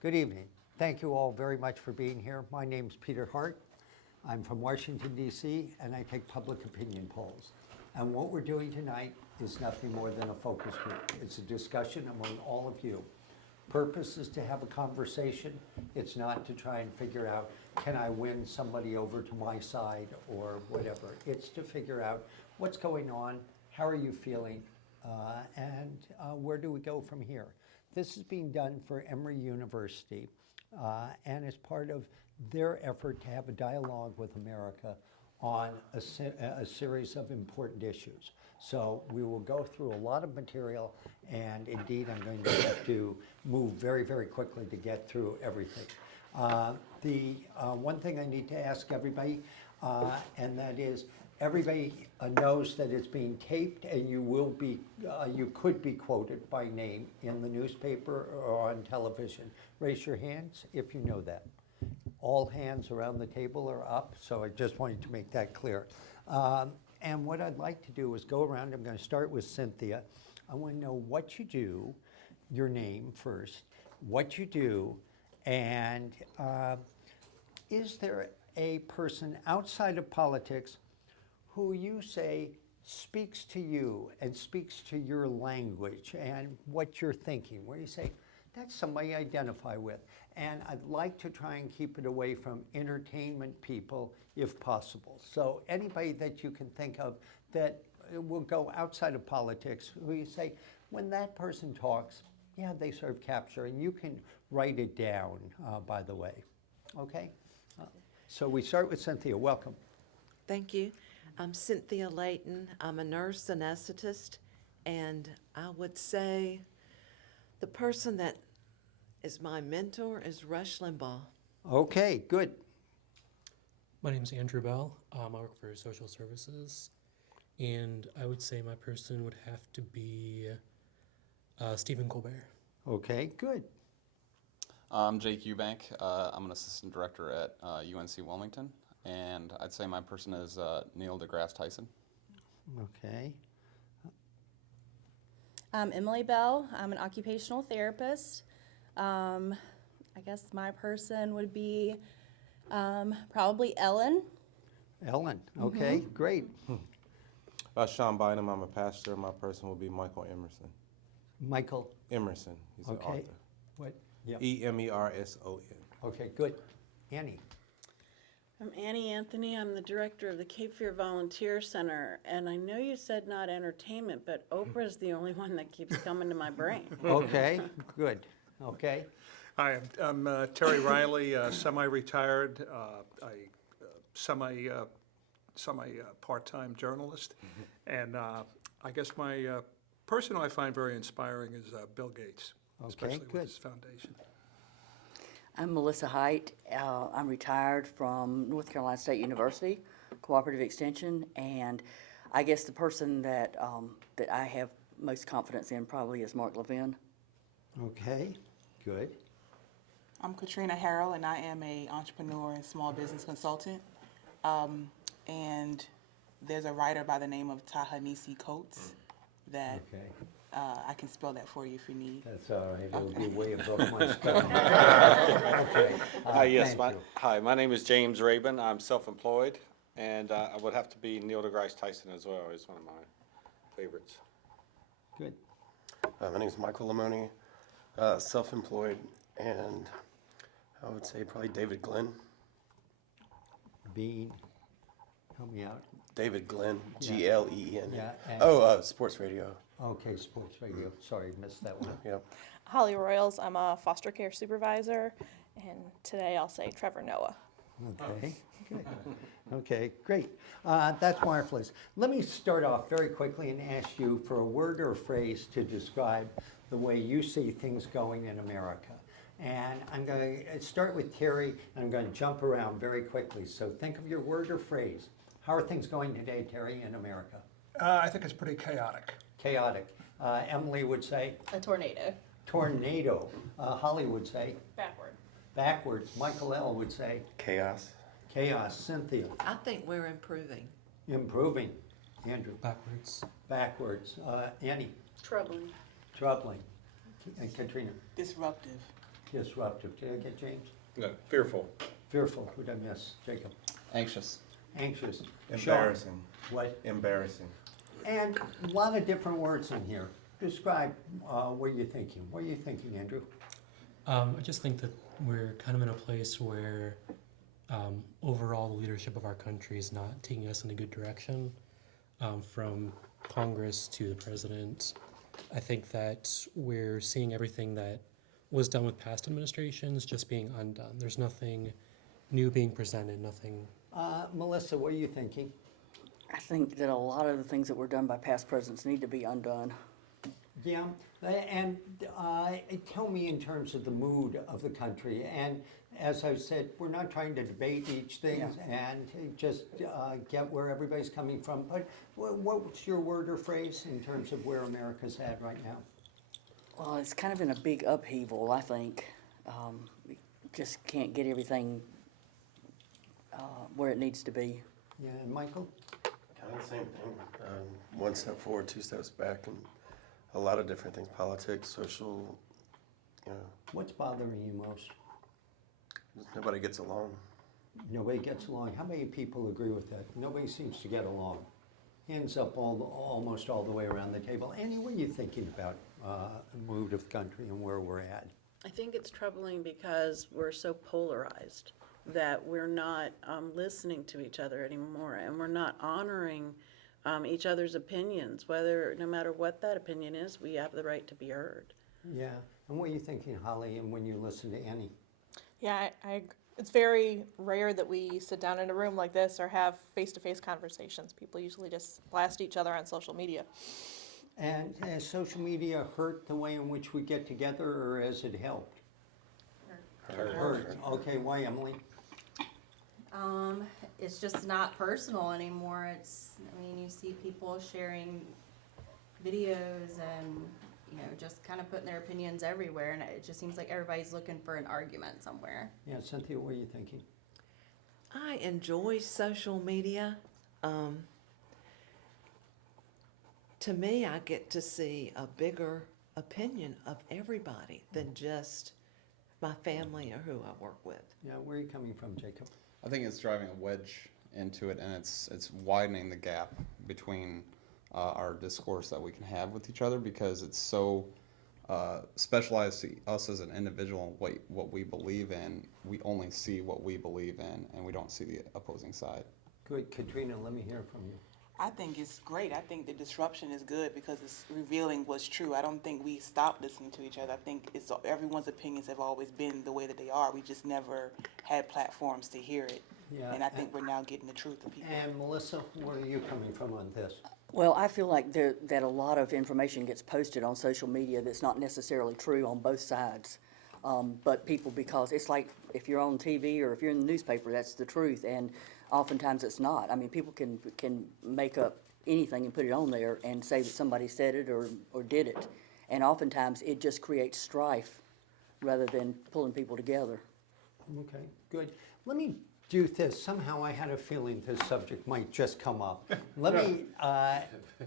Good evening. Thank you all very much for being here. My name's Peter Hart. I'm from Washington, D.C., and I take public opinion polls. And what we're doing tonight is nothing more than a focus group. It's a discussion among all of you. Purpose is to have a conversation. It's not to try and figure out, can I win somebody over to my side or whatever. It's to figure out what's going on, how are you feeling, and where do we go from here. This is being done for Emory University, and as part of their effort to have a dialogue with America on a series of important issues. So we will go through a lot of material, and indeed I'm going to have to move very, very quickly to get through everything. The one thing I need to ask everybody, and that is, everybody knows that it's being taped, and you could be quoted by name in the newspaper or on television. Raise your hands if you know that. All hands around the table are up, so I just wanted to make that clear. And what I'd like to do is go around. I'm going to start with Cynthia. I want to know what you do, your name first, what you do, and is there a person outside of politics who you say speaks to you and speaks to your language and what you're thinking, where you say, that's somebody I identify with. And I'd like to try and keep it away from entertainment people if possible. So anybody that you can think of that will go outside of politics, who you say, when that person talks, yeah, they sort of capture, and you can write it down, by the way. Okay? So we start with Cynthia. Welcome. Thank you. I'm Cynthia Layton. I'm a nurse anesthetist, and I would say the person that is my mentor is Rush Limbaugh. Okay, good. My name is Andrew Bell. I work for social services, and I would say my person would have to be Stephen Colbert. Okay, good. I'm Jake Eubank. I'm an assistant director at UNC Wilmington, and I'd say my person is Neil deGrasse Tyson. Okay. I'm Emily Bell. I'm an occupational therapist. I guess my person would be probably Ellen. Ellen, okay, great. Sean Bynum, I'm a pastor. My person will be Michael Emerson. Michael. Emerson, he's an author. What? Yeah. Emerson. Okay, good. Annie. I'm Annie Anthony. I'm the director of the Cape Fear Volunteer Center. And I know you said not entertainment, but Oprah's the only one that keeps coming to my brain. Okay, good. Okay. Hi, I'm Terry Riley, semi-retired, part-time journalist. And I guess my person who I find very inspiring is Bill Gates, especially with his foundation. I'm Melissa Height. I'm retired from North Carolina State University, Cooperative Extension, and I guess the person that that I have most confidence in probably is Mark Levin. Okay, good. I'm Katrina Harrell, and I am an entrepreneur and small business consultant. And there's a writer by the name of Ta-Nehisi Coates that I can spell that for you if you need. That's all right. It'll be way above my spelling. Okay. Hi, my name is James Rabin. I'm self-employed, and I would have to be Neil deGrasse Tyson as well. He's one of my favorites. Good. My name is Michael Lamoni, self-employed, and I would say probably David Glenn. Bean. Help me out. David Glenn, Glen. Yeah. Sports radio. Okay, sports radio. Sorry, missed that one. Yep. Holly Royals, I'm a foster care supervisor, and today I'll say Trevor Noah. Okay, good. Okay, great. That's marvelous. Let me start off very quickly and ask you for a word or a phrase to describe the way you see things going in America. And I'm going to start with Terry, and I'm going to jump around very quickly. So think of your word or phrase. How are things going today, Terry, in America? I think it's pretty chaotic. Chaotic. Emily would say? A tornado. Tornado. Holly would say? Backward. Backwards. Michael L. would say? Chaos. Chaos. Cynthia? I think we're improving. Improving. Andrew? Backwards. Backwards. Annie? Troubling. Troubling. And Katrina? Disruptive. Disruptive. Did I get James? No, fearful. Fearful. Who did I miss? Jacob. Anxious. Anxious. Embarrassing. Sean. What? Embarrassing. And a lot of different words in here. Describe what you're thinking. What are you thinking, Andrew? I just think that we're kind of in a place where overall the leadership of our country is not taking us in a good direction, from Congress to the president. I think that we're seeing everything that was done with past administrations just being undone. There's nothing new being presented, nothing. Melissa, what are you thinking? I think that a lot of the things that were done by past presidents need to be undone. Yeah, and tell me in terms of the mood of the country. And as I've said, we're not trying to debate each thing and just get where everybody's coming from. But what's your word or phrase in terms of where America's at right now? Well, it's kind of in a big upheaval, I think. We just can't get everything where it needs to be. Yeah, and Michael? Kind of the same thing. One step forward, two steps back, and a lot of different things, politics, social, you know. What's bothering you most? Nobody gets along. Nobody gets along. How many people agree with that? Nobody seems to get along. Hands up almost all the way around the table. Annie, what are you thinking about the mood of the country and where we're at? I think it's troubling because we're so polarized that we're not listening to each other anymore, and we're not honoring each other's opinions, no matter what that opinion is, we have the right to be heard. Yeah, and what are you thinking, Holly, and when you listen to Annie? Yeah, it's very rare that we sit down in a room like this or have face-to-face conversations. People usually just blast each other on social media. And has social media hurt the way in which we get together, or has it helped? Hurt. Okay, why, Emily? It's just not personal anymore. You see people sharing videos and, just kind of putting their opinions everywhere, and it just seems like everybody's looking for an argument somewhere. Yeah, Cynthia, what are you thinking? I enjoy social media. To me, I get to see a bigger opinion of everybody than just my family or who I work with. Yeah, where are you coming from, Jacob? I think it's driving a wedge into it, and it's widening the gap between our discourse that we can have with each other, because it's so specialized to us as an individual, what we believe in. We only see what we believe in, and we don't see the opposing side. Good. Katrina, let me hear from you. I think it's great. I think the disruption is good because it's revealing what's true. I don't think we stop listening to each other. I think everyone's opinions have always been the way that they are. We just never had platforms to hear it. Yeah, and I think we're now getting the truth of people. And Melissa, where are you coming from on this? Well, I feel like that a lot of information gets posted on social media that's not necessarily true on both sides. But people, because it's like if you're on TV or if you're in the newspaper, that's the truth, and oftentimes it's not. I mean, people can make up anything and put it on there and say that somebody said it or did it, and oftentimes it just creates strife rather than pulling people together. Okay, good. Let me do this. Somehow I had a feeling this subject might just come up. Let me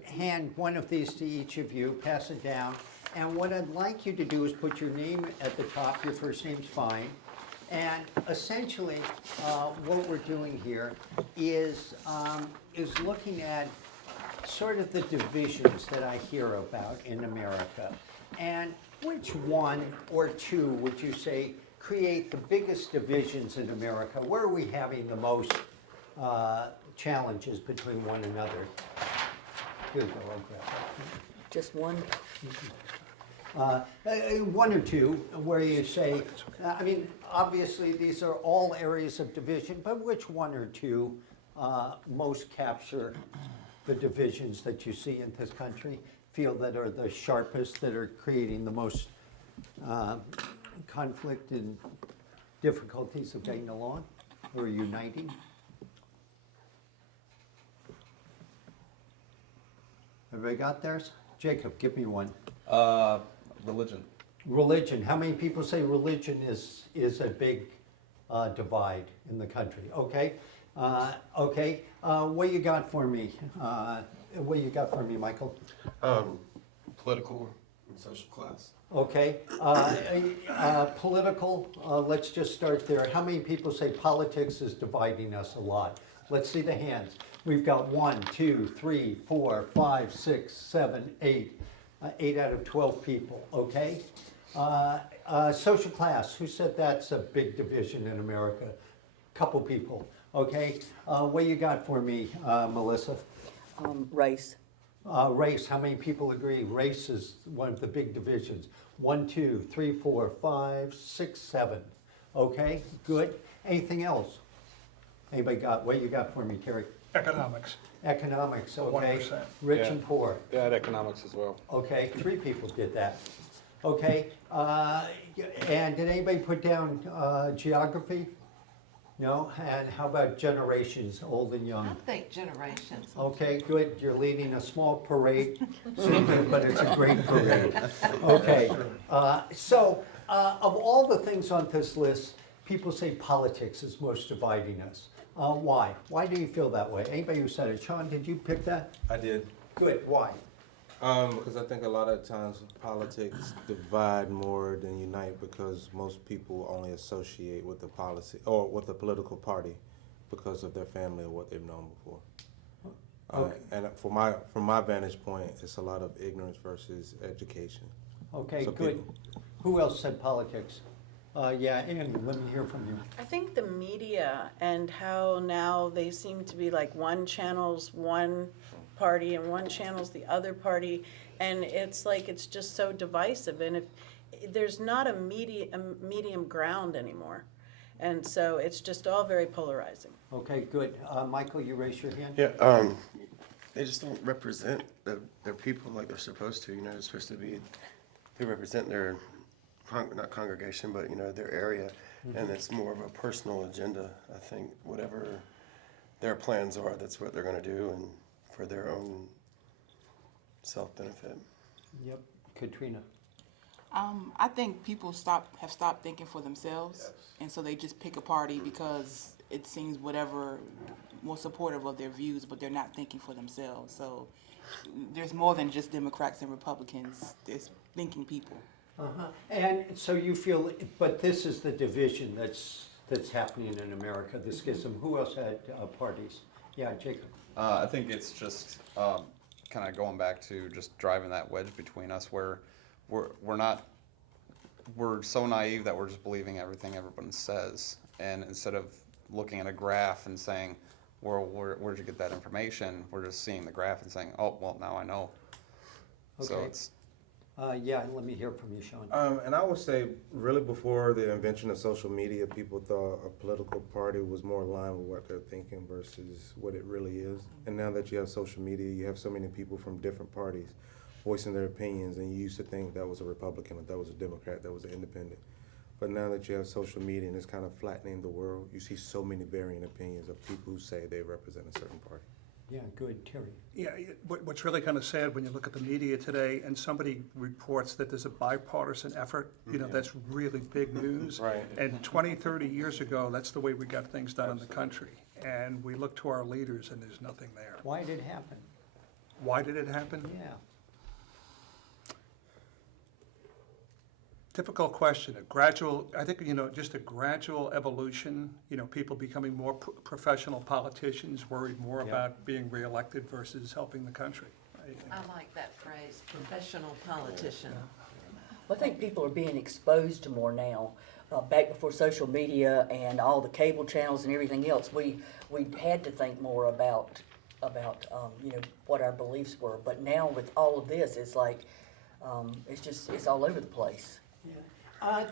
hand one of these to each of you, pass it down, and what I'd like you to do is put your name at the top. Your first name's fine. And essentially, what we're doing here is looking at sort of the divisions that I hear about in America. And which one or two would you say create the biggest divisions in America? Where are we having the most challenges between one another? Here you go, I'll grab that. Just one? One or two where you say, obviously these are all areas of division, but which one or two most capture the divisions that you see in this country, feel that are the sharpest, that are creating the most conflict and difficulties of getting along or uniting? Everybody got theirs? Jacob, give me one. Religion. Religion. How many people say religion is a big divide in the country? Okay. Okay. What you got for me? What you got for me, Michael? Political, social class. Okay, political, let's just start there. How many people say politics is dividing us a lot? Let's see the hands. We've got 1, 2, 3, 4, 5, 6, 7, 8. 8 out of 12 people, okay? Social class, who said that's a big division in America? Couple people, okay? What you got for me, Melissa? Race. Race, how many people agree? Race is one of the big divisions. 1, 2, 3, 4, 5, 6, 7. Okay, good. Anything else? Anybody got, what you got for me, Terry? Economics. Economics, okay. 1%. Rich Yeah. and poor. Yeah, economics as well. Okay, 3 people did that. Okay, and did anybody put down geography? No, and how about generations, old and I young? think generations. Okay, good, you're leading a small parade, but it's a great parade. Okay, so of all the things on this list, people say politics is most dividing us. Why? Why do you feel that way? Anybody who said it? Sean, did you pick that? I did. Good, why? Because I think a lot of times politics divide more than unite because most people only associate with the policy or with the political party because of their family or what they've known before. Okay. And from my vantage point, it's a lot of ignorance versus education. Okay, So good. people- Who else said politics? Yeah, Andy, let me hear from you. I think the media and how now they seem to be like one channel's one party and one channel's the other party, and it's like it's just so divisive, and if there's not a medium ground anymore, and so it's just all very polarizing. Okay, good. Michael, you raise your hand? Yeah, they just don't represent their people like they're supposed to. You know, they're supposed to be, they represent their, not congregation, but, you know, their area. And it's more of a personal agenda, I think. Whatever their plans are, that's what they're going to do, and for their own self-benefit. Yep. Katrina? I think people have stopped thinking for themselves, and so they just pick a party because it seems whatever more supportive of their views, but they're not thinking for themselves. So there's more than just Democrats and Republicans. There's thinking people. Uh-huh. And so you feel, but this is the division that's happening in America, the schism. Who else had parties? Yeah, Jacob. I think it's just kind of going back to just driving that wedge between us where we're so naive that we're just believing everything everyone says. And instead of looking at a graph and saying, well, where'd you get that information? We're just seeing the graph and saying, oh, well, now I know. So Okay. it's... Yeah, let me hear from you, Sean. And I would say, really, before the invention of social media, people thought a political party was more aligned with what they're thinking versus what it really is. And now that you have social media, you have so many people from different parties voicing their opinions, and you used to think that was a Republican, or that was a Democrat, that was an independent. But now that you have social media and it's kind of flattening the world, you see so many varying opinions of people who say they represent a certain party. Yeah, good. Terry? Yeah, what's really kind of sad when you look at the media today and somebody reports that there's a bipartisan effort, you know, that's really big news. Right. And 20, 30 years ago, that's the way we got things done in the country. And we look to our leaders and there's nothing there. Why did it happen? Why did it happen? Yeah. Difficult question. I think, you know, just a gradual evolution, you know, people becoming more professional politicians, worried more about being reelected versus helping the country. I like that phrase, professional politician. I think people are being exposed to more now. Back before social media and all the cable channels and everything else, we had to think more about you know, what our beliefs were. But now with all of this, it's like it's all over the place.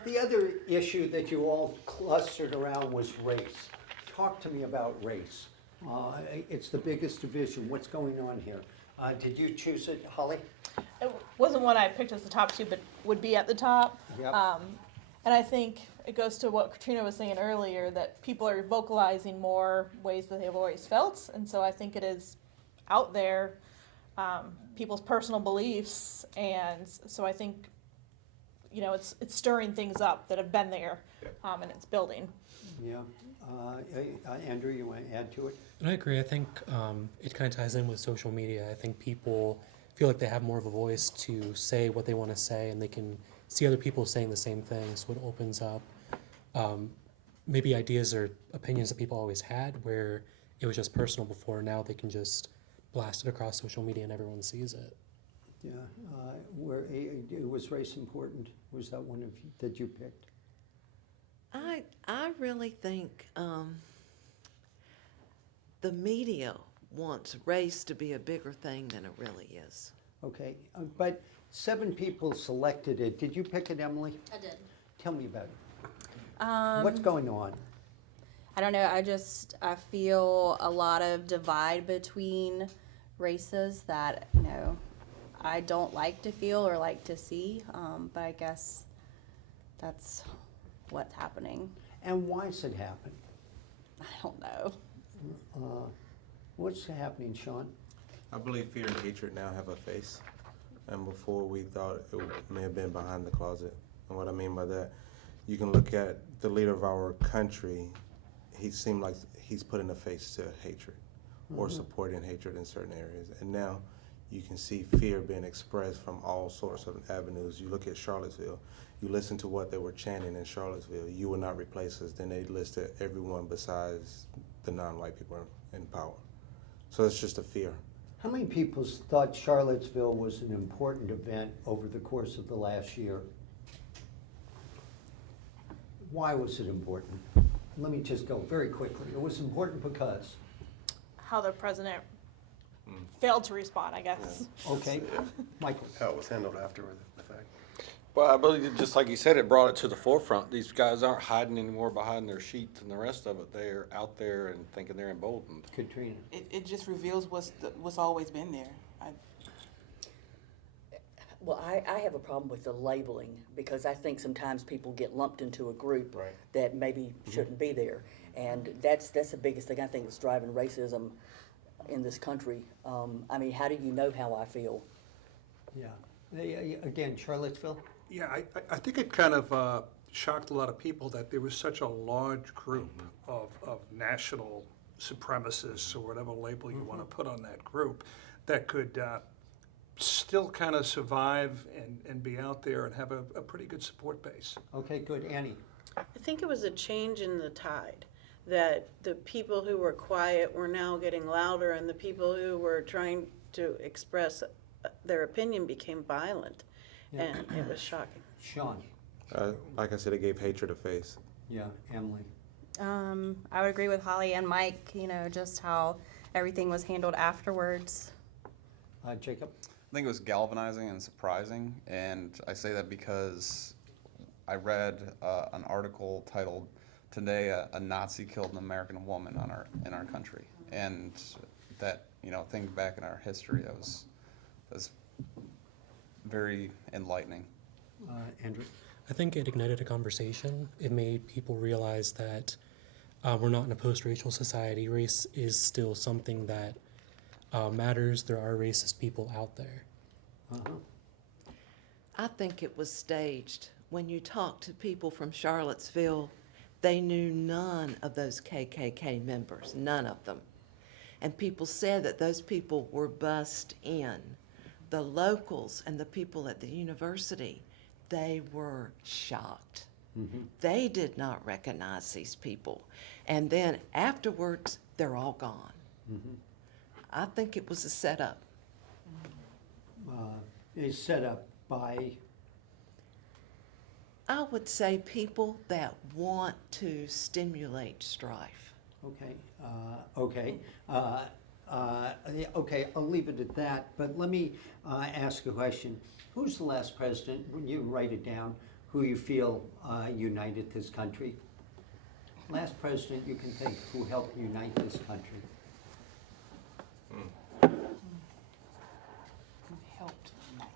The other issue that you all clustered around was race. Talk to me about race. It's the biggest division. What's going on here? Did you choose it, Holly? It wasn't one I picked as the top two, but would be at the top. Yep. And I think it goes to what Katrina was saying earlier, that people are vocalizing more ways that they've always felt. And so I think it is out there, people's personal beliefs. And so I think, you know, it's stirring things up that have been there, and it's building. Yeah. Andrew, you want to add to it? And I agree. I think it kind of ties in with social media. I think people feel like they have more of a voice to say what they want to say, and they can see other people saying the same thing. So it opens up maybe ideas or opinions that people always had, where it was just personal before. Now they can just blast it across social media and everyone sees it. Yeah, was race important? Was that one of that you picked? I really think the media wants race to be a bigger thing than it really is. Okay, but 7 people selected it. Did you pick it, Emily? I did. Tell me about it. What's going on? I don't know. I feel a lot of divide between races that, you know, I don't like to feel or like to see. But I guess that's what's happening. And why is it happening? I don't know. What's happening, Sean? I believe fear and hatred now have a face, and before we thought it may have been behind the closet. And what I mean by that, you can look at the leader of our country. He seemed like he's putting a face to hatred, or supporting hatred in certain areas. And now you can see fear being expressed from all sorts of avenues. You look at Charlottesville. You listen to what they were chanting in Charlottesville. You will not replace us. Then they listed everyone besides the non-white people in power. So it's just a fear. How many people thought Charlottesville was an important event over the course of the last year? Why was it important? Let me just go very quickly. It was important because. How the president failed to respond, I guess. Okay, Michael. How it was handled after the fact. Well, I believe, just like you said, it brought it to the forefront. These guys aren't hiding anymore behind their sheets and the rest of it. They're out there and thinking they're emboldened. Katrina. It just reveals what's always been there. Well, I have a problem with the labeling, because I think sometimes people get lumped into a group that maybe shouldn't be there. And that's the biggest thing I think that's driving racism in this country. I mean, how do you know how I feel? Yeah. Again, Charlottesville? Yeah, I think it kind of shocked a lot of people that there was such a large group of national supremacists, or whatever label you want to put on that group, that could still kind of survive and be out there and have a pretty good support base. Okay, good. Annie? I think it was a change in the tide, that the people who were quiet were now getting louder, and the people who were trying to express their opinion became violent, and it was shocking. Sean? Like I said, it gave hatred a face. Yeah, Emily? I would agree with Holly and Mike, you know, just how everything was handled afterwards. Jacob? I think it was galvanizing and surprising, and I say that because I read an article titled "Today a Nazi Killed an American Woman in our country," and that, you know, things back in our history, that was very enlightening. Andrew? I think it ignited a conversation. It made people realize that we're not in a post-racial society. Race is still something that matters. There are racist people out there. I think it was staged. When you talk to people from Charlottesville, they knew none of those KKK members, none of them. And people said that those people were bussed in. The locals and the people at the university, they were shocked. They did not recognize these people. And then afterwards, they're all gone. I think it was a setup. Is set up by? I would say people that want to stimulate strife. Okay, okay, I'll leave it at that, but let me ask a question. Who's the last president, when you write it down, who you feel united this country? Last president you can think who helped unite this country? Helped unite.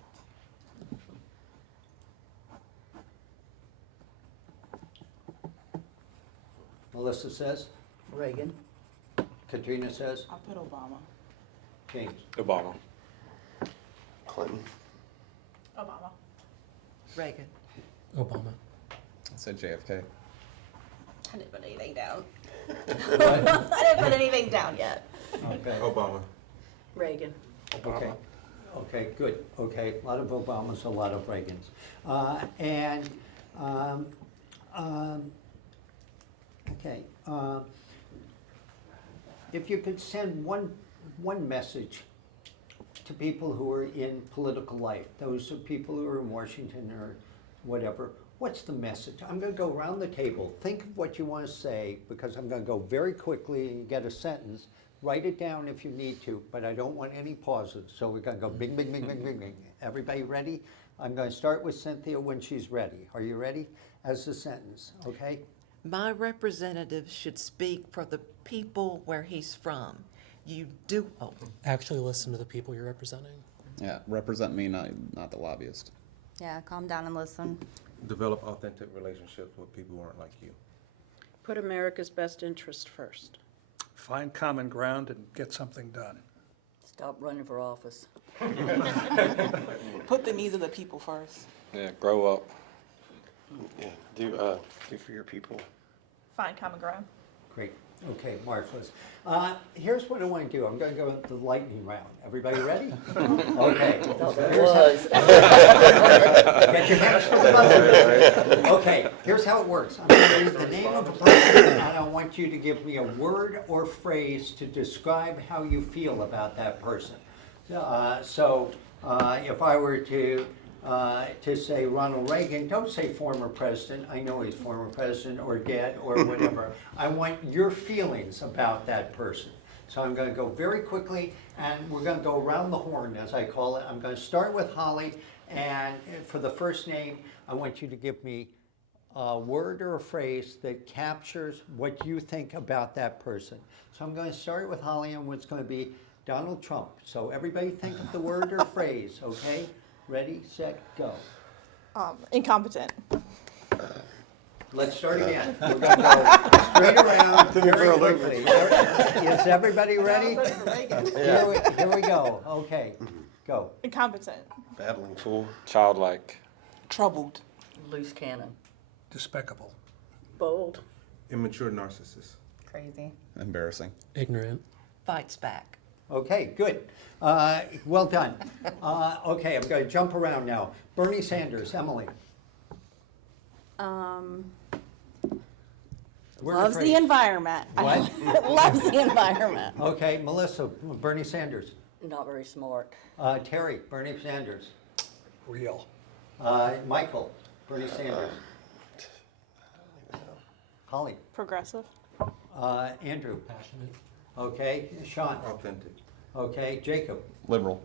Melissa says, Reagan. Katrina says, I put Obama. James. Obama. Clinton. Obama. Reagan. Obama. I said JFK. I didn't put anything down. I didn't put anything down yet. Okay. Obama. Reagan. Okay. Okay, good. Okay, a lot of Obamas, a lot of Reagans. Okay. If you could send one message to people who are in political life, those are people who are in Washington or whatever, what's the message? I'm going to go around the table. Think of what you want to say, because I'm going to go very quickly and get a sentence. Write it down if you need to, but I don't want any pauses. So we're going to go bing, bing, bing, bing, bing, bing. Everybody ready? I'm going to start with Cynthia when she's ready. Are you ready? As a sentence, okay? My representative should speak for the people where he's from. You do, oh, Actually listen to the people you're representing. Yeah, represent me, not the lobbyist. Yeah, calm down and listen. Develop authentic relationships with people who aren't like you. Put America's best interest first. Find common ground and get something done. Stop running for office. Put the needs of the people first. Yeah, grow up. Yeah, do for your people. Find common ground. Great. Okay, marvelous. Here's what I want to do. I'm going to go with the lightning round. Everybody ready? Okay. Get your hands for the buzzer. Okay, here's how it works. I'm going to read the name of a person, and I want you to give me a word or phrase to describe how you feel about that person. So if I were to say Ronald Reagan, don't say former president. I know he's former president or dead or whatever. I want your feelings about that person. So I'm going to go very quickly, and we're going to go around the horn, as I call it. I'm going to start with Holly, and for the first name, I want you to give me a word or a phrase that captures what you think about that person. So I'm going to start with Holly, and what's going to be Donald Trump. So everybody think of the word or phrase, okay? Ready, set, go. Incompetent. Let's start again. We're going to go straight around very quickly. Is everybody ready? Here we go. Okay, go. Incompetent. Babbling fool. Childlike. Troubled. Loose cannon. Despicable. Bold. Immature narcissist. Crazy. Embarrassing. Ignorant. fights back. Okay, good. Well done. Okay, I'm going to jump around now. Bernie Sanders, Emily. Word or Loves the phrase? environment. What? Loves the environment. Okay, Melissa, Bernie Sanders. Not very smart. Terry, Bernie Sanders. Real. Michael, Bernie Sanders. Holly. Progressive. Andrew. Passionate. Okay, Sean. Authentic. Okay, Jacob. Liberal.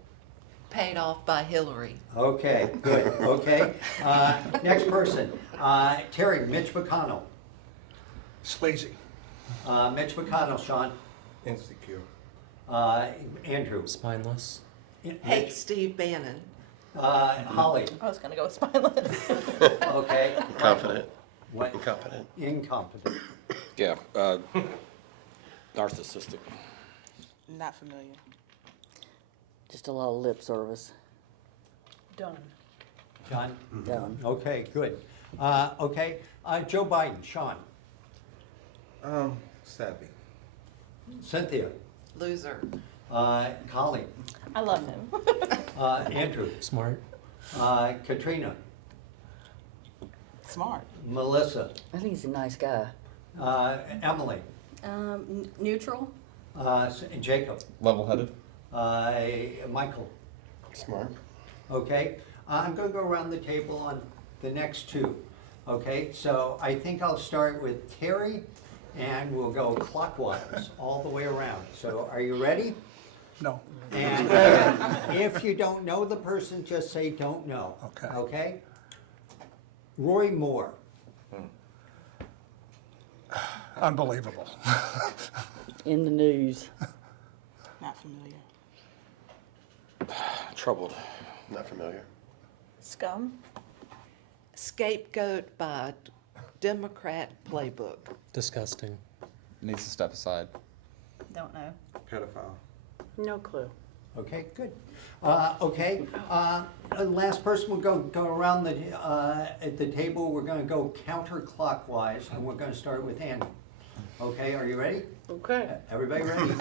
Paid off by Hillary. Okay, good. Okay. Next person. Terry, Mitch McConnell. Sleazy. Mitch McConnell, Sean. Insecure. Andrew. Spineless. Hate Steve Bannon. Holly. I was going to go with spineless. Okay. Confident. What? Incompetent. Incompetent. Yeah, narcissistic. Not familiar. Just a lot of lip service. Done. John? Done. Okay, good. Okay. Joe Biden, Sean. Savvy. Cynthia. Loser. Colleen. I love him. Andrew. Smart. Katrina. Smart. Melissa. I think he's a nice guy. Emily. Neutral. Jacob. Level-headed. Michael. Smart. Okay. I'm going to go around the table on the next two. Okay, so I think I'll start with Terry, and we'll go clockwise all the way around. So are you ready? No. And if you don't know the person, just say don't know. Okay. Okay? Roy Moore. Unbelievable. In the news. Not familiar. Troubled. Not familiar. Scum. Scapegoat by Democrat playbook. Disgusting. Needs to step aside. Don't know. Pedophile. No clue. Okay, good. Okay, last person, we'll go around at the table. We're going to go counterclockwise, and we're going to start with Andy. Okay, are you ready? Okay. Everybody ready?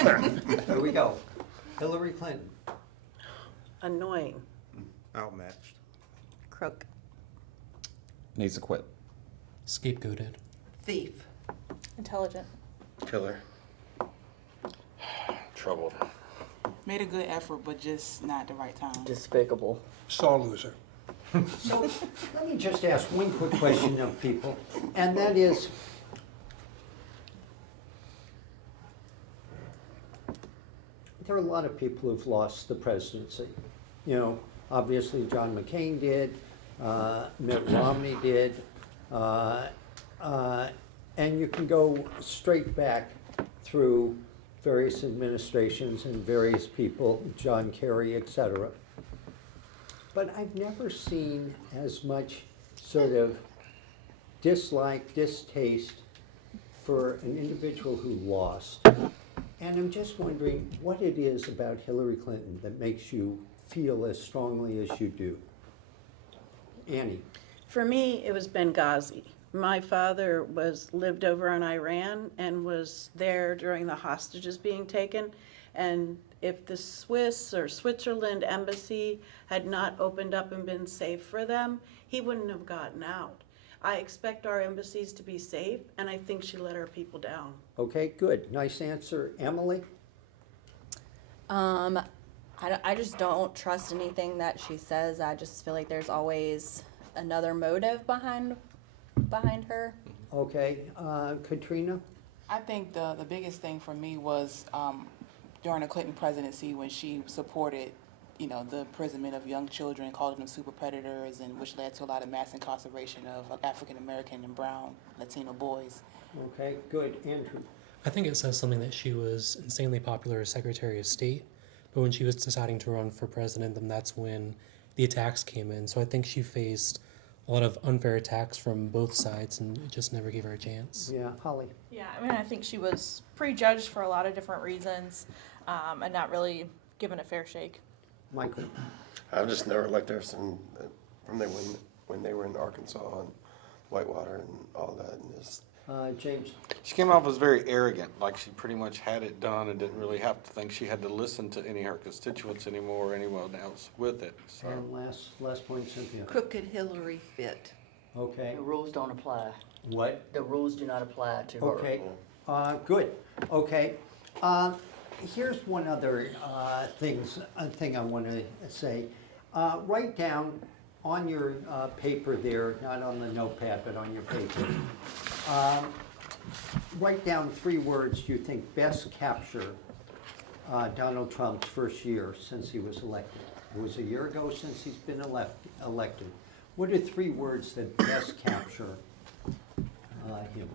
Here we go. Hillary Clinton. Annoying. Outmatched. Crook. Needs to quit. Scapegoated. Thief. Intelligent. Killer. Troubled. Made a good effort, but just not the right time. Despicable. Sore loser. So let me just ask one quick question of people, and that is, there are a lot of people who've lost the presidency. You know, obviously John McCain did, Mitt Romney did, and you can go straight back through various administrations and various people, John Kerry, et cetera. But I've never seen as much sort of dislike, distaste for an individual who lost. And I'm just wondering what it is about Hillary Clinton that makes you feel as strongly as you do. Annie. For me, it was Benghazi. My father lived over in Iran and was there during the hostages being taken. And if the Swiss or Switzerland embassy had not opened up and been safe for them, he wouldn't have gotten out. I expect our embassies to be safe, and I think she let our people down. Okay, good. Nice answer. Emily? I just don't trust anything that she says. I just feel like there's always another motive behind her. Okay. Katrina? I think the biggest thing for me was during the Clinton presidency when she supported, the imprisonment of young children, calling them super predators, and which led to a lot of mass incarceration of African American and brown Latino boys. Okay, good. Andrew? I think it says something that she was insanely popular as Secretary of State, but when she was deciding to run for president, then that's when the attacks came in. So I think she faced a lot of unfair attacks from both sides, and it just never gave her a chance. Yeah, Holly? Yeah, I mean, I think she was prejudged for a lot of different reasons, and not really given a fair shake. Michael? I've just never liked her from when they were in Arkansas and Whitewater and all that. And just James? She came off as very arrogant, like she pretty much had it done and didn't really have to think she had to listen to any of her constituents anymore or anyone else with it. So. And last point, Cynthia? Crooked Hillary fit. Okay. The rules don't apply. What? The rules do not apply to her. Okay, good. Okay, here's one other thing I want to say. Write down on your paper there, not on the notepad, but on your paper. Write down 3 words you think best capture Donald Trump's first year since he was elected. It was a year ago since he's been elected. What are 3 words that best capture him?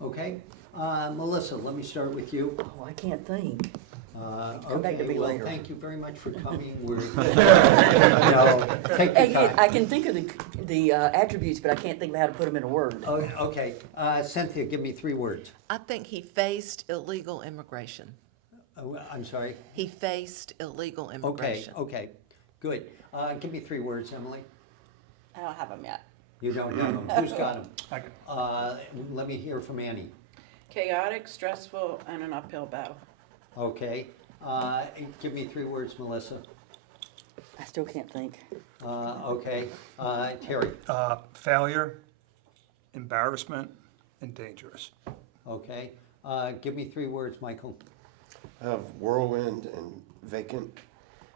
Okay, Melissa, let me start with you. Oh, I can't think. Come back to me well, later. thank you very much for coming. We're, take your time. I can think of the attributes, but I can't think of how to put them in a word. Oh, okay, Cynthia, give me 3 words. I think he faced illegal immigration. I'm sorry? He faced illegal Okay, immigration. okay, good. Give me 3 words, Emily. I don't have them yet. You don't know them. Who's got them? Let me hear from Annie. Chaotic, stressful, and an uphill battle. Okay, give me 3 words, Melissa. I still can't think. Okay, Terry. Failure, embarrassment, and dangerous. Okay, give me 3 words, Michael. I have whirlwind and vacant.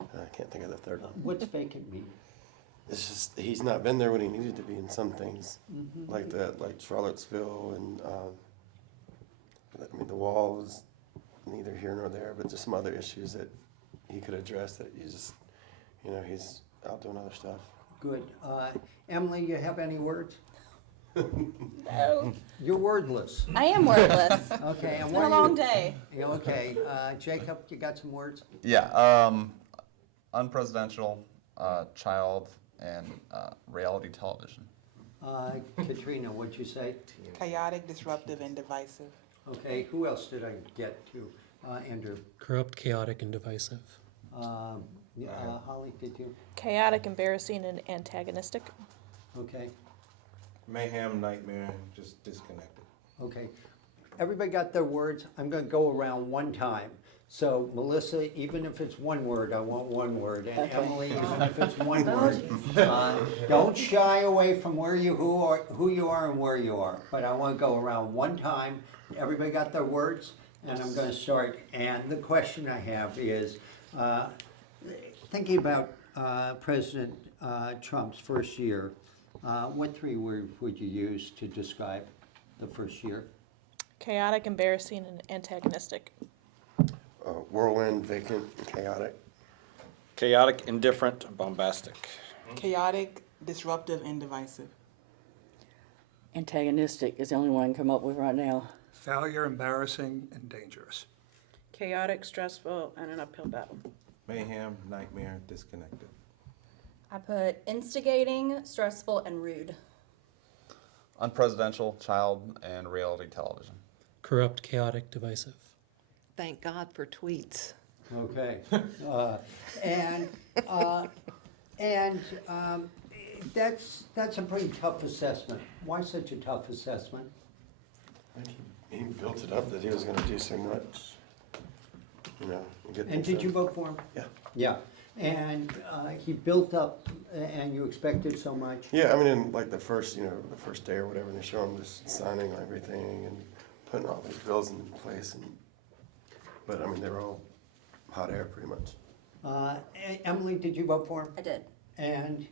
I can't think of the third one. What's vacant mean? It's just he's not been there when he needed to be in some things, like that, like Charlottesville, and I mean the wall was neither here nor there, but just some other issues that he could address that you just, he's out doing other stuff. Good. Emily, you have any words? No. You're wordless. I am wordless. Okay. And It's what been a are you- long day. Yeah, okay. Jacob, you got some words? Yeah, unpresidential, child, and reality television. Katrina, what'd you say? Chaotic, disruptive, and divisive. Okay, who else did I get to? Andrew? Corrupt, chaotic, and divisive. Holly, did you? Chaotic, embarrassing, and antagonistic. Okay, Mayhem, nightmare, just disconnected. okay. Everybody got their words? I'm gonna go around one time. So Melissa, even if it's one word, I want one word. And Okay. Emily, even if it's one word. Don't shy away from who you are and where you are. But I wanna go around one time. Everybody got their words? And I'm gonna start. And the question I have is, thinking about President Trump's first year, what three words would you use to describe the first year? Chaotic, embarrassing, and antagonistic. Whirlwind, vacant, and chaotic. Chaotic, indifferent, bombastic. Chaotic, disruptive, and divisive. Antagonistic is the only one I can come up with right now. Failure, embarrassing, and dangerous. Chaotic, stressful, and an uphill battle. Mayhem, nightmare, disconnected. I put instigating, stressful, and rude. Unpresidential, child, and reality television. Corrupt, chaotic, divisive. Thank God for tweets. Okay. That's a pretty tough assessment. Why such a tough assessment? I think he built it up that he was going to do so much. You know, get And things did you done. vote for him? Yeah. Yeah. And he built up, and you expected so much? Yeah, I mean, in like the first day or whatever, and they show him just signing everything and putting all these bills in place, but I mean, they were all hot air pretty much. Emily, did you vote for him? I did. And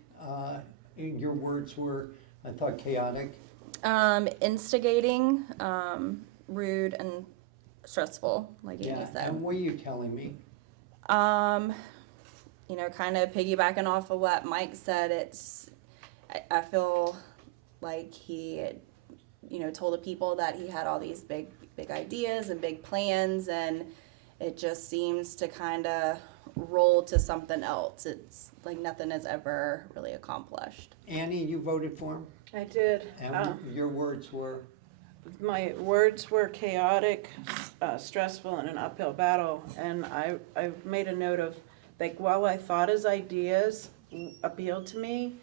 your words were, I thought, chaotic. Instigating, rude, and stressful, like Amy said. And what are you telling me? You know, kind of piggybacking off of what Mike said, I feel like he, told the people that he had all these big ideas and big plans, and it just seems to kind of roll to something else. It's like nothing is ever really accomplished. Annie, you voted for him? I did. And your words were? My words were chaotic, stressful, and an uphill battle. And I made a note of, like, while I thought his ideas appealed to me,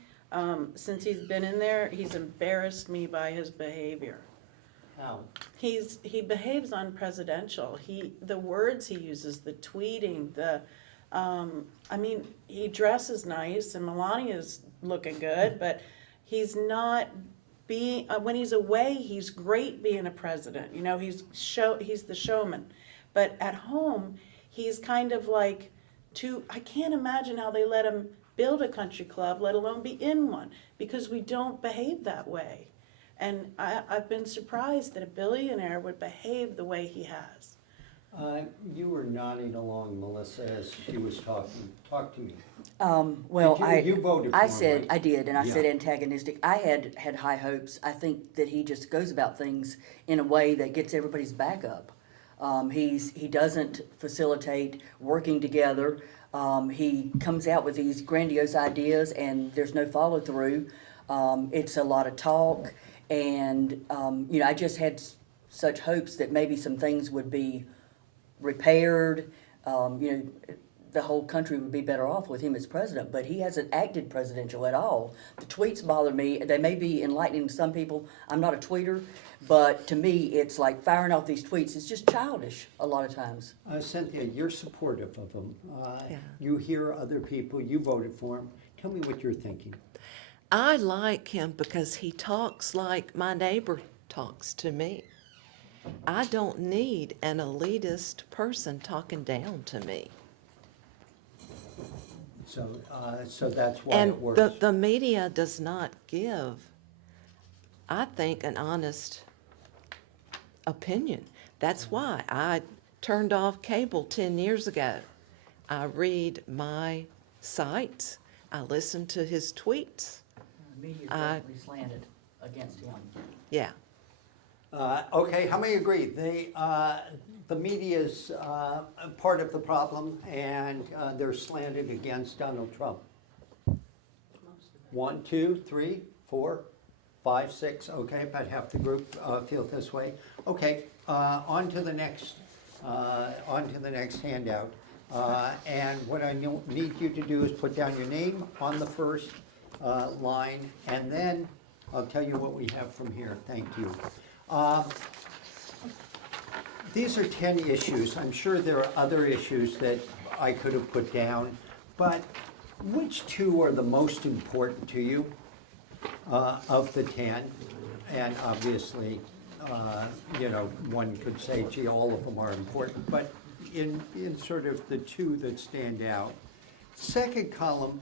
since he's been in there, he's embarrassed me by his behavior. How? He behaves unpresidential. The words he uses, the tweeting, he dresses nice, and Melania's looking good, but he's not when he's away, he's great being a president. He's the showman. But at home, he's kind of like I can't imagine how they let him build a country club, let alone be in one, because we don't behave that way. And I've been surprised that a billionaire would behave the way he has. You were nodding along, Melissa, as she was talking. Talk to me. Well, you voted for I him, said, right? I did, and I said Yeah. antagonistic. I had high hopes. I think that he just goes about things in a way that gets everybody's back up. He doesn't facilitate working together. He comes out with these grandiose ideas, and there's no follow through. It's a lot of talk, and I just had such hopes that maybe some things would be repaired. The whole country would be better off with him as president, but he hasn't acted presidential at all. The tweets bother me. They may be enlightening to some people. I'm not a tweeter, but to me, it's like firing off these tweets. It's just childish a lot of times. Cynthia, you're supportive of him. Yeah. You hear other people, you voted for him. Tell me what you're thinking. I like him because he talks like my neighbor talks to me. I don't need an elitist person talking down to me. So that's why And it works. the media does not give, I think, an honest opinion. That's why I turned off cable 10 years ago. I read my sites. I listen to his tweets. The media is definitely slanted against him. Yeah. Okay, how many agree? The media's part of the problem, and they're slanted against Donald Trump. 1, 2, 3, 4, 5, 6, okay, about half the group feel this way. Okay, on to the next handout. And what I need you to do is put down your name on the first line, and then I'll tell you what we have from here. Thank you. These are 10 issues. I'm sure there are other issues that I could have put down, but which two are the most important to you of the 10? And obviously, one could say, gee, all of them are important, but in sort of the two that stand out. Second column,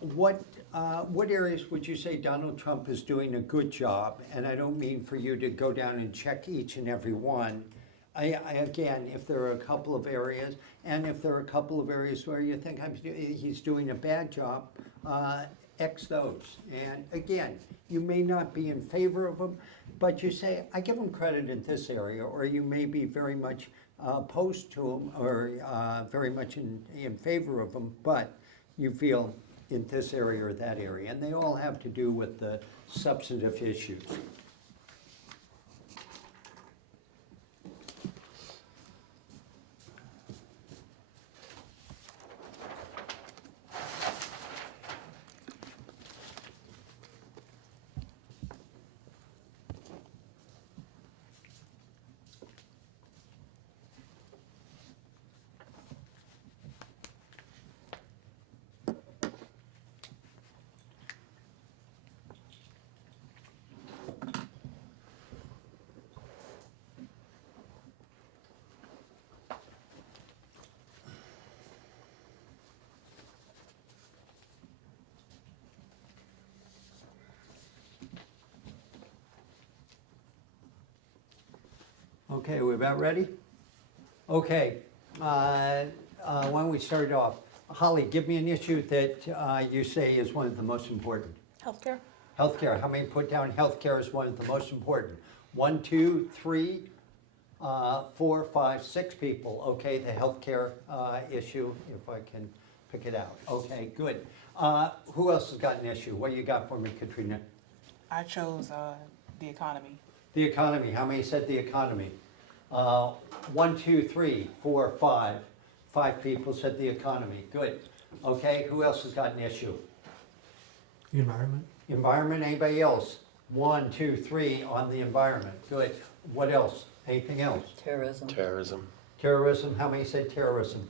what areas would you say Donald Trump is doing a good job? And I don't mean for you to go down and check each and every one. Again, if there are a couple of areas, and if there are a couple of areas where you think he's doing a bad job, X those. And again, you may not be in favor of them, but you say, I give him credit in this area, or you may be very much opposed to him, or very much in favor of him, but you feel in this area or that area. And they all have to do with the substantive issues. Okay, we're about ready? Okay, why don't we start off? Holly, give me an issue that you say is one of the most important. Healthcare. Healthcare, how many put down healthcare as one of the most important? 1, 2, 3, 4, 5, 6 people. Okay, the healthcare issue, if I can pick it out. Okay, good. Who else has got an issue? What do you got for me, Katrina? I chose the economy. The economy, how many said the economy? 1, 2, 3, 4, 5. 5 people said the economy. Good. Okay, who else has got an issue? The environment. Environment, anybody else? 1, 2, 3 on the environment. Good. What else? Anything else? Terrorism. Terrorism. Terrorism, how many said terrorism?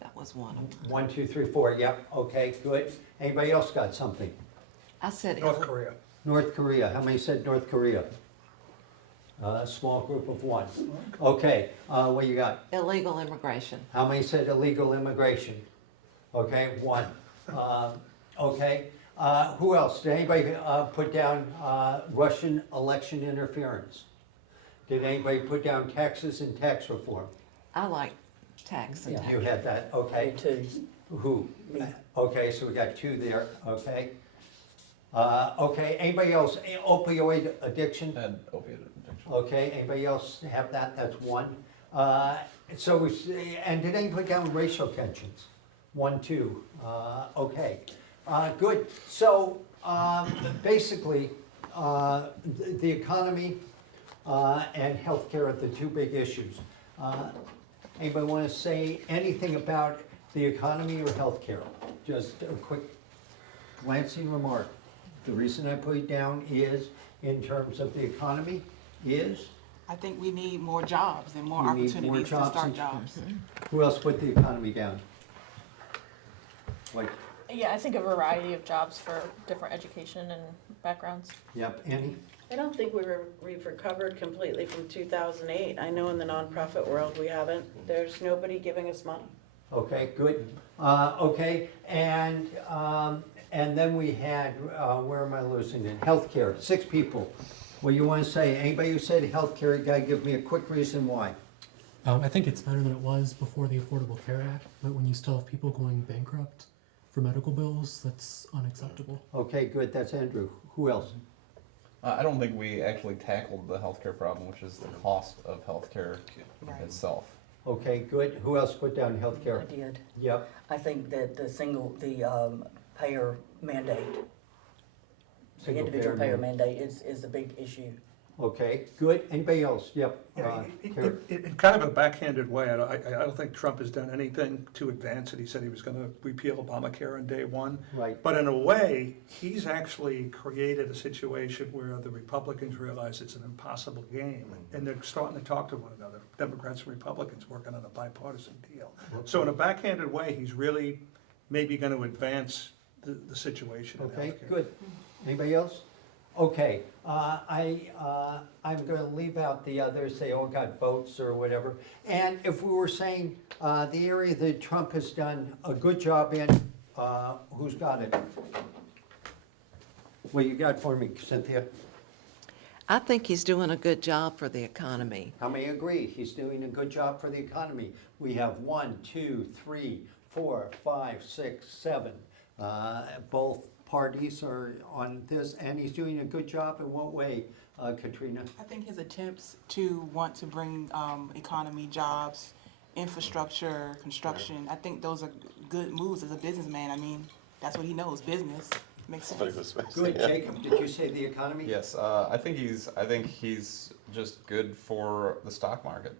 That was one of them. 1, 2, 3, 4, yep, okay, good. Anybody else got something? I said North Korea. North Korea, how many said North Korea? A small group of 1. Okay, what you got? illegal immigration. How many said illegal immigration? Okay, 1. Okay, who else? Did anybody put down Russian election interference? Did anybody put down taxes and tax reform? I like tax and tax. You had that, okay. Two. Who? Okay, so we got 2 there, okay. Okay, anybody else? Opioid addiction? And opiate addiction. Okay, anybody else have that? That's 1. So we, and did anybody put down racial tensions? 1, 2, okay. Good, so basically, the economy and healthcare are the 2 big issues. Anybody want to say anything about the economy or healthcare? Just a quick glancing remark. The reason I put it down is, in terms of the economy, is? I think we need more jobs and more We need more opportunities to jobs start and- jobs. Who else put the economy down? Like, Yeah, I think a variety of jobs for different education and backgrounds. yep, Annie? I don't think we've recovered completely from 2008. I know in the nonprofit world we haven't. There's nobody giving us money. Okay, good. Okay, and then we had, where am I losing it? Healthcare, 6 people. What do you want to say? Anybody who said healthcare, you gotta give me a quick reason why. I think it's better than it was before the Affordable Care Act, but when you still have people going bankrupt for medical bills, that's unacceptable. Okay, good, that's Andrew. Who else? I don't think we actually tackled the healthcare problem, which is the cost of healthcare Right. itself. Okay, good. Who else put down healthcare? I did. Yep, I think that the payer mandate. The Single individual payer payer mandate is a big issue. Okay, good. Anybody else? Yep. Yeah, Terry. in kind of a backhanded way, I don't think Trump has done anything to advance it. He said he was gonna repeal Obamacare on day one. Right. But in a way, he's actually created a situation where the Republicans realize it's an impossible game, and they're starting to talk to one another, Democrats and Republicans working on a bipartisan deal. So in a backhanded way, he's really maybe gonna advance the situation in Okay, healthcare. good. Anybody else? Okay, I'm gonna leave out the others, they all got votes or whatever. And if we were saying, the area that Trump has done a good job in, who's got it? What you got for me, Cynthia? I think he's doing a good job for the economy. How many agree? He's doing a good job for the economy. We have 1, 2, 3, 4, 5, 6, 7. Both parties are on this, and he's doing a good job. In what way, Katrina? I think his attempts to want to bring economy, jobs, infrastructure, construction, I think those are good moves as a businessman. I mean, that's what he knows, business. Makes sense. Good, Jacob, did you say the economy? Yes, I think he's just good for the stock market.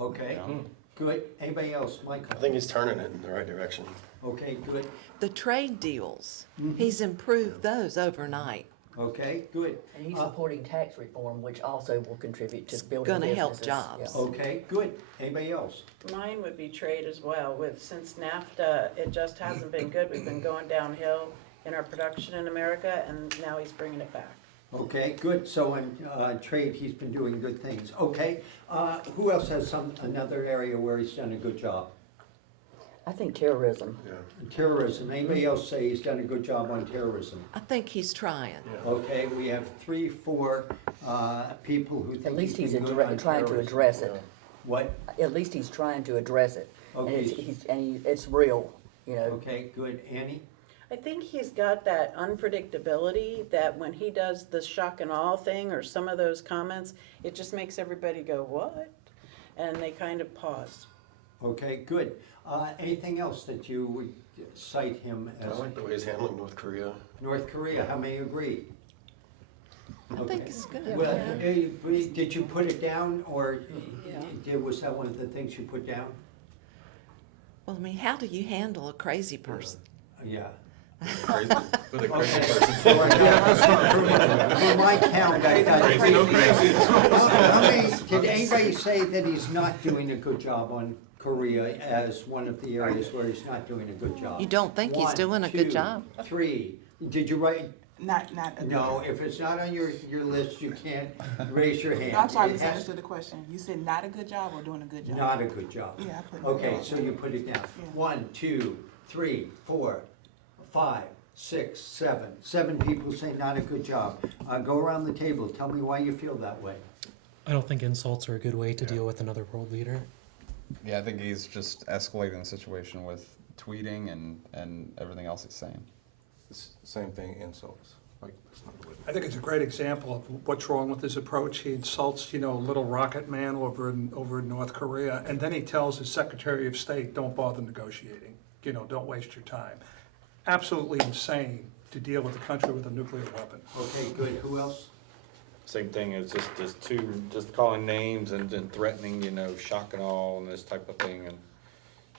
Okay, Yeah. good. Anybody else? Michael? I think he's turning it in the right direction. Okay, good. The trade deals, he's improved those overnight. Okay, good. And he's supporting tax reform, which also will contribute to building gonna help businesses. jobs. Yeah. Okay, good. Anybody else? Mine would be trade as well. Since NAFTA, it just hasn't been good. We've been going downhill in our production in America, and now he's bringing it back. Okay, good. So in trade, he's been doing good things. Okay, who else has another area where he's done a good job? I think terrorism. Terrorism. Anybody else say he's done a good job on terrorism? I think he's trying. Okay, we have 3, 4 people who think At least he's been good on trying to terrorism. address it. What? At least he's trying to address it. And Okay. it's real, you know. Okay, good. Annie? I think he's got that unpredictability that when he does the shock and awe thing or some of those comments, it just makes everybody go, what? And they kind of pause. Okay, good. Anything else that you would cite him I as? like the way he's handling North Korea. North Korea, how many agree? I think it's good. Well, yeah. did you put it down, or was that one of the things you put down? Well, I mean, how do you handle a crazy person? Yeah. Crazy, with a crazy Okay. person. For my count, I got Crazy, no crazy. How many, did anybody say that he's not doing a good job on Korea as one of the areas where he's not doing a good job? You don't think he's 1, doing a good 2, job? 3. Did you write? Not a No, if it's not on your list, you can't raise your hand. No, I'm sorry, I It has- misunderstood the question. You said not a good job or doing a good job? Not a good job. Yeah, I put it Okay, down. so you put it down. Yeah. 1, 2, 3, 4, 5, 6, 7. 7 people say not a good job. Go around the table, tell me why you feel that way. I don't think insults are a good way to deal with another world leader. Yeah, I think he's just escalating the situation with tweeting and everything else he's saying. Same thing, insults. Like, that's not the way. I think it's a great example of what's wrong with his approach. He insults, little rocket man over in North Korea, and then he tells his Secretary of State, don't bother negotiating. Don't waste your time. Absolutely insane to deal with a country with a nuclear weapon. Okay, good. Who else? Same thing, it's just calling names and then threatening, shock and awe and this type of thing, and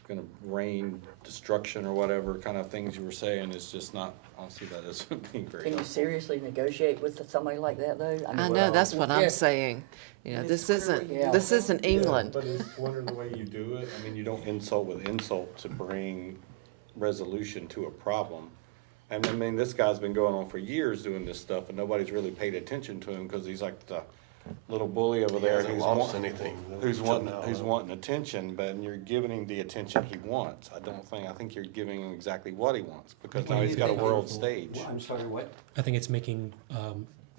gonna rain destruction or whatever kind of things you were saying is just not, I don't see that as being very Can you helpful. seriously negotiate with somebody like that, though? I know, that's what I'm yeah. saying. This isn't England. But it's wondering the way you do it, I mean, you don't insult with insult to bring resolution to a problem. And I mean, this guy's been going on for years doing this stuff, and nobody's really paid attention to him, because he's like the little bully over there hasn't who's launched wanting, anything who's till now, though. wanting attention, but you're giving him the attention he wants. I think you're giving him exactly what he wants, because now he's got a world stage. I'm sorry, what? I think it's making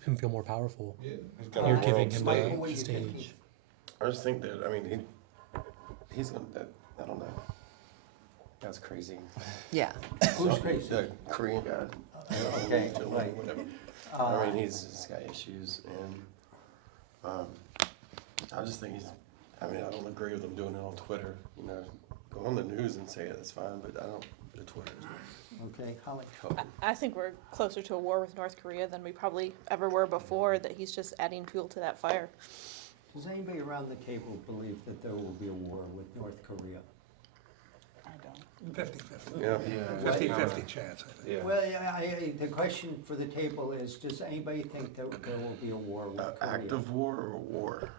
him feel more powerful. Yeah, he's got a You're world giving him Michael, what a do you think? stage. I just think that, he's gonna, I don't know. That's crazy. Yeah. Who's crazy? The Korean guy. Okay, right. Whatever. I mean, he's got issues, and I just think I don't agree with him doing it on Twitter. Go on the news and say it, that's fine, but I don't It's what it is. Okay, Holly? I think we're closer to a war with North Korea than we probably ever were before, that he's just adding fuel to that fire. Does anybody around the table believe that there will be a war with North Korea? I don't. 50-50. Yeah. 50-50 chance, I think. Yeah. Well, the question for the table is, does anybody think that there will be a war with Korea? Active war or war?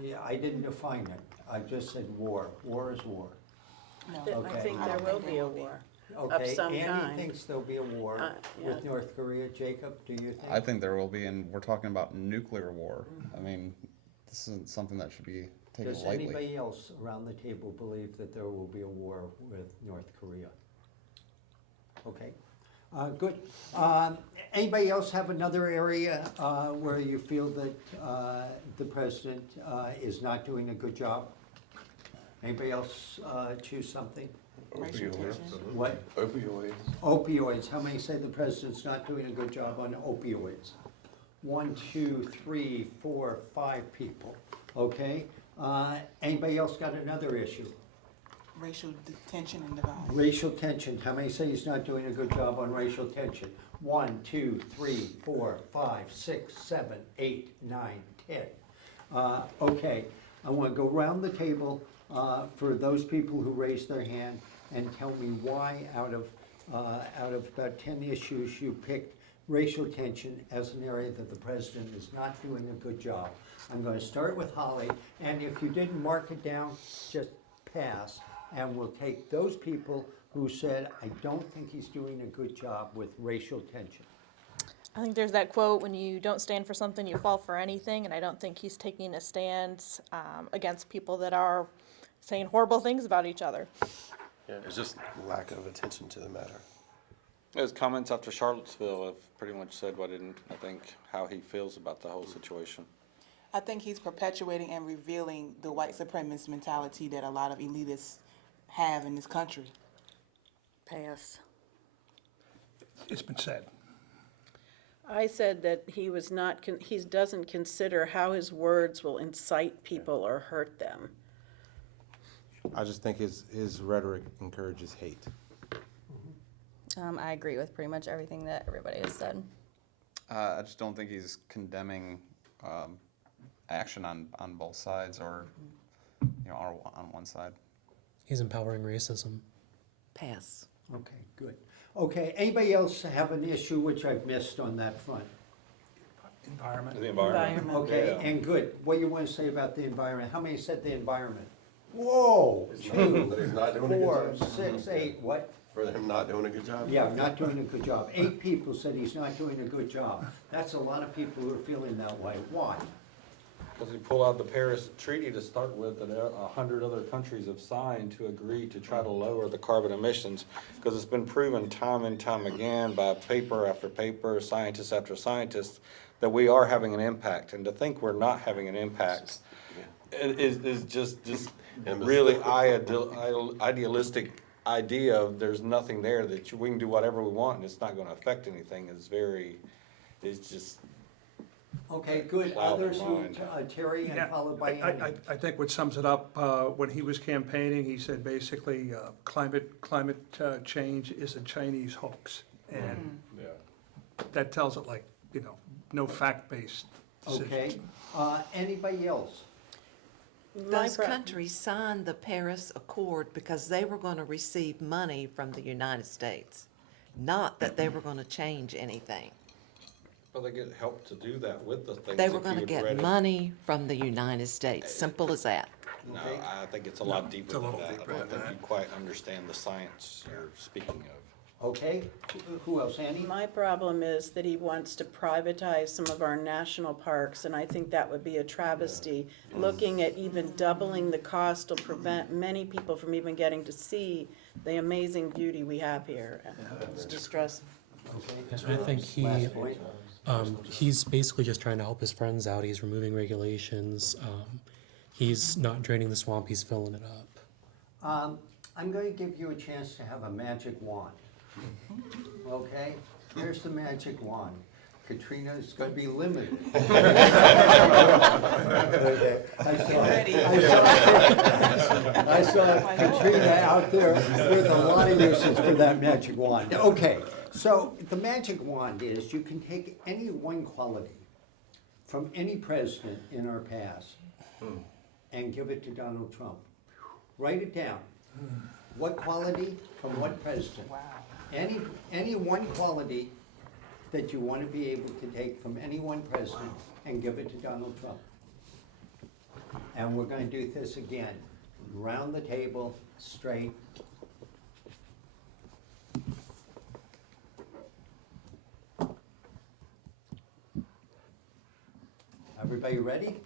Yeah, I didn't define it. I just said war. War is war. No. I Okay. think I there don't will think be there a will be. war. Okay, some Andy kind. thinks there'll be a war yeah. with North Korea. Jacob, do you think? I think there will be, and we're talking about nuclear war. I mean, this isn't something that should be taken Does lightly. anybody else around the table believe that there will be a war with North Korea? Okay, good. Anybody else have another area where you feel that the president is not doing a good job? Anybody else choose something? Racial Opioids. tension. What? Opioids. Opioids. How many say the president's not doing a good job on opioids? 1, 2, 3, 4, 5 people. Okay. Anybody else got another issue? Racial tension and divide. Racial tension. How many say he's not doing a good job on racial tension? 1, 2, 3, 4, 5, 6, 7, 8, 9, 10. Okay. I want to go around the table for those people who raised their hand and tell me why out of about 10 issues you picked racial tension as an area that the president is not doing a good job. I'm going to start with Holly, and if you didn't mark it down, just pass, and we'll take those people who said, I don't think he's doing a good job with racial tension. I think there's that quote, when you don't stand for something, you fall for anything, and I don't think he's taking a stand against people that are saying horrible things about each other. Yeah, it's just lack of attention to the matter. His comments after Charlottesville have pretty much said what I think how he feels about the whole situation. I think he's perpetuating and revealing the white supremacist mentality that a lot of elitists have in this country. Pass. It's been said. I said that he was not, he doesn't consider how his words will incite people or hurt them. I just think his rhetoric encourages hate. I agree with pretty much everything that everybody has said. I just don't think he's condemning action on both sides, or on one side. He's empowering racism. Pass. Okay, good. Okay, anybody else have an issue which I've missed on that front? Environment. The environment. Okay, Yeah. and good. What do you want to say about the environment? How many said the environment? Whoa, 2, That he's not doing a good 4, job. 6, 8, what? For him not doing a good job? Yeah, not doing a good job. 8 people said he's not doing a good job. That's a lot of people who are feeling that way. Why? Because he pulled out the Paris Treaty to start with, that 100 other countries have signed to agree to try to lower the carbon emissions. Because it's been proven time and time again by paper after paper, scientist after scientist, that we are having an impact. And to think we're not having an impact is just really idealistic idea of there's nothing there, that we can do whatever we want and it's not going to affect anything. It's just. Okay, good. Cloud Others who, mind. Terry, and Yeah, followed by Andy. I think what sums it up, when he was campaigning, he said basically, climate change is a Chinese hoax. And that tells it like, no fact-based decision. Okay, anybody else? Those countries signed the Paris Accord because they were going to receive money from the United States, not that they were going to change anything. Well, they get help to do that with the things. They were going to get money from the United States, simple as that. No, I think it's a lot deeper than little that. deeper I don't than think that. you quite understand the science you're speaking of. Okay, who else, Andy? My problem is that he wants to privatize some of our national parks, and I think that would be a travesty. Looking at even doubling the cost will prevent many people from even getting to see the amazing beauty we have here. It's distressing. Yes, I think Last point. he's basically just trying to help his friends out. He's removing regulations. He's not draining the swamp. He's filling it up. I'm going to give you a chance to have a magic wand. Okay? Here's the magic wand. Katrina's going to be limited. I saw Katrina out there with a lot of uses for that magic wand. Okay, so the magic wand is you can take any one quality from any president in our past and give it to Donald Trump. Write it down. What quality from what president? Wow. Any one quality that you want to be able to take from any one president and give it to Donald Trump. And we're going to do this again. Round the table, straight. Everybody ready?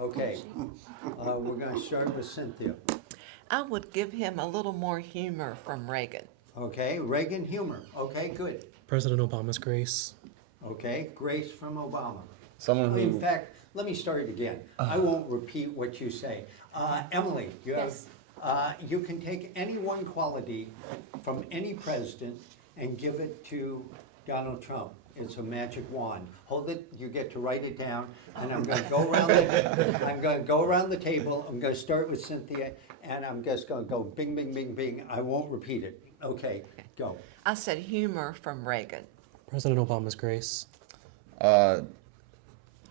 Okay, we're going to start with Cynthia. I would give him a little more humor from Reagan. Okay, Reagan humor. Okay, good. President Obama's grace. Okay, grace from Obama. Someone who. In fact, let me start it again. I won't repeat what you say. Emily, you have, you can take any one quality from any president and give it to Donald Trump. It's a magic wand. Hold it, you get to write it down, and I'm gonna go around the table. I'm gonna start with Cynthia, and I'm just gonna go bing, bing, bing, bing. I won't repeat it. Okay, go. I said humor from Reagan. President Obama's grace.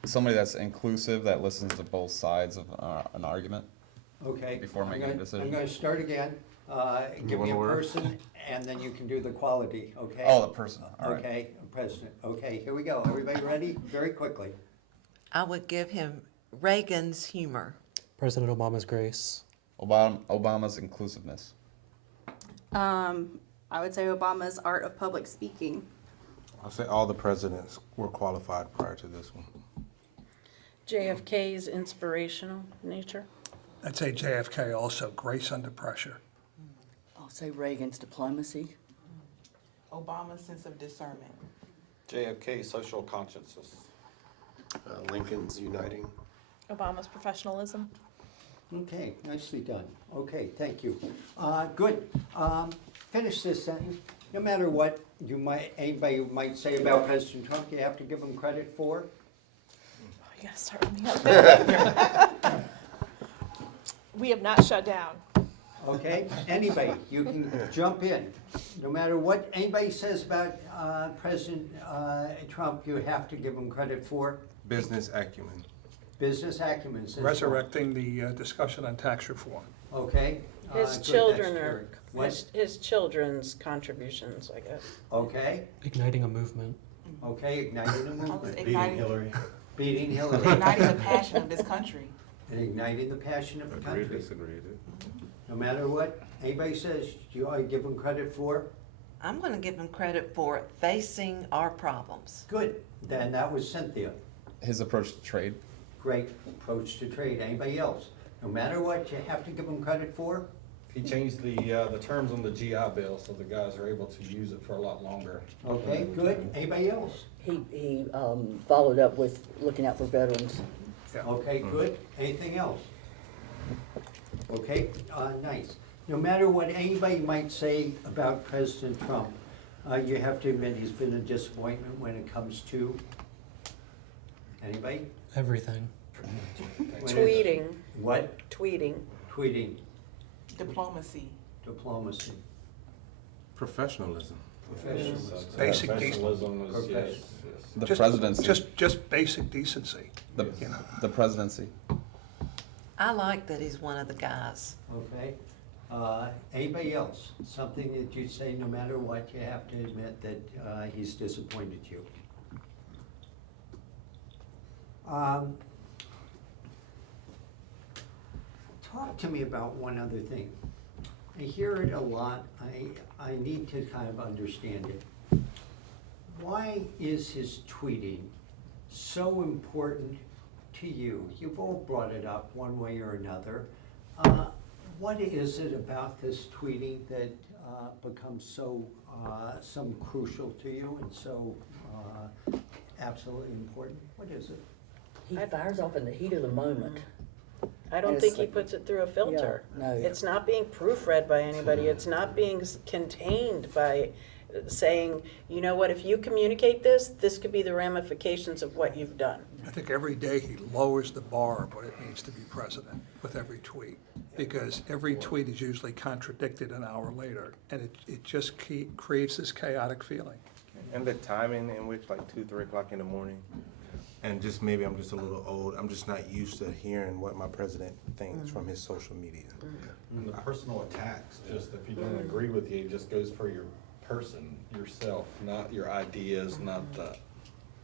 Somebody that's inclusive, that listens to both sides of an argument. Okay. Before making a decision. I'm gonna start again. Give me a person, and then you can do the quality, okay? Oh, the person, all right. Okay, president. Okay, here we go. Everybody ready? Very quickly. I would give him Reagan's humor. President Obama's grace. Obama's inclusiveness. I would say Obama's art of public speaking. I'll say all the presidents were qualified prior to this one. JFK's inspirational nature. I'd say JFK also, grace under pressure. I'll say Reagan's diplomacy. Obama's sense of discernment. JFK, social consciences. Lincoln's uniting. Obama's professionalism. Okay, nicely done. Okay, thank you. Good. Finish this sentence. No matter what anybody might say about President Trump, you have to give him credit for. Oh, you gotta start with me up there. We have not shut down. Okay, anybody, you can jump in. No matter what anybody says about President Trump, you have to give him credit for. Business acumen. Business acumen. says Resurrecting the discussion on tax reform. Okay. His good, children that's are, very- What? his children's contributions, I guess. Okay, Igniting a movement. okay, igniting a movement. Igniting Beating Hillary. igniting the passion of this country. And igniting the passion of the country. Disagreed. No matter what anybody says, you ought to give them credit for. I'm going to give him credit for facing our problems. Good, then that was Cynthia. His approach to trade. Great approach to trade. Anybody else? No matter what, you have to give them credit for. He changed the terms on the GI Bill, so the guys are able to use it for a lot longer. Okay, good. Anybody else? He followed up with looking out for veterans. Okay, good. Anything else? Okay, nice. No matter what anybody might say about President Trump, you have to admit he's been a disappointment when it comes to anybody? Everything. When it's- Tweeting, What? tweeting. Tweeting, Diplomacy. diplomacy, Professionalism. professionalism. Basic Professionalism was, yes, Okay. yes. The Just- presidency. Just basic decency. The presidency. I like that he's one of the guys. Okay. Anybody else? Something that you say, no matter what, you have to admit that he's disappointed you. Talk to me about one other thing. I hear it a lot. I need to kind of understand it. Why is his tweeting so important to you? You've all brought it up one way or another. What is it about this tweeting that becomes so crucial to you and so absolutely important? What is it? He fires off in the heat of the moment. I don't It's think he like- puts it through a filter. Yeah, no. It's not being proofread by anybody. It's not being contained by saying, you know what, if you communicate this, this could be the ramifications of what you've done. I think every day he lowers the bar of what it means to be president with every tweet, because every tweet is usually contradicted an hour later, and it just creates this chaotic feeling. And the timing in which, like 2, 3 o'clock in the morning, and just maybe I'm just a little old, I'm just not used to hearing what my president thinks from his social media. And the personal attacks, just if he doesn't agree with you, he just goes for your person, yourself, not your ideas, not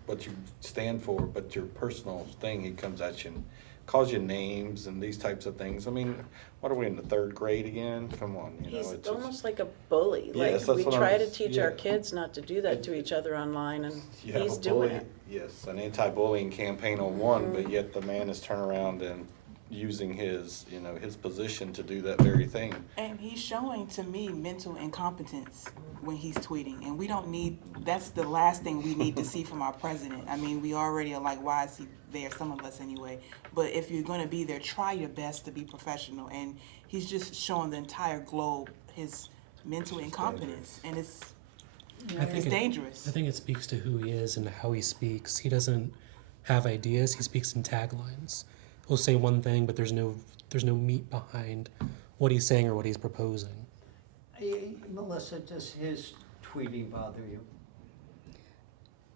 what you stand for, but your personal thing. He comes at you and calls you names and these types of things. I mean, what are we in the 3rd grade again? Come on, you know. He's it's almost like a bully. Yes, Like, that's we what try to I'm- teach our kids not to do that to each other online, and you have he's a doing bully, it. yes, an anti-bullying campaign on one, but yet the man is turning around and using his, you know, his position to do that very thing. And he's showing to me mental incompetence when he's tweeting, and we don't need, that's the last thing we need to see from our president. I mean, we already are like, why is he there, some of us anyway, but if you're gonna be there, try your best to be professional, and he's just showing the entire globe his mental incompetence, and it's dangerous. I think it speaks to who he is and how he speaks. He doesn't have ideas. He speaks in taglines. He'll say one thing, but there's no meat behind what he's saying or what he's proposing. Melissa, does his tweeting bother you?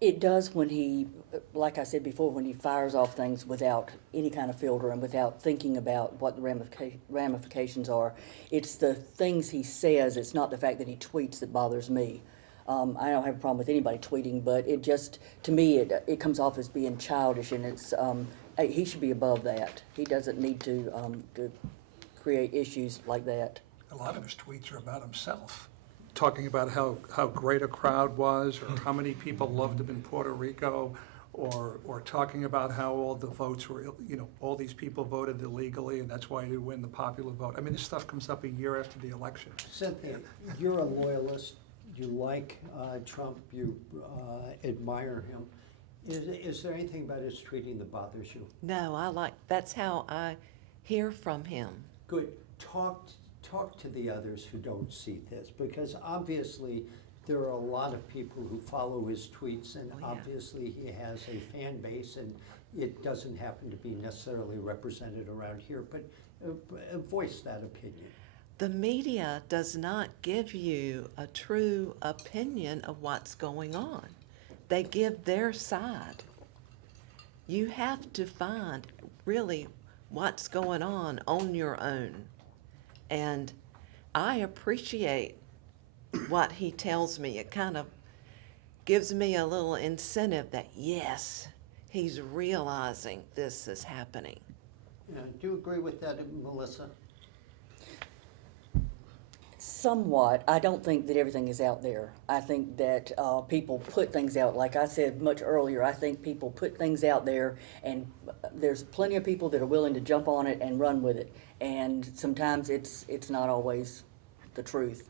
It does when he, like I said before, when he fires off things without any kind of filter and without thinking about what the ramifications are. It's the things he says, it's not the fact that he tweets that bothers me. I don't have a problem with anybody tweeting, but it just, to me, it comes off as being childish, and it's, he should be above that. He doesn't need to create issues like that. A lot of his tweets are about himself, talking about how great a crowd was, or how many people loved him in Puerto Rico, or talking about how all the votes were, you know, all these people voted illegally, and that's why he didn't win the popular vote. I mean, this stuff comes up a year after the election. Cynthia, you're a loyalist. You like Trump. You admire him. Is there anything about his tweeting that bothers you? No, that's how I hear from him. Good. Talk to the others who don't see this, because obviously there are a lot of people who follow his tweets, and obviously he has a fan base, and it doesn't happen to be necessarily represented around here, but voice that opinion. The media does not give you a true opinion of what's going on. They give their side. You have to find really what's going on your own. And I appreciate what he tells me. It kind of gives me a little incentive that, yes, he's realizing this is happening. Do you agree with that, Melissa? Somewhat. I don't think that everything is out there. I think that people put things out. Like I said much earlier, I think people put things out there, and there's plenty of people that are willing to jump on it and run with it. And sometimes it's not always the truth.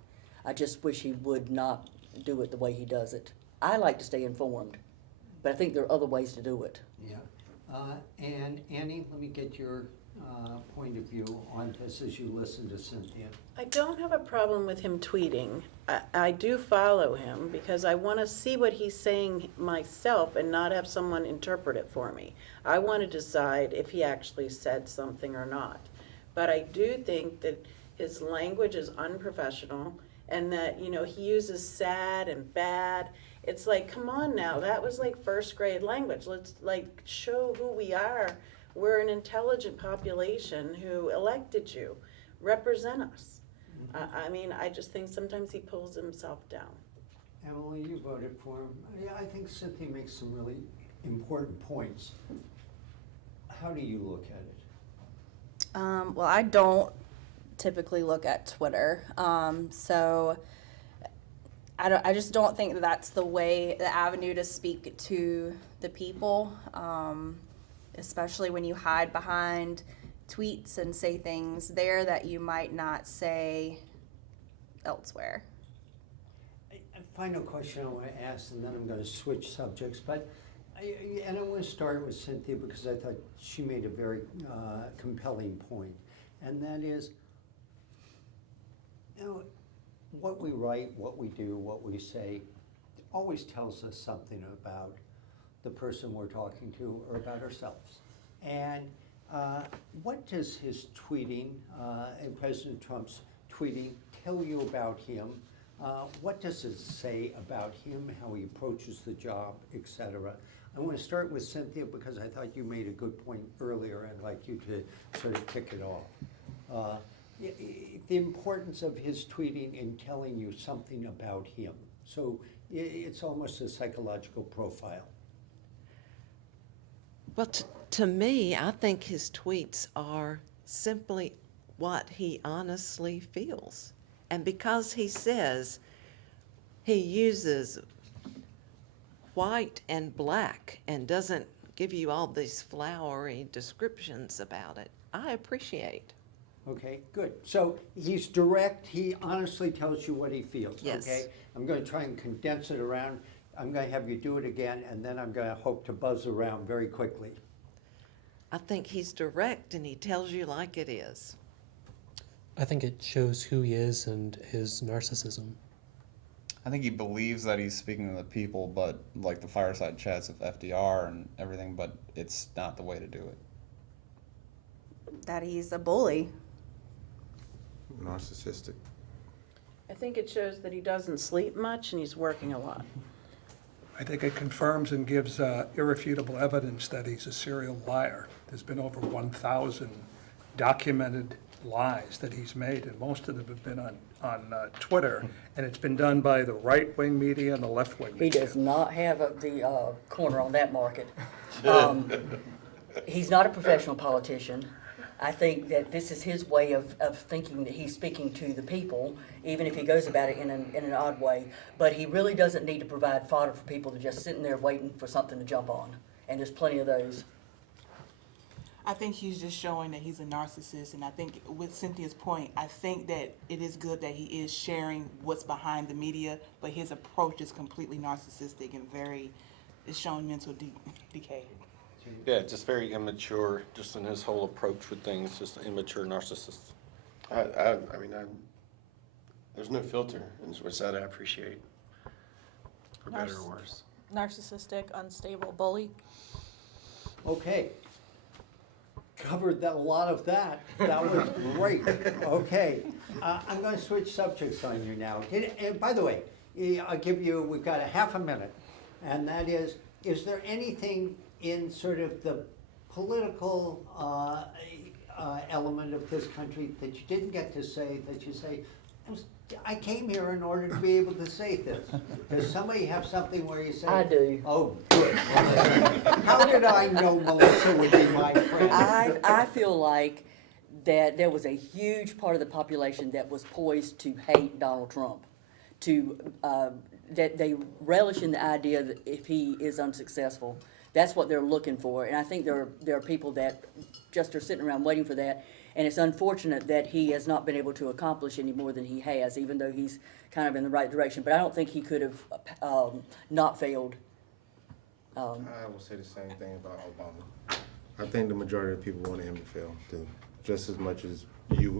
I just wish he would not do it the way he does it. I like to stay informed, but I think there are other ways to do it. Yeah. And Annie, let me get your point of view on this as you listen to Cynthia. I don't have a problem with him tweeting. I do follow him because I want to see what he's saying myself and not have someone interpret it for me. I want to decide if he actually said something or not. But I do think that his language is unprofessional, and that, you know, he uses sad and bad. It's like, come on now, that was like 1st grade language. Let's like show who we are. We're an intelligent population who elected you. Represent us. I mean, I just think sometimes he pulls himself down. Emily, you voted for him. Yeah, I think Cynthia makes some really important points. How do you look at it? Well, I don't typically look at Twitter, so I just don't think that that's the avenue to speak to the people, especially when you hide behind tweets and say things there that you might not say elsewhere. A final question I want to ask, and then I'm going to switch subjects, but I want to start with Cynthia because I thought she made a very compelling point, and that is, you know, what we write, what we do, what we say, always tells us something about the person we're talking to or about ourselves. And what does his tweeting, and President Trump's tweeting, tell you about him? What does it say about him, how he approaches the job, et cetera? I want to start with Cynthia because I thought you made a good point earlier. I'd like you to sort of kick it off. The importance of his tweeting in telling you something about him. So it's almost a psychological profile. Well, to me, I think his tweets are simply what he honestly feels. And because he says he uses white and black and doesn't give you all these flowery descriptions about it, I appreciate. Okay, good. So he's direct, he honestly tells you what he feels, Yes. okay? I'm going to try and condense it around. I'm going to have you do it again, and then I'm going to hope to buzz around very quickly. I think he's direct and he tells you like it is. I think it shows who he is and his narcissism. I think he believes that he's speaking to the people, but like the fireside chats of FDR and everything, but it's not the way to do it. That he's a bully. Narcissistic. I think it shows that he doesn't sleep much and he's working a lot. I think it confirms and gives irrefutable evidence that he's a serial liar. There's been over 1,000 documented lies that he's made, and most of them have been on Twitter, and it's been done by the right-wing media and the left-wing He media. does not have the corner on that market. He's not a professional politician. I think that this is his way of thinking that he's speaking to the people, even if he goes about it in an odd way. But he really doesn't need to provide fodder for people to just sitting there waiting for something to jump on. And there's plenty of those. I think he's just showing that he's a narcissist, and I think with Cynthia's point, I think that it is good that he is sharing what's behind the media, but his approach is completely narcissistic and it's showing mental decay. Yeah, just very immature, just in his whole approach with things, just an immature narcissist. I mean, there's no filter, which I appreciate, for better or worse. Narcissistic, unstable bully. Okay. Covered a lot of that. That was great. Okay. I'm going to switch subjects on you now. And by the way, we've got a half a minute, and that is there anything in sort of the political element of this country that you didn't get to say, that you say, I came here in order to be able to say this? Does somebody have something where you say? I do. Oh, good. How did I know Melissa would be my friend? I feel like that there was a huge part of the population that was poised to hate Donald Trump, that they relish in the idea that if he is unsuccessful, that's what they're looking for. And I think there are people that just are sitting around waiting for that. And it's unfortunate that he has not been able to accomplish any more than he has, even though he's kind of in the right direction. But I don't think he could have not failed. I will say the same thing about Obama. I think the majority of people wanted him to fail, too, just as much as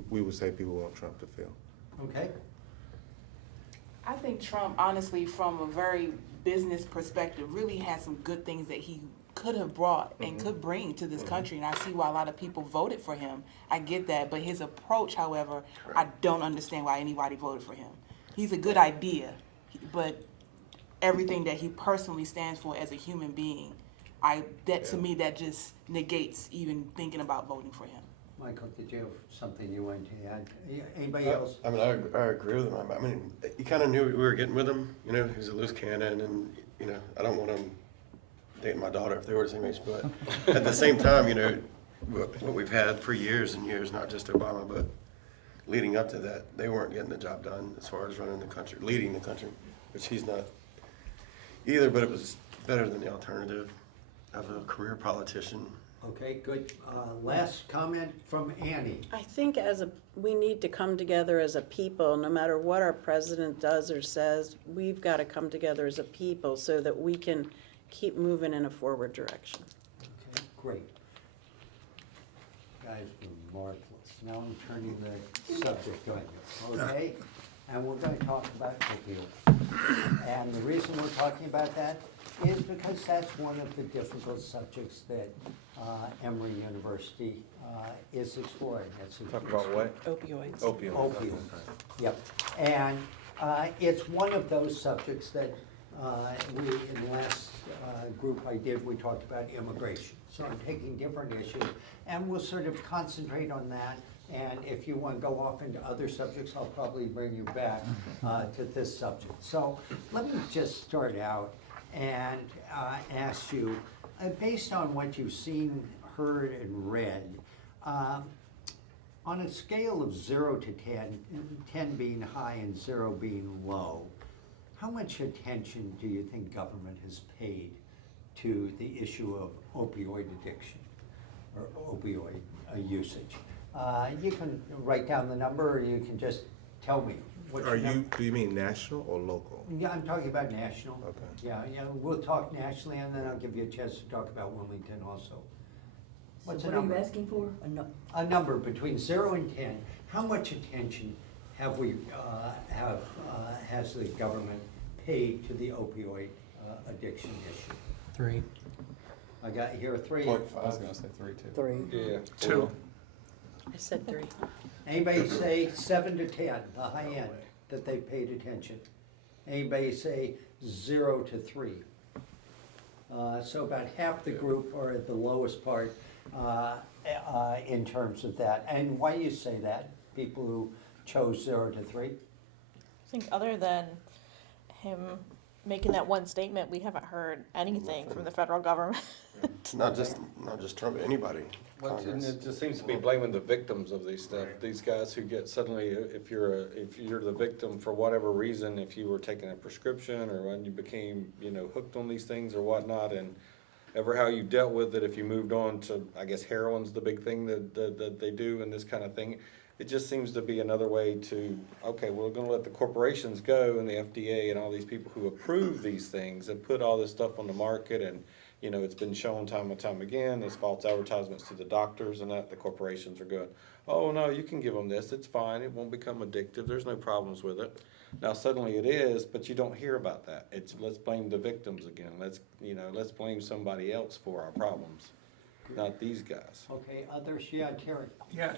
we would say people want Trump to fail. Okay. I think Trump, honestly, from a very business perspective, really has some good things that he could have brought and could bring to this country, and I see why a lot of people voted for him. I get that, but his approach, however, I don't understand why anybody voted for him. He's a good idea, but everything that he personally stands for as a human being, to me, that just negates even thinking about voting for him. Michael, did you have something you wanted to add? Anybody else? I mean, I agree with him. I mean, you kind of knew we were getting with him. You know, he was a loose cannon, and I don't want him dating my daughter if they were the same age, but at the same time, what we've had for years and years, not just Obama, but leading up to that, they weren't getting the job done as far as running the country, leading the country, which he's not either, but it was better than the alternative of a career politician. Okay, good. Last comment from Annie. I think we need to come together as a people, no matter what our president does or says, we've got to come together as a people so that we can keep moving in a forward direction. Okay, great. Guys were marvelous. Now I'm turning the subject on you, okay? and we're going to talk about opioids. And the reason we're talking about that is because that's one of the difficult subjects that Emory University is exploring. Talk about what? Opioids. Opioids. Yep. And it's one of those subjects that we, in the last group I did, we talked about immigration. So I'm taking different issues, and we'll sort of concentrate on that. And if you want to go off into other subjects, I'll probably bring you back to this subject. So let me just start out and ask you, based on what you've seen, heard, and read, on a scale of 0 to 10, 10 being high and 0 being low, how much attention do you think government has paid to the issue of opioid addiction or opioid usage? You can write down the number, or you can just tell me. Do you mean national or local? Yeah, I'm talking about national. Okay. Yeah, we'll talk nationally, and then I'll give you a chance to talk about Wilmington also. What's the What are number? you asking for? A number between 0 and 10. How much attention have we has the government paid to the opioid addiction issue? 3. I got here 3. I was gonna say 3 too. 3. Yeah. 2. I said 3. Anybody say 7 to 10, the high end, that they paid attention? Anybody say 0 to 3? So about half the group are at the lowest part in terms of that. And why do you say that? People who chose 0 to 3? I think other than him making that one statement, we haven't heard anything from the federal government. It's not just Trump, anybody. Well, and Congress. it just seems to be blaming the victims of these stuff. These guys who get suddenly, if you're the victim for whatever reason, if you were taking a prescription or when you became, hooked on these things or whatnot, and ever how you dealt with it, if you moved on to, I guess heroin's the big thing that they do and this kind of thing. It just seems to be another way to, okay, we're gonna let the corporations go and the FDA and all these people who approve these things and put all this stuff on the market, and it's been shown time and time again, there's false advertisements to the doctors and that the corporations are going, oh no, you can give them this, it's fine, it won't become addictive, there's no problems with it. Now suddenly it is, but you don't hear about that. It's, let's blame the victims again, let's blame somebody else for our problems, not these guys. Okay, others, yeah, Terry. Yeah,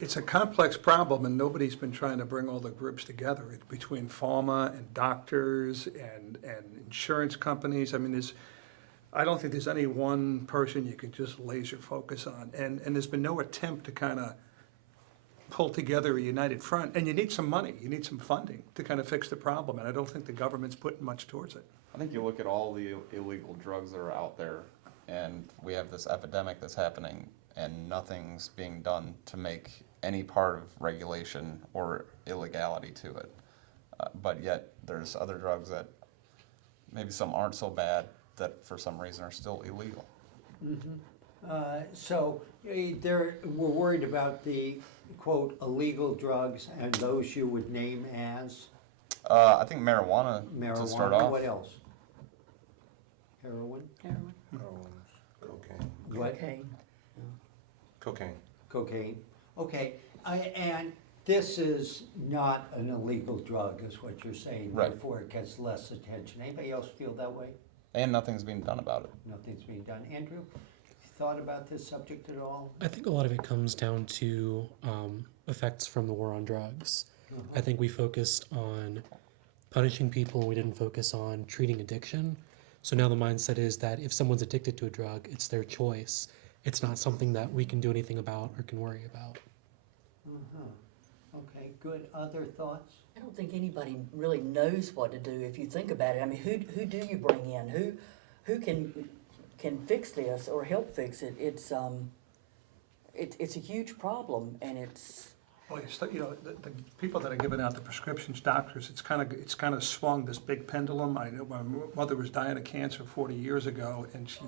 it's a complex problem, and nobody's been trying to bring all the groups together between pharma and doctors and insurance companies. I mean, I don't think there's any one person you can just laser focus on, and there's been no attempt to kind of pull together a united front. And you need some money, you need some funding to kind of fix the problem, and I don't think the government's putting much towards it. I think you look at all the illegal drugs that are out there, and we have this epidemic that's happening, and nothing's being done to make any part of regulation or illegality to it. But yet, there's other drugs that maybe some aren't so bad that for some reason are still illegal. So we're worried about the, quote, illegal drugs and those you would name as? I think marijuana to start Marijuana, off. what else? Heroin? Cocaine. What? Cocaine. Cocaine. Okay, and this is not an illegal drug, is what you're saying, Right. therefore it gets less attention. Anybody else feel that way? And nothing's being done about it. Nothing's being done. Andrew, thought about this subject at all? I think a lot of it comes down to effects from the war on drugs. I think we focused on punishing people and we didn't focus on treating addiction. So now the mindset is that if someone's addicted to a drug, it's their choice. It's not something that we can do anything about or can worry about. Okay, good. Other thoughts? I don't think anybody really knows what to do if you think about it. I mean, who do you bring in? Who can fix this or help fix it? It's a huge problem, and it's. Well, the people that are giving out the prescriptions, doctors, it's kind of swung this big pendulum. I know my mother was dying of cancer 40 years ago, and she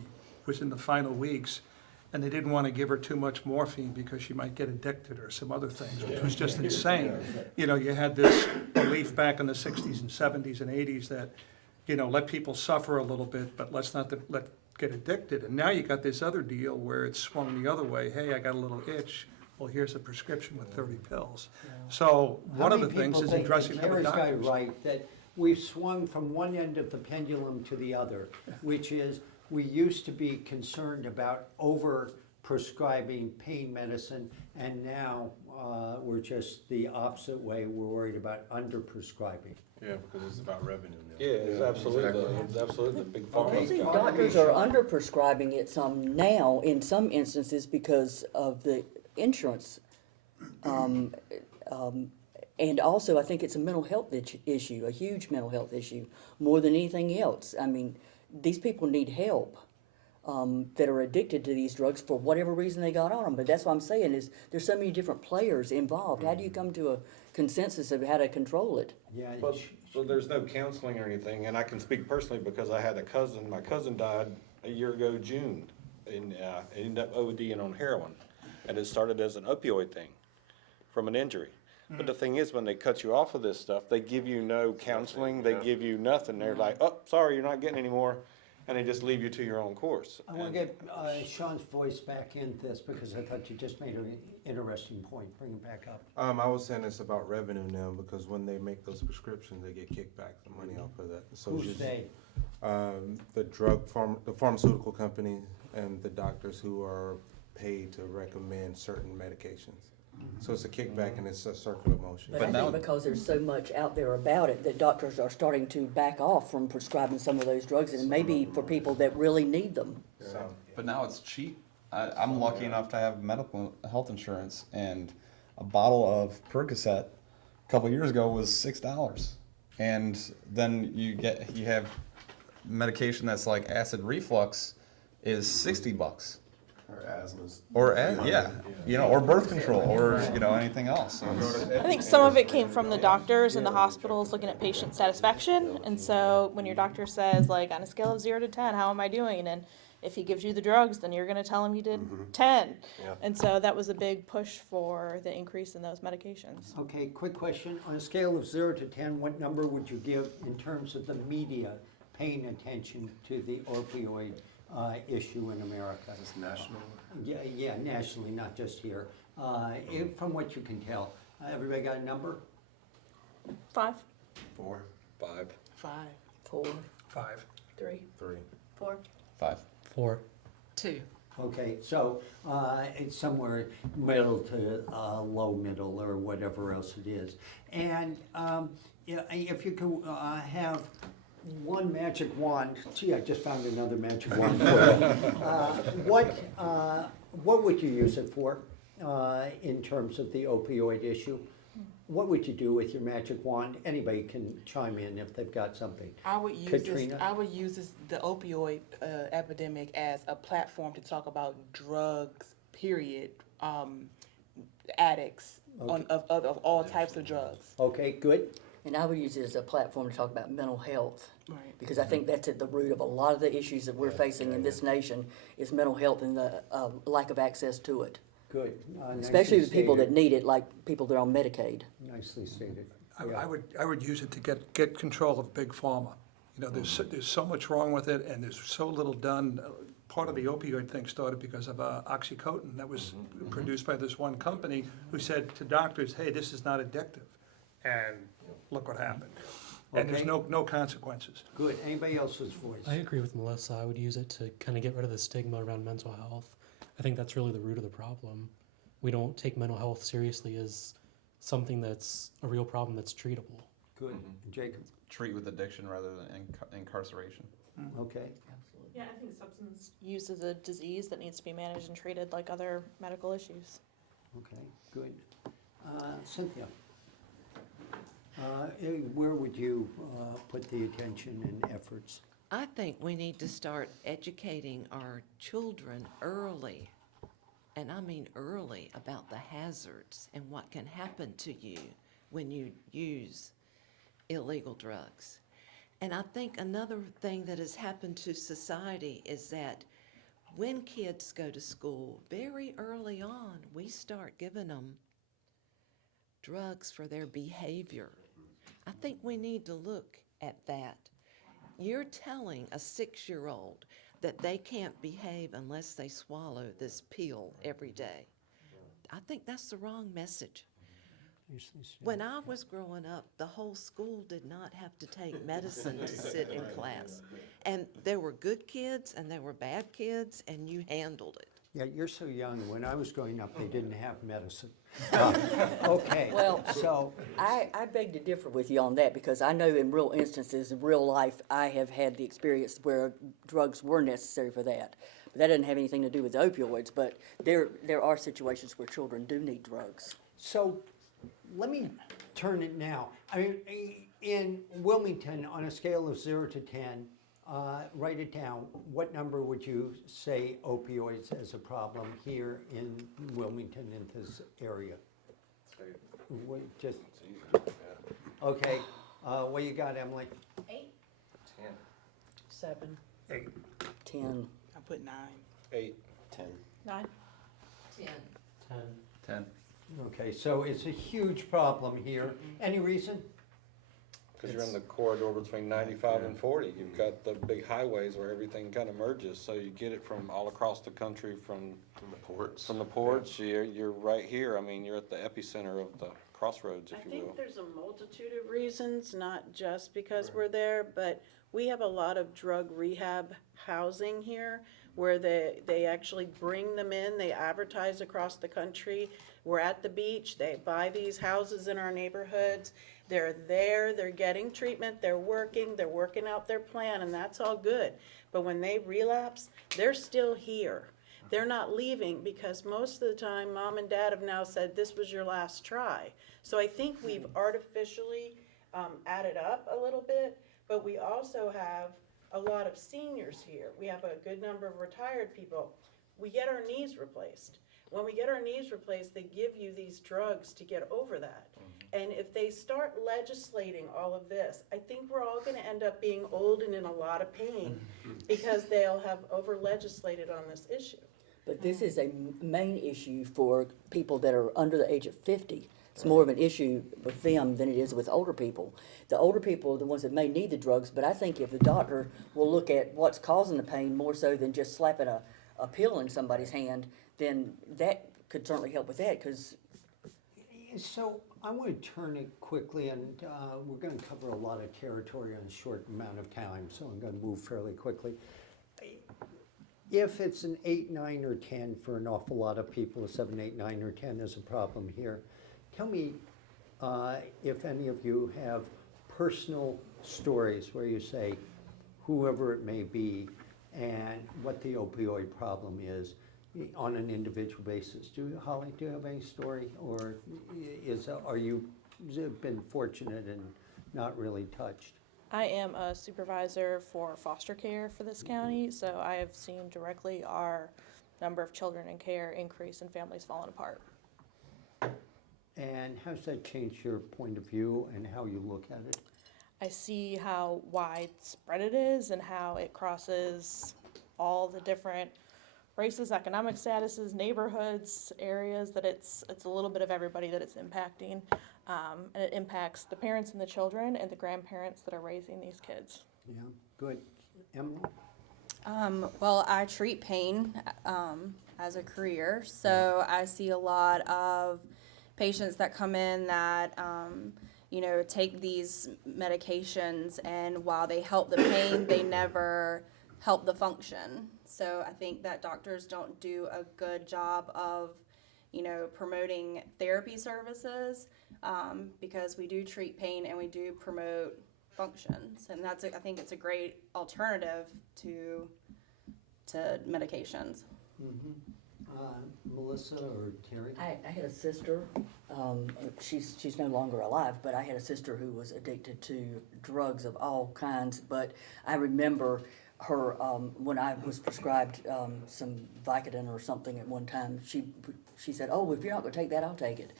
was in the final weeks, and they didn't want to give her too much morphine because she might get addicted or some other things, which was just insane. You had this belief back in the 60s and 70s and 80s that, let people suffer a little bit, but let's not get addicted. And now you got this other deal where it's swung the other way. Hey, I got a little itch. well, here's a prescription with 30 pills. So one of the things is addressing them with Mary's got it doctors. right, that we've swung from one end of the pendulum to the other, which is, we used to be concerned about over-prescribing pain medicine, and now we're just the opposite way, we're worried about under-prescribing. Yeah, because it's about revenue now. Yeah, it's absolutely, big I pharma think stuff. doctors are under-prescribing it some now, in some instances, because of the insurance. And also, I think it's a mental health issue, a huge mental health issue, more than anything else. I mean, these people need help, that are addicted to these drugs for whatever reason they got on them. But that's what I'm saying is, there's so many different players involved. How do you come to a consensus of how to control it? Yeah, But, so there's no counseling or anything, and I can speak personally because I had a cousin, my cousin died a year ago, June, and ended up ODing on heroin. And it started as an opioid thing from an injury. But the thing is, when they cut you off of this stuff, they give you no counseling, they give you nothing. They're like, oh, sorry, you're not getting any more, and they just leave you to your own course. I want to get Sean's voice back in this, because I thought you just made an interesting point. Bring it back up. I was saying it's about revenue now, because when they make those prescriptions, they get kicked back the money off of that. So Who's just, they? the pharmaceutical company and the doctors who are paid to recommend certain medications. So it's a kickback and it's a circular motion. But I think because there's so much out there about it, that doctors are starting to back off from prescribing some of those drugs, and maybe for people that really need them. But now it's cheap. I'm lucky enough to have medical health insurance, and a bottle of Percocet a couple years ago was $6. And then you have medication that's like acid reflux is $60. Or asthma's. Or birth control, or anything else. So I think some of it came from the doctors and the hospitals looking at patient satisfaction. And so when your doctor says, like, on a scale of 0 to 10, how am I doing? And if he gives you the drugs, then you're going to tell him you did 10. Yeah. And so that was a big push for the increase in those medications. Okay, quick question. On a scale of 0 to 10, what number would you give in terms of the media paying attention to the opioid issue in America? Is this national? Yeah, nationally, not just here. From what you can tell, everybody got a number? 5, 4. 5. 5. 4, 5. 3. 3. 4. 5. 4. 2. Okay, so it's somewhere middle to low middle, or whatever else it is. And if you could have one magic wand, gee, I just found another magic wand for you. What would you use it for in terms of the opioid issue? What would you do with your magic wand? Anybody can chime in if they've got something. I would use Katrina? the opioid epidemic as a platform to talk about drugs, period, addicts of all types of drugs. Okay, good. And I would use it as a platform to talk about mental health. Right. Because I think that's at the root of a lot of the issues that we're facing in this nation, is mental health and the lack of access to it. Good. Especially Nicely the people that stated. need it, like people that are on Medicaid. Nicely stated. I would use it to get control of big pharma. There's so much wrong with it, and there's so little done. Part of the opioid thing started because of oxycodone that was produced by this one company who said to doctors, hey, this is not addictive. And look what happened. And there's Okay. no consequences. Good. Anybody else's voice? I agree with Melissa. I would use it to kind of get rid of the stigma around mental health. I think that's really the root of the problem. We don't take mental health seriously as something that's a real problem that's treatable. Good. Jacob? treat with addiction rather than incarceration. Okay. Yeah, I think substance use is a disease that needs to be managed and treated like other medical issues. Okay, good. Cynthia? Where would you put the attention and efforts? I think we need to start educating our children early, and I mean early, about the hazards and what can happen to you when you use illegal drugs. And I think another thing that has happened to society is that when kids go to school, very early on, we start giving them drugs for their behavior. I think we need to look at that. You're telling a 6-year-old that they can't behave unless they swallow this pill every day. I think that's the wrong message. When I was growing up, the whole school did not have to take medicine to sit in class. And there were good kids and there were bad kids, and you handled it. Yeah, you're so young. When I was growing up, they didn't have medicine. Okay, Well, so, I beg to differ with you on that, because I know in real instances, in real life, I have had the experience where drugs were necessary for that. But that doesn't have anything to do with opioids, but there are situations where children do need drugs. so let me turn it now. I mean, in Wilmington, on a scale of 0 to 10, write it down. What number would you say opioids as a problem here in Wilmington, in this area? Just, okay, what you got, Emily? 8. 7. 8. 10. I put 9. 8. 10. 9. 10. 10. Okay, so it's a huge problem here. Any reason? Because you're in the corridor between 95 and 40. You've got the big highways where everything kind of merges, so you get it from all across the country, from the ports. From the ports, you're right here. I mean, you're at the epicenter of the crossroads, if I you will. think there's a multitude of reasons, not just because we're there, but we have a lot of drug rehab housing here where they actually bring them in, they advertise across the country. We're at the beach, they buy these houses in our neighborhoods. They're there, they're getting treatment, they're working out their plan, and that's all good. But when they relapse, they're still here. They're not leaving, because most of the time, mom and dad have now said, this was your last try. So I think we've artificially added up a little bit, but we also have a lot of seniors here. We have a good number of retired people. We get our knees replaced. When we get our knees replaced, they give you these drugs to get over that. And if they start legislating all of this, I think we're all gonna end up being old and in a lot of pain because they'll have over-legislated on this issue. But this is a main issue for people that are under the age of 50. It's more of an issue with them than it is with older people. The older people are the ones that may need the drugs, but I think if the doctor will look at what's causing the pain more so than just slapping a pill in somebody's hand, then that could certainly help with that, because So I want to turn it quickly, and we're going to cover a lot of territory in a short amount of time, so I'm going to move fairly quickly. If it's an 8, 9, or 10 for an awful lot of people, a 7, 8, 9, or 10 is a problem here. Tell me if any of you have personal stories where you say, whoever it may be, and what the opioid problem is on an individual basis. Holly, do you have any story, or are you been fortunate and not really touched? I am a supervisor for foster care for this county, so I have seen directly our number of children in care increase and families falling apart. And how's that changed your point of view and how you look at it? I see how widespread it is and how it crosses all the different races, economic statuses, neighborhoods, areas, that it's a little bit of everybody that it's impacting. And it impacts the parents and the children and the grandparents that are raising these kids. Yeah, good. Emily? Well, I treat pain as a career, so I see a lot of patients that come in that take these medications, and while they help the pain, they never help the function. So I think that doctors don't do a good job of promoting therapy services, because we do treat pain and we do promote functions, and I think it's a great alternative to medications. Mm-hmm. Melissa or Terry? I had a sister, she's no longer alive, but I had a sister who was addicted to drugs of all kinds. But I remember her, when I was prescribed some Vicodin or something at one time, she said, "Oh, if you're not going to take that, I'll take it."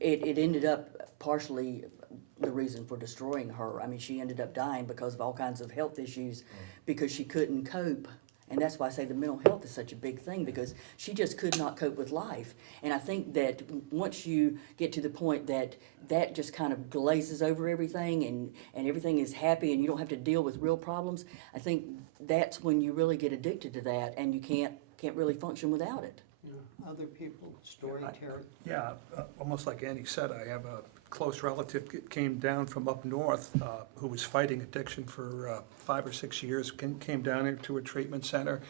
It ended up partially the reason for destroying her. I mean, she ended up dying because of all kinds of health issues because she couldn't cope. And that's why I say the mental health is such a big thing, because she just could not cope with life. And I think that once you get to the point that just kind of glazes over everything and everything is happy and you don't have to deal with real problems, I think that's when you really get addicted to that and you can't really function without it. Other people, story, Terry? Yeah, almost like Annie said, I have a close relative that came down from up north who was fighting addiction for 5 or 6 years, came down here to a treatment center.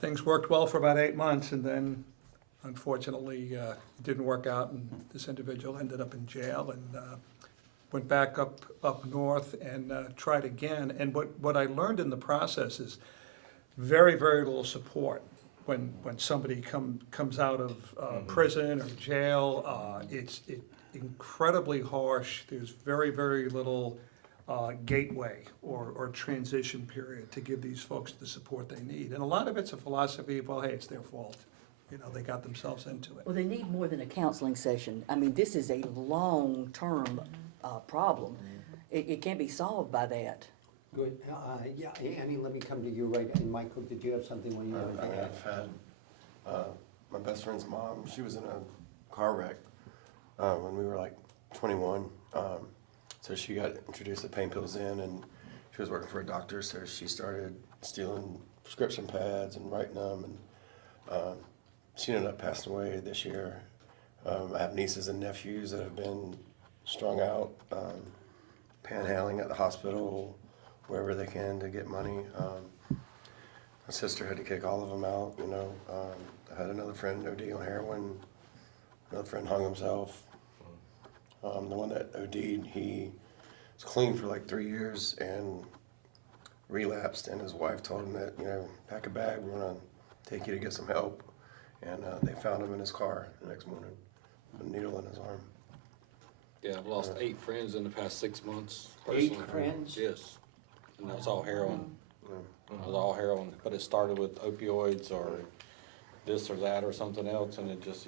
Things worked well for about 8 months, and then unfortunately it didn't work out, and this individual ended up in jail and went back up north and tried again. And what I learned in the process is very, very little support. When somebody comes out of prison or jail, it's incredibly harsh. There's very, very little gateway or transition period to give these folks the support they need. And a lot of it's a philosophy of, well, hey, it's their fault. You know, they got themselves into it. Well, they need more than a counseling session. I mean, this is a long-term problem. It can't be solved by that. Good. Yeah, Annie, let me come to you right, and Michael, did you have something when you wanted to add? I've had, my best friend's mom, she was in a car wreck when we were like 21. So she got introduced to pain pills and she was working for a doctor, so she started stealing prescription pads and writing them, and she ended up passing away this year. I have nieces and nephews that have been strung out, panhandling at the hospital, wherever they can to get money. My sister had to kick all of them out, you know. I had another friend OD on heroin. Another friend hung himself. The one that OD'd, he was clean for like 3 years and relapsed, and his wife told him that, you know, pack a bag, we're gonna take you to get some help. And they found him in his car the next morning, with a needle in his arm. Yeah, I've lost 8 friends in the past 6 months. 8 personally. friends? Yes. And that was all heroin. It was all heroin, but it started with opioids or this or that or something else, and it just,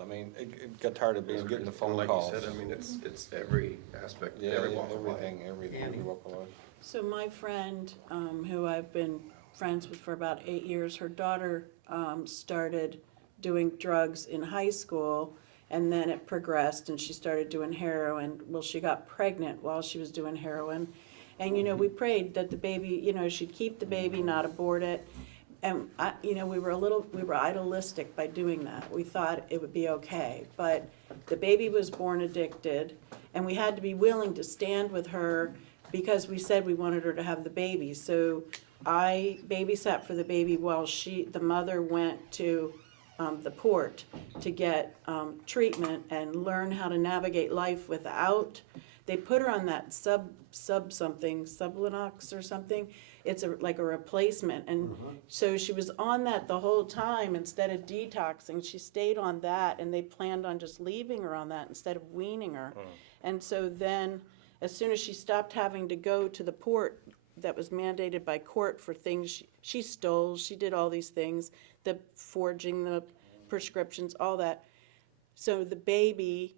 I mean, it got tired of getting the phone like calls. you said, I mean, it's every aspect, Yeah, every walk of life. everything, every walk of life. So my friend, who I've been friends with for about 8 years, her daughter started doing drugs in high school, and then it progressed and she started doing heroin. Well, she got pregnant while she was doing heroin. And, you know, we prayed that the baby, you know, she'd keep the baby, not abort it. And, you know, we were idealistic by doing that. We thought it would be okay. But the baby was born addicted, and we had to be willing to stand with her because we said we wanted her to have the baby. So I babysat for the baby while the mother went to the port to get treatment and learn how to navigate life without. They put her on that Sublinox or something. It's like a replacement, and so she was on that the whole time instead of detoxing. She stayed on that, and they planned on just leaving her on that instead of weaning her. And so then, as soon as she stopped having to go to the port that was mandated by court for things she stole, she did all these things, the forging the prescriptions, all that. So the baby,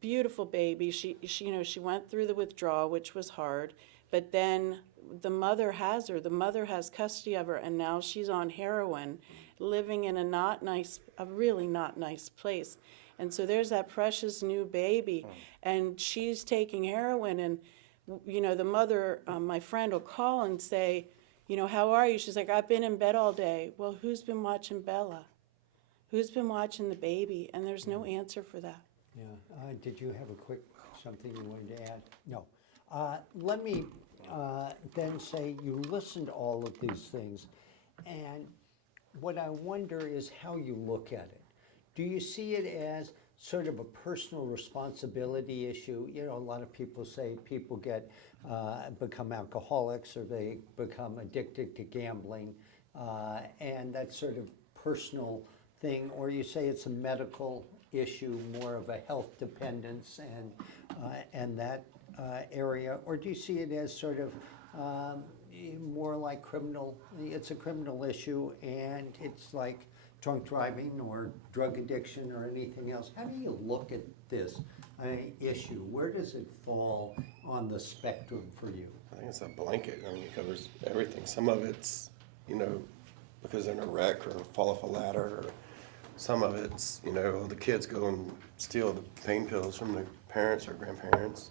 beautiful baby, she you know, she went through the withdrawal, which was hard, but then the mother has custody of her, and now she's on heroin, living in a really not nice place. And so there's that precious new baby, and she's taking heroin, and you know, the mother, my friend, will call and say, you know, how are you? She's like, I've been in bed all day. Well, who's been watching Bella? Who's been watching the baby? And there's no answer for that. Yeah. Did you have a quick something you wanted to add? No. Let me then say you listened to all of these things, and what I wonder is how you look at it. Do you see it as sort of a personal responsibility issue? You know, a lot of people say people become alcoholics or they become addicted to gambling, and that's sort of personal thing, or you say it's a medical issue, more of a health dependence and that area, or do you see it as sort of more like it's a criminal issue and it's like drunk driving or drug addiction or anything else? How do you look at this issue? Where does it fall on the spectrum for you? I think it's a blanket. I mean, it covers everything. Some of it's, you know, because they're in a wreck or fall off a ladder, or some of it's, you know, the kids go and steal the pain pills from the parents or grandparents.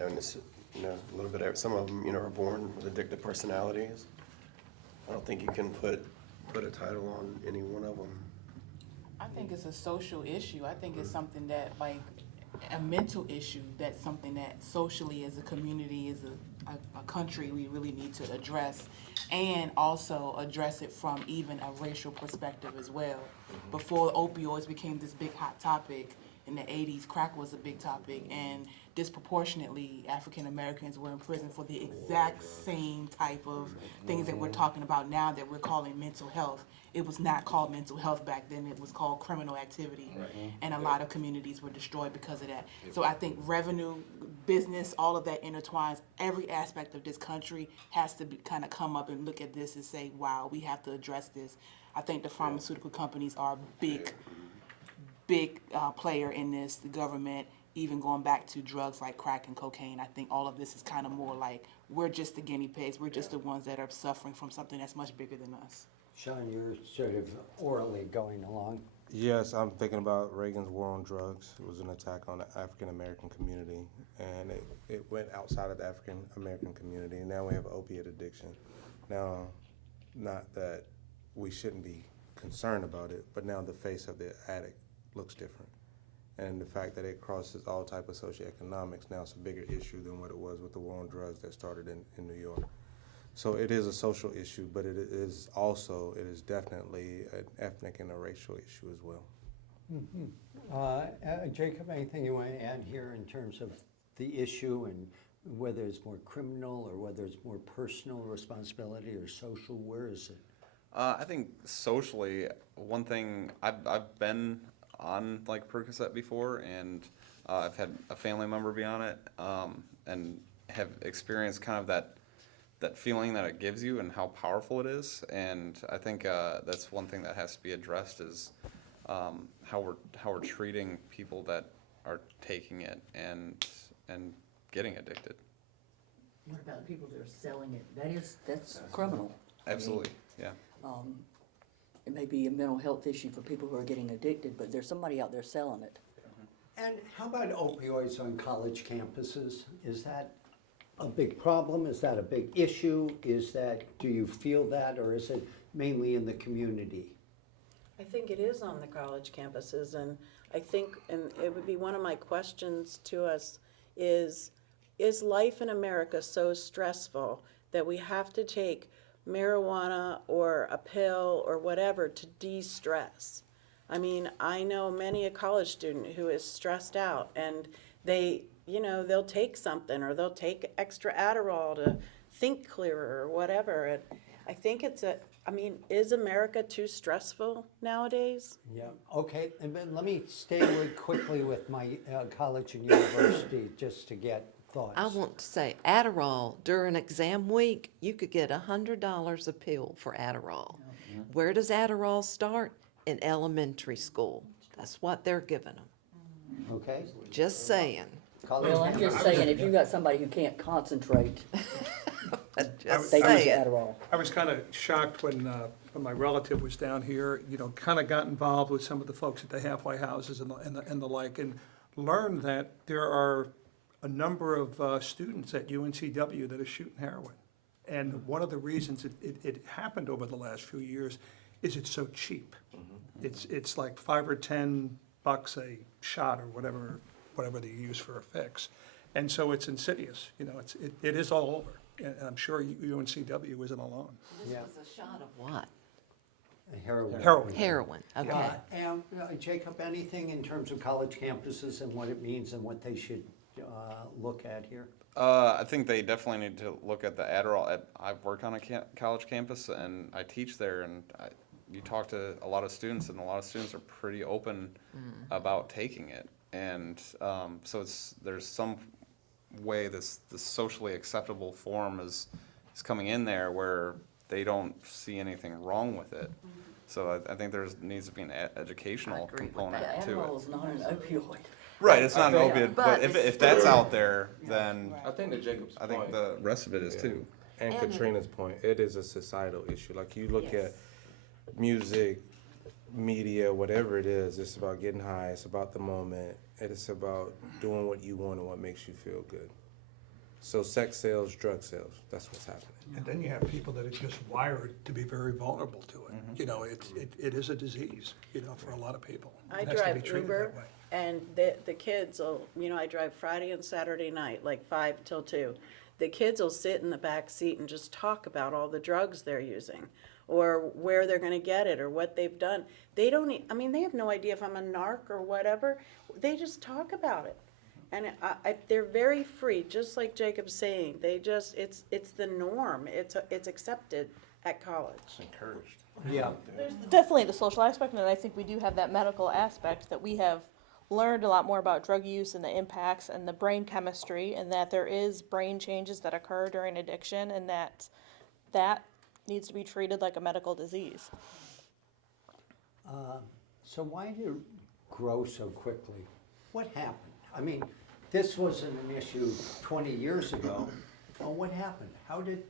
And it's, you know, a little bit of, some of them, you know, are born with addictive personalities. I don't think you can put put a title on any one of them. I think it's a social issue. I think it's something that, like, a mental issue. That's something that socially, as a community, as a country, we really need to address, and also address it from even a racial perspective as well. Before opioids became this big hot topic in the 80s, crack was a big topic, and disproportionately African Americans were in prison for the exact same type of things that we're talking about now that we're calling mental health. It was not called mental health back then, it was called criminal activity. And a lot of communities were destroyed because of that. So I think revenue, business, all of that intertwines. Every aspect of this country has to kind of come up and look at this and say, wow, we have to address this. I think the pharmaceutical companies are a big player in this, the government, even going back to drugs like crack and cocaine. I think all of this is kind of more like, we're just the guinea pigs, we're just the ones that are suffering from something that's much bigger than us. Sean, you're sort of orally going along. Yes, I'm thinking about Reagan's war on drugs. It was an attack on the African American community, and it went outside of the African American community. And now we have opiate addiction. Now, not that we shouldn't be concerned about it, but now the face of the addict looks different. And the fact that it crosses all type of socioeconomics, now it's a bigger issue than what it was with the war on drugs that started in New York. So it is a social issue, but it is definitely an ethnic and a racial issue as well. Jacob, anything you want to add here in terms of the issue and whether it's more criminal or whether it's more personal responsibility or social? Where is it? I think socially, one thing, I've been on like Percocet before, and I've had a family member be on it, and have experienced kind of that feeling that it gives you and how powerful it is. And I think that's one thing that has to be addressed is how we're treating people that are taking it and getting addicted. What about the people that are selling it? That's criminal. Absolutely, yeah. It may be a mental health issue for people who are getting addicted, but there's somebody out there selling it. And how about opioids on college campuses? Is that a big problem? Is that a big issue? Do you feel that, or is it mainly in the community? I think it is on the college campuses, and I think, and it would be one of my questions to us, is life in America so stressful that we have to take marijuana or a pill or whatever to de-stress? I mean, I know many a college student who is stressed out, and they'll take something, or they'll take extra Adderall to think clearer or whatever. And I think is America too stressful nowadays? Yeah, okay, and then let me stay quickly with my college and university just to get thoughts. I want to say Adderall, during exam week, you could get $100 a pill for Adderall. Where does Adderall start? In elementary school. That's what they're giving them. Okay. Just saying. Well, I'm just saying, if you've got somebody who can't concentrate, Just they use saying. Adderall. I was kind of shocked when my relative was down here, kind of got involved with some of the folks at the halfway houses and the like, and learned that there are a number of students at UNCW that are shooting heroin. And one of the reasons it happened over the last few years is it's so cheap. It's like $5 or $10 a shot or whatever they use for a fix. And so it's insidious, it is all over. And I'm sure UNCW isn't alone. This was a shot of what? Heroin. Heroin, okay. And Jacob, anything in terms of college campuses and what it means and what they should look at here? I think they definitely need to look at the Adderall. I've worked on a college campus, and I teach there, and you talk to a lot of students, and a lot of students are pretty open about taking it. And so there's some way this socially acceptable form is coming in there where they don't see anything wrong with it. So I think there needs to be an educational component to it. Adderall is not an opioid. Right, it's not an opiate, but if that's out there, then I think that Jacob's I think point, the rest of it is too. and Katrina's point, it is a societal issue. Like you look at music, media, whatever it is, it's about getting high, it's about the moment, it's about doing what you want and what makes you feel good. So sex sales, drug sales, that's what's happening. And then you have people that are just wired to be very vulnerable to it. You know, it is a disease, you know, for a lot of people. I It has to be drive treated Uber, that way. and the kids will, you know, I drive Friday and Saturday night, like 5 till 2. The kids will sit in the back seat and just talk about all the drugs they're using, or where they're gonna get it, or what they've done. They don't, I mean, they have no idea if I'm a narc or whatever. They just talk about it. And they're very free, just like Jacob's saying. They just, it's the norm. It's accepted at college. Encouraged. Yeah. There's definitely the social aspect, and I think we do have that medical aspect, that we have learned a lot more about drug use and the impacts and the brain chemistry, and that there is brain changes that occur during addiction, and that needs to be treated like a medical disease. So why did it grow so quickly? What happened? I mean, this wasn't an issue 20 years ago. Well, what happened? How did it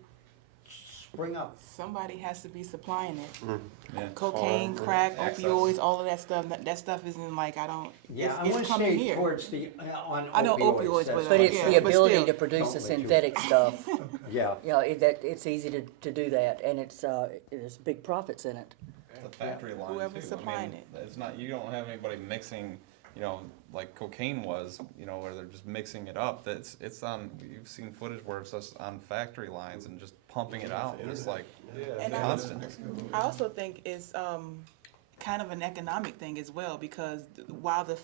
spring up? Somebody has to be supplying it. Yeah. Cocaine, crack, opioids, all of that stuff. That stuff isn't like, I don't, Yeah, I it's want to coming stay here. towards the, on I know opioids. opioids, that's- But it's Yeah, the but ability still. to produce the Don't let you- synthetic stuff. Yeah. You know, it's easy to do that, and there's big profits in it. The factory line Whoever's too. supplying I mean, it's not, you don't have anybody mixing, you know, like cocaine was, you know, where they're just mixing it up. It's on, you've seen footage where it's just on factory lines and just pumping it out. It's like And constant. I also think it's kind of an economic thing as well, because while the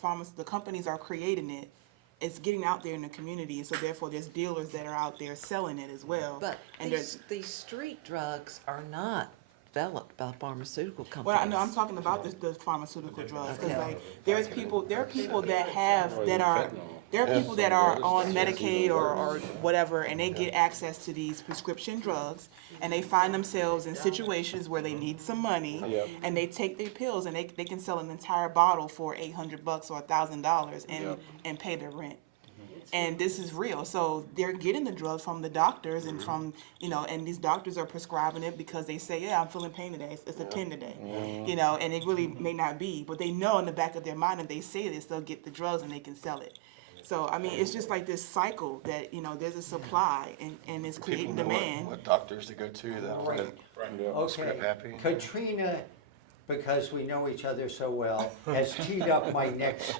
companies are creating it, it's getting out there in the community, so therefore there's dealers that are out there selling it as well. But And these street drugs are not developed by pharmaceutical companies. Well, I know, I'm talking about the pharmaceutical drugs, because Okay. like, there are people that are on Medicaid or whatever, and they get access to these prescription drugs, and they find themselves in situations where they need some money, and they take their pills, and they can sell an entire bottle for $800 or $1,000 and pay their rent. And this is real. So they're getting the drugs from the doctors and from, you know, and these doctors are prescribing it because they say, yeah, I'm feeling pain today. It's a 10 today, you know, and it really may not be. But they know in the back of their mind, if they say this, they'll get the drugs and they can sell it. So, I mean, it's just like this cycle that, you know, there's a supply and it's creating People know demand. what doctors to go to that'll Okay. script happy. Katrina, because we know each other so well, has teed up my next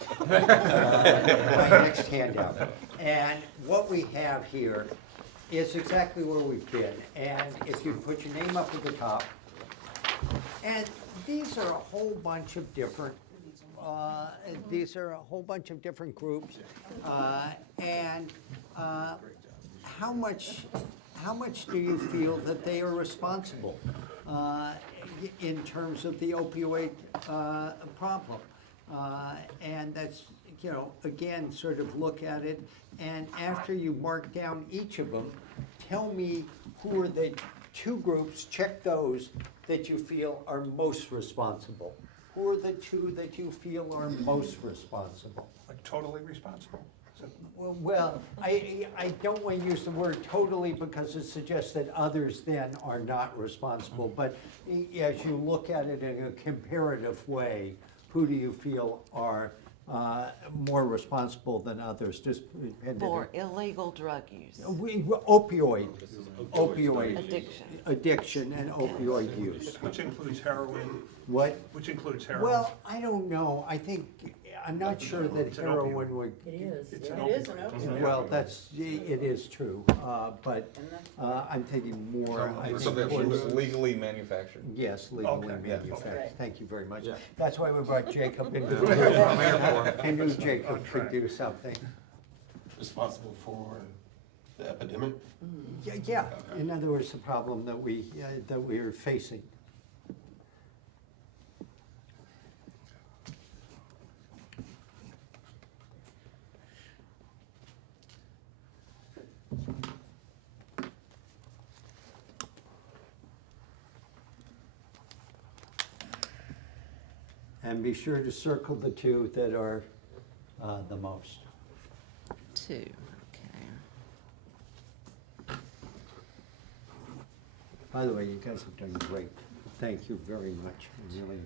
handout. And what we have here is exactly where we've been. And if you put your name up at the top, and these are a whole bunch of different groups. How much do you feel that they are responsible in terms of the opioid problem? And that's, you know, again, sort of look at it, and after you mark down each of them, tell me who are the two groups, check those, that you feel are most responsible. Who are the two that you feel are most responsible? Like totally responsible. So, Well, I don't want to use the word totally because it suggests that others then are not responsible. But as you look at it in a comparative way, who do you feel are more responsible than others? Just For illegal drug use. Opioid Addiction. addiction and opioid use. which includes heroin, What? which includes heroin. Well, I don't know. I'm not sure that It's an heroin opioid. would. It is. It's an It is an opioid. opioid. Well, it is true, but I'm thinking more, I think Something towards, was legally manufactured. yes, legally Okay, yeah, manufactured. okay. Thank you very much. Yeah. That's why we brought Jacob into I'm the here room. for I knew Jacob could do something. Responsible for the epidemic. Yeah, in other words, the problem that we are facing. And be sure to circle the two that are the most. 2, okay. By the way, you guys have done great. Thank you very much. I really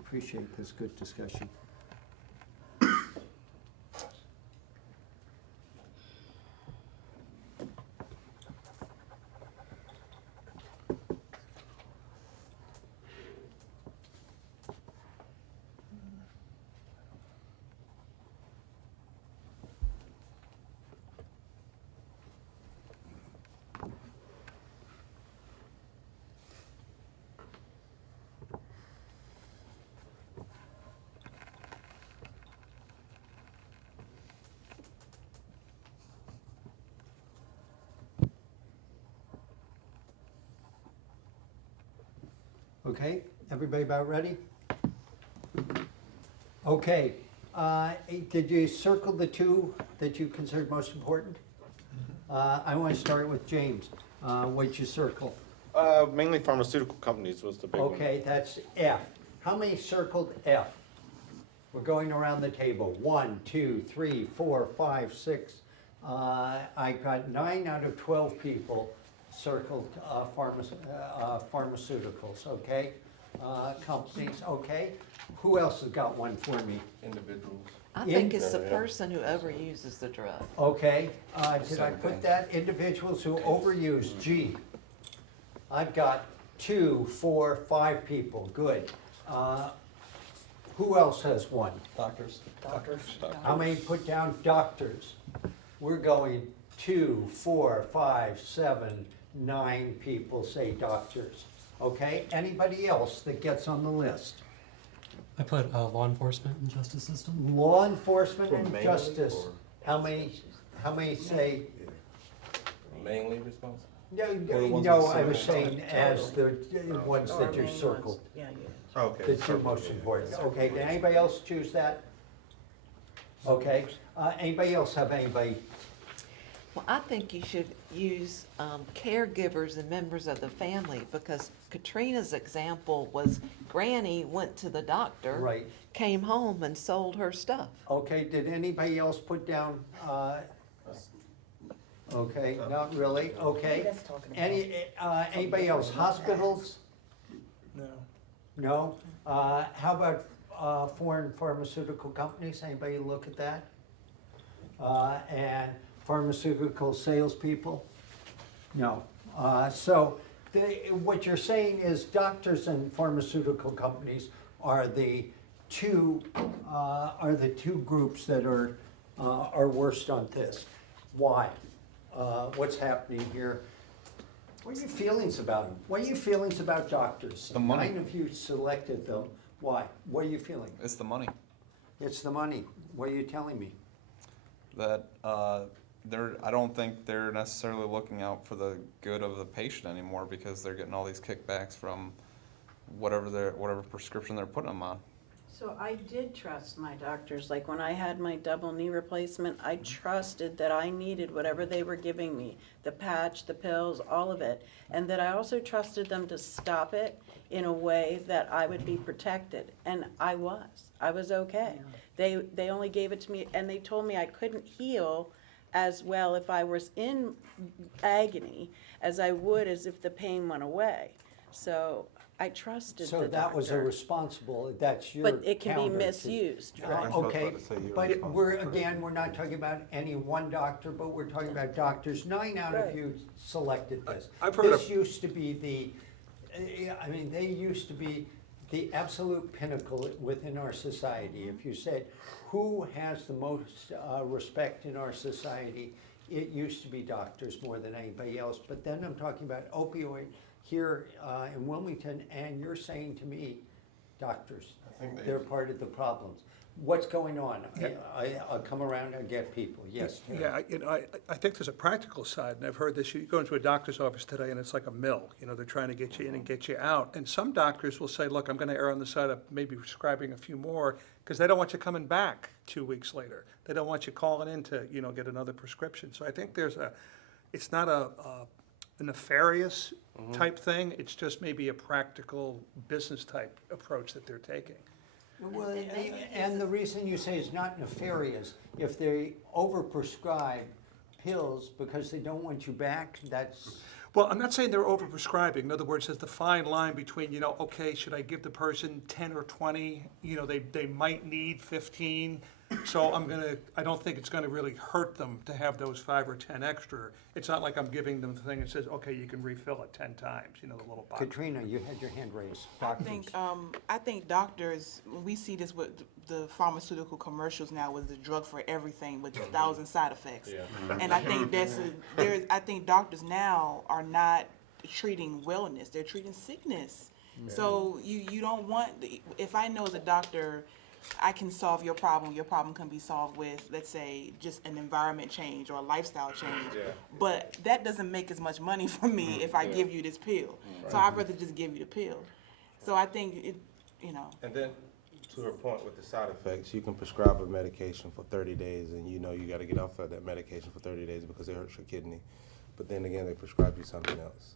appreciate this good discussion. Okay, everybody about ready? Okay, did you circle the two that you considered most important? I want to start with James. What'd you circle? Mainly pharmaceutical companies was the big one. Okay, that's F. How many circled F? We're going around the table. 1, 2, 3, 4, 5, 6. I got 9 out of 12 people circled pharmaceuticals, okay? Companies, okay? Who else has got one for me? Individuals. I think it's the person who overuses the drug. Okay, did I put that? Individuals who overuse, G. I've got 2, 4, 5 people, good. Who else has one? Doctors. How many put down doctors? We're going 2, 4, 5, 7, 9 people say doctors. Okay, anybody else that gets on the list? I put law enforcement and justice system. Law enforcement For and mainly, justice. or- How many say? Mainly responsible? No, I was saying as the ones that you circled, Yeah, Okay. the two most important. Okay, did anybody else choose that? Okay, anybody else have anybody? Well, I think you should use caregivers and members of the family, because Katrina's example was Granny went to the doctor. Right. Came home and sold her stuff. Okay, did anybody else put down, okay, not really, okay. Anybody else, hospitals? No. No? How about foreign pharmaceutical companies? Anybody look at that? And pharmaceutical salespeople? No. So what you're saying is doctors and pharmaceutical companies are the two groups that are worst on this. Why? What's happening here? What are your feelings about them? What are your feelings about doctors? The money. 9 of you selected them. Why? What are you feeling? It's the money. It's the money. What are you telling me? That I don't think they're necessarily looking out for the good of the patient anymore, because they're getting all these kickbacks from whatever prescription they're putting them on. So I did trust my doctors. Like when I had my double knee replacement, I trusted that I needed whatever they were giving me, the patch, the pills, all of it. And that I also trusted them to stop it in a way that I would be protected. And I was okay. They only gave it to me, and they told me I couldn't heal as well if I was in agony as I would as if the pain went away. So I trusted the So doctor. that was irresponsible, that's your But it can be counter to- misused, Uh, right? Okay, to say you're but responsible. we're not talking about any one doctor, but we're talking about doctors. 9 out of Right. you selected this. I've heard This of- used to be they used to be the absolute pinnacle within our society. If you said, who has the most respect in our society, it used to be doctors more than anybody else. But then I'm talking about opioid here in Wilmington, and you're saying to me, doctors, they're part of the problems. What's going on? I'll come around and get people, yes. Terry. Yeah, I think there's a practical side, and I've heard this. You go into a doctor's office today, and it's like a mill. They're trying to get you in and get you out. And some doctors will say, look, I'm going to err on the side of maybe prescribing a few more, because they don't want you coming back 2 weeks later. They don't want you calling in to, get another prescription. So I think it's not a nefarious type thing. It's just maybe a practical business type approach that they're taking. Well, and the reason you say it's not nefarious, if they overprescribe pills because they don't want you back, that's, Well, I'm not saying they're overprescribing. In other words, there's the fine line between, okay, should I give the person 10 or 20? They might need 15. So I don't think it's gonna really hurt them to have those 5 or 10 extra. It's not like I'm giving them the thing that says, okay, you can refill it 10 times, the little box. Katrina, you had your hand raised. I think doctors, when we see this with the pharmaceutical commercials now with the drug for everything with 1,000 side effects. And I think I think doctors now are not treating wellness, they're treating sickness. So you don't want, if I know as a doctor, I can solve your problem can be solved with, let's say, just an environment change or a lifestyle change. But that doesn't make as much money for me if I give you this pill. So I'd rather just give you the pill. So I think it, you know, And then, to her point with the side effects, you can prescribe a medication for 30 days and you know you got to get off of that medication for 30 days because it hurts your kidney. But then again, they prescribe you something else.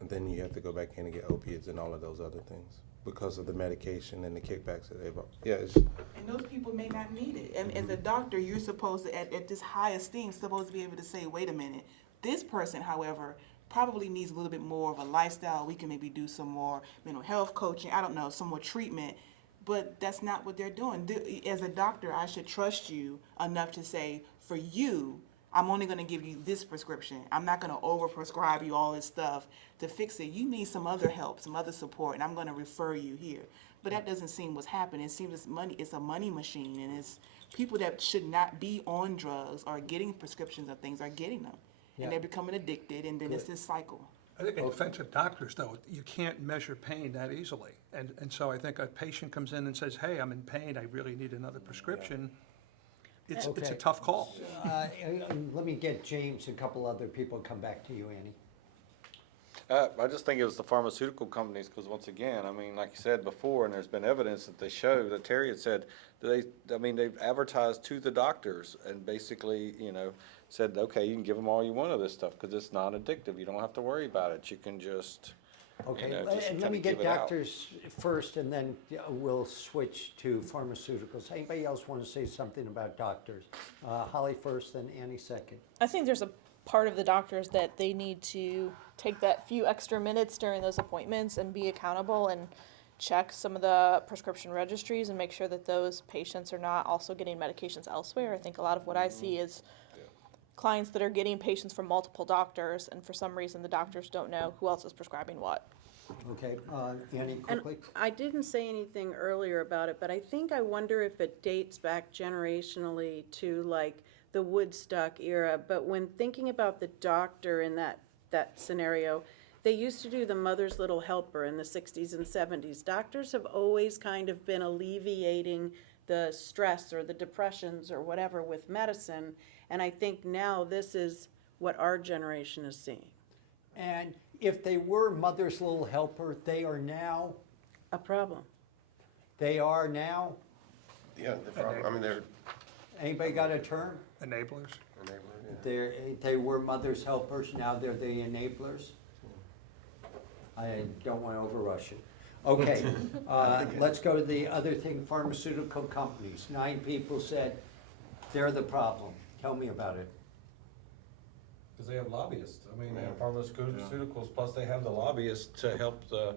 And then you have to go back in and get opiates and all of those other things because of the medication and the kickbacks that they've, yeah, it's, and those people may not need it. And as a doctor, you're supposed to, at this high esteem, supposed to be able to say, wait a minute, this person, however, probably needs a little bit more of a lifestyle. We can maybe do some more mental health coaching, I don't know, some more treatment. But that's not what they're doing. As a doctor, I should trust you enough to say, for you, I'm only going to give you this prescription. I'm not going to over-prescribe you all this stuff to fix it. You need some other help, some other support, and I'm going to refer you here. But that doesn't seem what's happening. It seems it's a money machine, and it's people that should not be on drugs or getting prescriptions of things are getting them. Yeah. And they're becoming addicted, and then it's this cycle. I think in defense of doctors, though, you can't measure pain that easily. And so I think a patient comes in and says, hey, I'm in pain, I really need another prescription. It's a Okay. tough call. Let me get James and a couple other people, come back to you, Annie. I just think it was the pharmaceutical companies, because once again, I mean, like you said before, and there's been evidence that they show, that Terry had said, they've advertised to the doctors and basically, said, okay, you can give them all you want of this stuff because it's not addictive. You don't have to worry about it. You can just, Okay, just let kinda me get give it out. doctors first, and then we'll switch to pharmaceuticals. Anybody else want to say something about doctors? Holly first, then Annie second. I think there's a part of the doctors that they need to take that few extra minutes during those appointments and be accountable and check some of the prescription registries and make sure that those patients are not also getting medications elsewhere. I think a lot of what I see is clients that are getting patients from multiple doctors, and for some reason the doctors don't know who else is prescribing what. Okay, Annie, And quickly. I didn't say anything earlier about it, but I wonder if it dates back generationally to like the Woodstock era. But when thinking about the doctor in that scenario, they used to do the mother's little helper in the 60s and 70s. Doctors have always kind of been alleviating the stress or the depressions or whatever with medicine. And I think now this is what our generation is seeing. And if they were mother's little helper, they are now, A problem. they are now, Yeah, I mean, they're anybody got a term? Enablers. They were mother's helpers, now they're the enablers? I don't want to overrush it. Okay, let's go to the other thing, pharmaceutical companies. 9 people said they're the problem. Tell me about it. Because they have lobbyists. I mean, they have pharmaceuticals, plus they have the lobbyists to help the,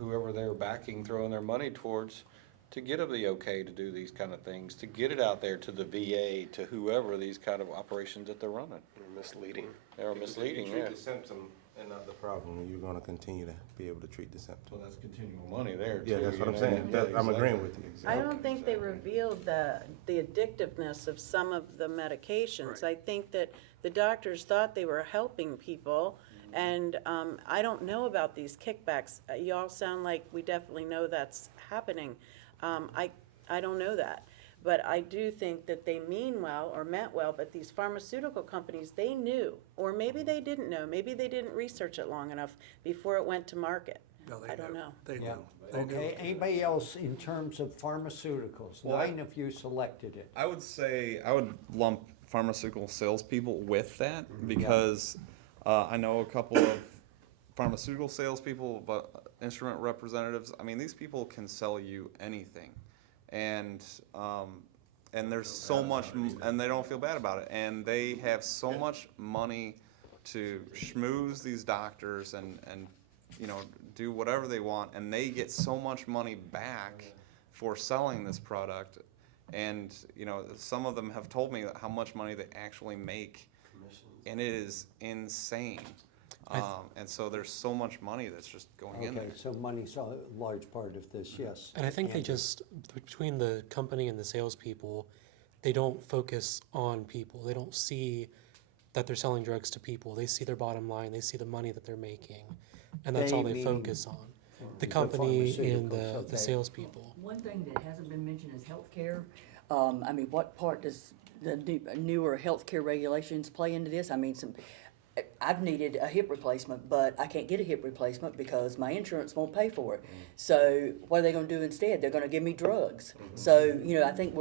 whoever they're backing, throwing their money towards, to get them the okay to do these kind of things, to get it out there to the VA, to whoever, these kind of operations that they're running. they're misleading. They're misleading, You yeah. treat the symptom and not the problem, you're gonna continue to be able to treat the symptom. Well, that's continual money there, too. Yeah, that's what I'm saying. I'm agreeing with you. I don't think they revealed the addictiveness of some of the medications. I think that the doctors thought they were helping people, and I don't know about these kickbacks. Y'all sound like we definitely know that's happening. I don't know that. But I do think that they mean well or meant well, but these pharmaceutical companies, they knew, or maybe they didn't know, maybe they didn't research it long enough before it went to market. No, they I don't knew. know. They Yeah. knew. They knew. Okay, anybody else in terms of pharmaceuticals? Well, 9 of you selected it. I would say I would lump pharmaceutical salespeople with that because I know a couple of pharmaceutical salespeople, but instrument representatives. I mean, these people can sell you anything, and there's so much, and they don't feel bad about it, and they have so much money to schmooze these doctors and do whatever they want, and they get so much money back for selling this product. And some of them have told me how much money they actually make, and it is insane. And so there's so much money that's just going in there. Okay, so money's a large part of this, yes. And I think they Andrew. just, between the company and the salespeople, they don't focus on people. They don't see that they're selling drugs to people. They see their bottom line. They see the money that they're making. And that's all They they mean focus on. The the company and pharmaceuticals, okay. the salespeople. One thing that hasn't been mentioned is healthcare. What part does the newer healthcare regulations play into this? I've needed a hip replacement, but I can't get a hip replacement because my insurance won't pay for it. So what are they gonna do instead? They're gonna give me drugs. So, I think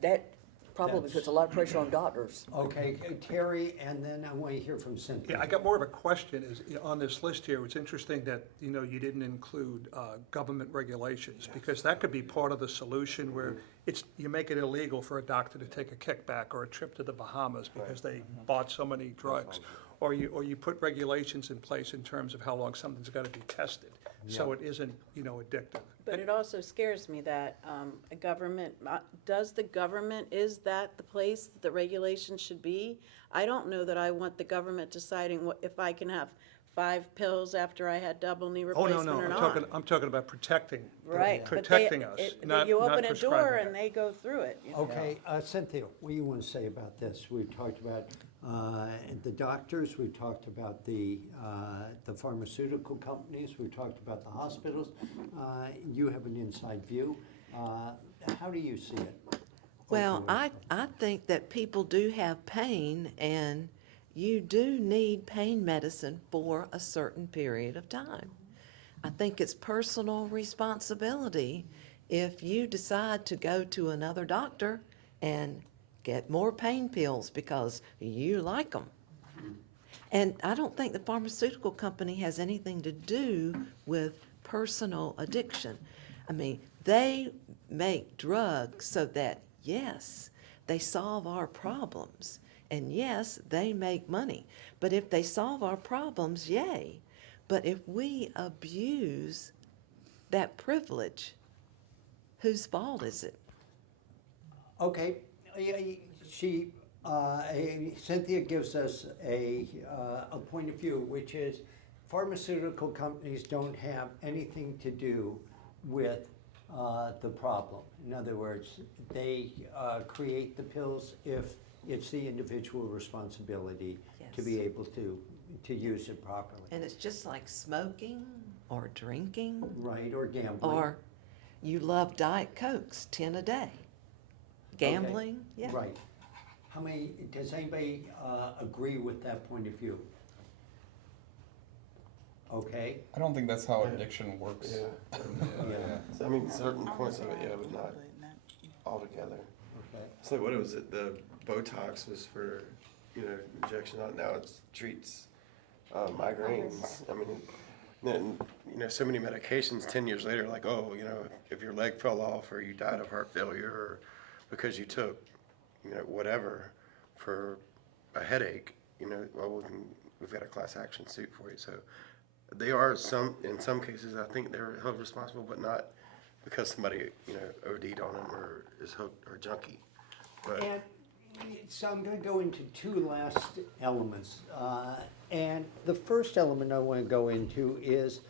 that probably That's- puts a lot of pressure on doctors. Okay, Terry, and then I want to hear from Cynthia. Yeah, I got more of a question is, on this list here, it's interesting that, you didn't include government regulations, because that could be part of the solution where you make it illegal for a doctor to take a kickback or a trip to the Bahamas because they bought so many drugs. Or you put regulations in place in terms of how long something's gotta be tested, so it isn't, addictive. But it also scares me that a government, is that the place that the regulations should be? I don't know that I want the government deciding if I can have 5 pills after I had double knee Oh, replacement no, or no, not. I'm talking about protecting, Right. but protecting us, not You open a door prescribing. and they go through it. Okay, Cynthia, what do you want to say about this? We've talked about the doctors, we've talked about the pharmaceutical companies, we've talked about the hospitals. You have an inside view. How do you see it? Well, I think that people do have pain, and you do need pain medicine for a certain period of time. I think it's personal responsibility if you decide to go to another doctor and get more pain pills because you like them. And I don't think the pharmaceutical company has anything to do with personal addiction. I mean, they make drugs so that, yes, they solve our problems. And yes, they make money. But if they solve our problems, yay. But if we abuse that privilege, whose fault is it? Okay, Cynthia gives us a point of view, which is pharmaceutical companies don't have anything to do with the problem. In other words, they create the pills if it's the individual responsibility to be able to use it properly. And it's just like smoking or drinking. Right, or gambling. Or you love Diet Cokes, 10 a day. Gambling, yeah. Right. Does anybody agree with that point of view? Okay. I don't think that's how addiction works. So, I mean, certain points of it, yeah, but not altogether. Okay. It's like, what was it? The Botox was for, injection. Now it treats migraines. I mean, then, so many medications 10 years later, like, oh, if your leg fell off or you died of heart failure or because you took, whatever for a headache, well, we've got a class action suit for you. So they are in some cases, I think they're held responsible, but not because somebody, OD'd on them or is hooked or junkie. But And so I'm going to go into two last elements. And the first element I want to go into is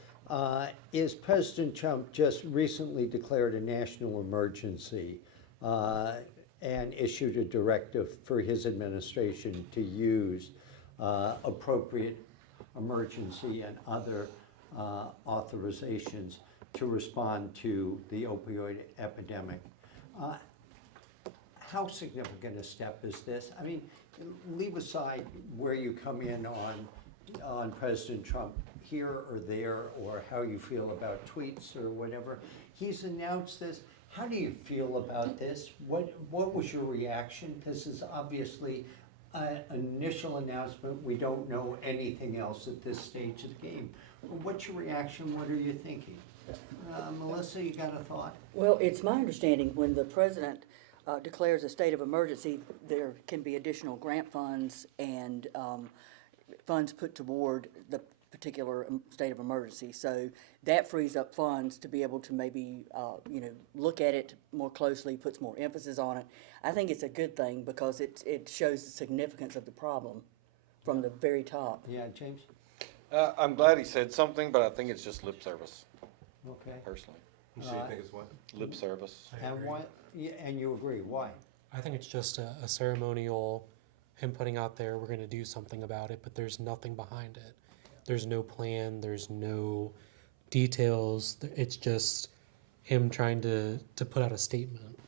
President Trump just recently declared a national emergency and issued a directive for his administration to use appropriate emergency and other authorizations to respond to the opioid epidemic. How significant a step is this? I mean, leave aside where you come in on President Trump here or there, or how you feel about tweets or whatever. He's announced this. How do you feel about this? What was your reaction? This is obviously an initial announcement. We don't know anything else at this stage of the game. What's your reaction? What are you thinking? Melissa, you got a thought? Well, it's my understanding when the president declares a state of emergency, there can be additional grant funds and funds put toward the particular state of emergency. So that frees up funds to be able to maybe, look at it more closely, puts more emphasis on it. I think it's a good thing because it shows the significance of the problem from the very top. Yeah, James? I'm glad he said something, but I think it's just lip service, Okay. personally. You say you think it's what? Lip service. And what? Yeah, and you agree? Why? I think it's just a ceremonial, him putting out there, we're going to do something about it, but there's nothing behind it. There's no plan, there's no details. It's just him trying to put out a statement.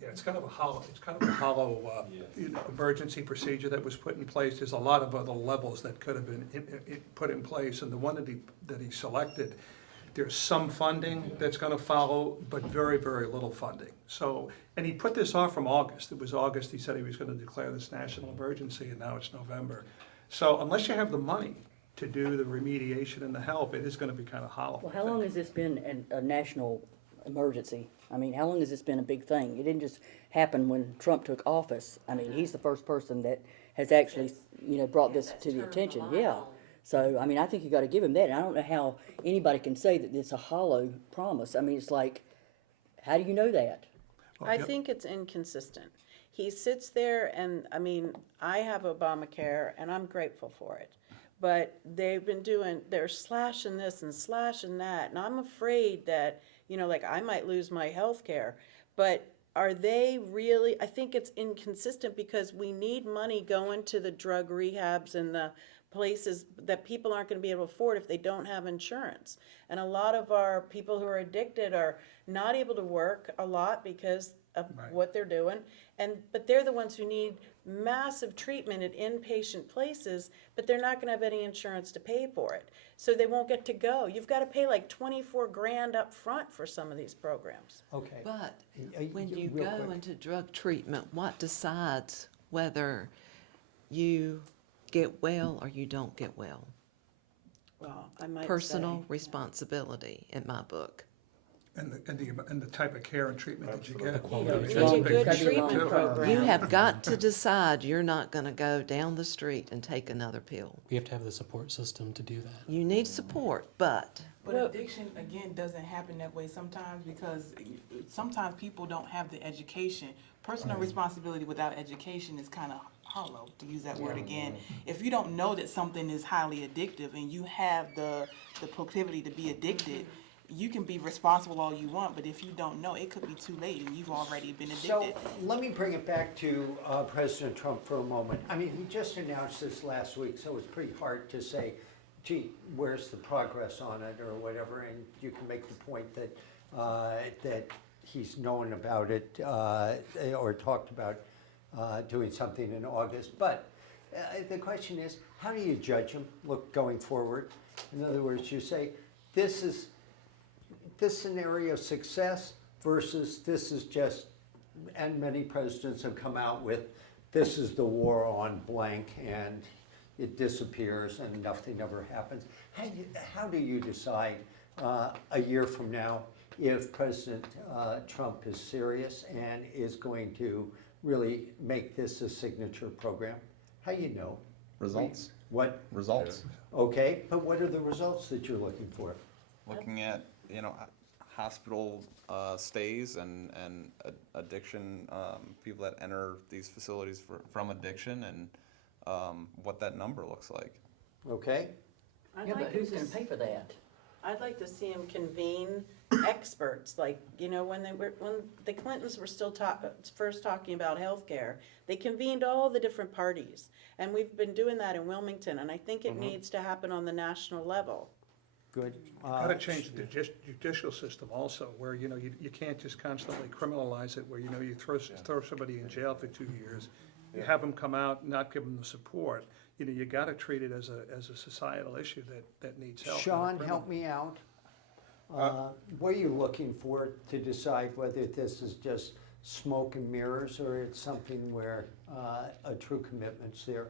Yeah, it's kind of a hollow, emergency procedure that was put in place. There's a lot of other levels that could have been put in place, and the one that he selected, there's some funding that's gonna follow, but very, very little funding. So, and he put this off from August. It was August, he said he was gonna declare this national emergency, and now it's November. So unless you have the money to do the remediation and the help, it is gonna be kind of hollow. Well, how long has this been a national emergency? I mean, how long has this been a big thing? It didn't just happen when Trump took office. I mean, he's the first person that has actually, brought this to the attention, yeah. So, I mean, I think you gotta give him that, and I don't know how anybody can say that it's a hollow promise. I mean, it's like, how do you know that? I think it's inconsistent. He sits there and, I mean, I have Obamacare and I'm grateful for it. But they're slashing this and slashing that, and I'm afraid that, like I might lose my health care. But are they really, I think it's inconsistent because we need money going to the drug rehabs and the places that people aren't going to be able to afford if they don't have insurance. And a lot of our people who are addicted are not able to work a lot because of what they're doing. But they're the ones who need massive treatment at inpatient places, but they're not gonna have any insurance to pay for it. So they won't get to go. You've gotta pay like 24 grand up front for some of these programs. Okay. But Y- when you real go quick. into drug treatment, what decides whether you get well or you don't get well? Well, I might Personal say, responsibility in my book. And the type of care and treatment that you get. quality. I mean, You that's need a a big good issue, treatment too. program. You have got to decide you're not gonna go down the street and take another pill. We have to have the support system to do that. You need support, but But addiction, again, doesn't happen that way sometimes because sometimes people don't have the education. Personal responsibility without education is kind of hollow, to use that word again. If you don't know that something is highly addictive and you have the proclivity to be addicted, you can be responsible all you want, but if you don't know, it could be too late and you've already been So addicted. let me bring it back to President Trump for a moment. I mean, he just announced this last week, so it's pretty hard to say, gee, where's the progress on it or whatever, and you can make the point that, that he's known about it or talked about doing something in August. But the question is, how do you judge him going forward? In other words, you say, this is this scenario of success versus this is just, and many presidents have come out with, this is the war on blank and it disappears and nothing ever happens. How do you decide a year from now if President Trump is serious and is going to really make this a signature program? How do you know? Results. What? Results. Okay, but what are the results that you're looking for? Looking at, hospital stays and addiction, people that enter these facilities from addiction and what that number looks like. Okay? Yeah, but who's gonna pay for that? I'd like to see him convene experts, like, when the Clintons were still first talking about healthcare, they convened all the different parties. And we've been doing that in Wilmington, and I think it needs to happen on the national level. Good. Gotta change the judicial system also, where, you can't just constantly criminalize it, where, you throw somebody in jail for 2 years, you have them come out, not give them the support. You gotta treat it as a societal issue that needs help. Sean, help me out. What are you looking for to decide whether this is just smoke and mirrors or it's something where a true commitment's there?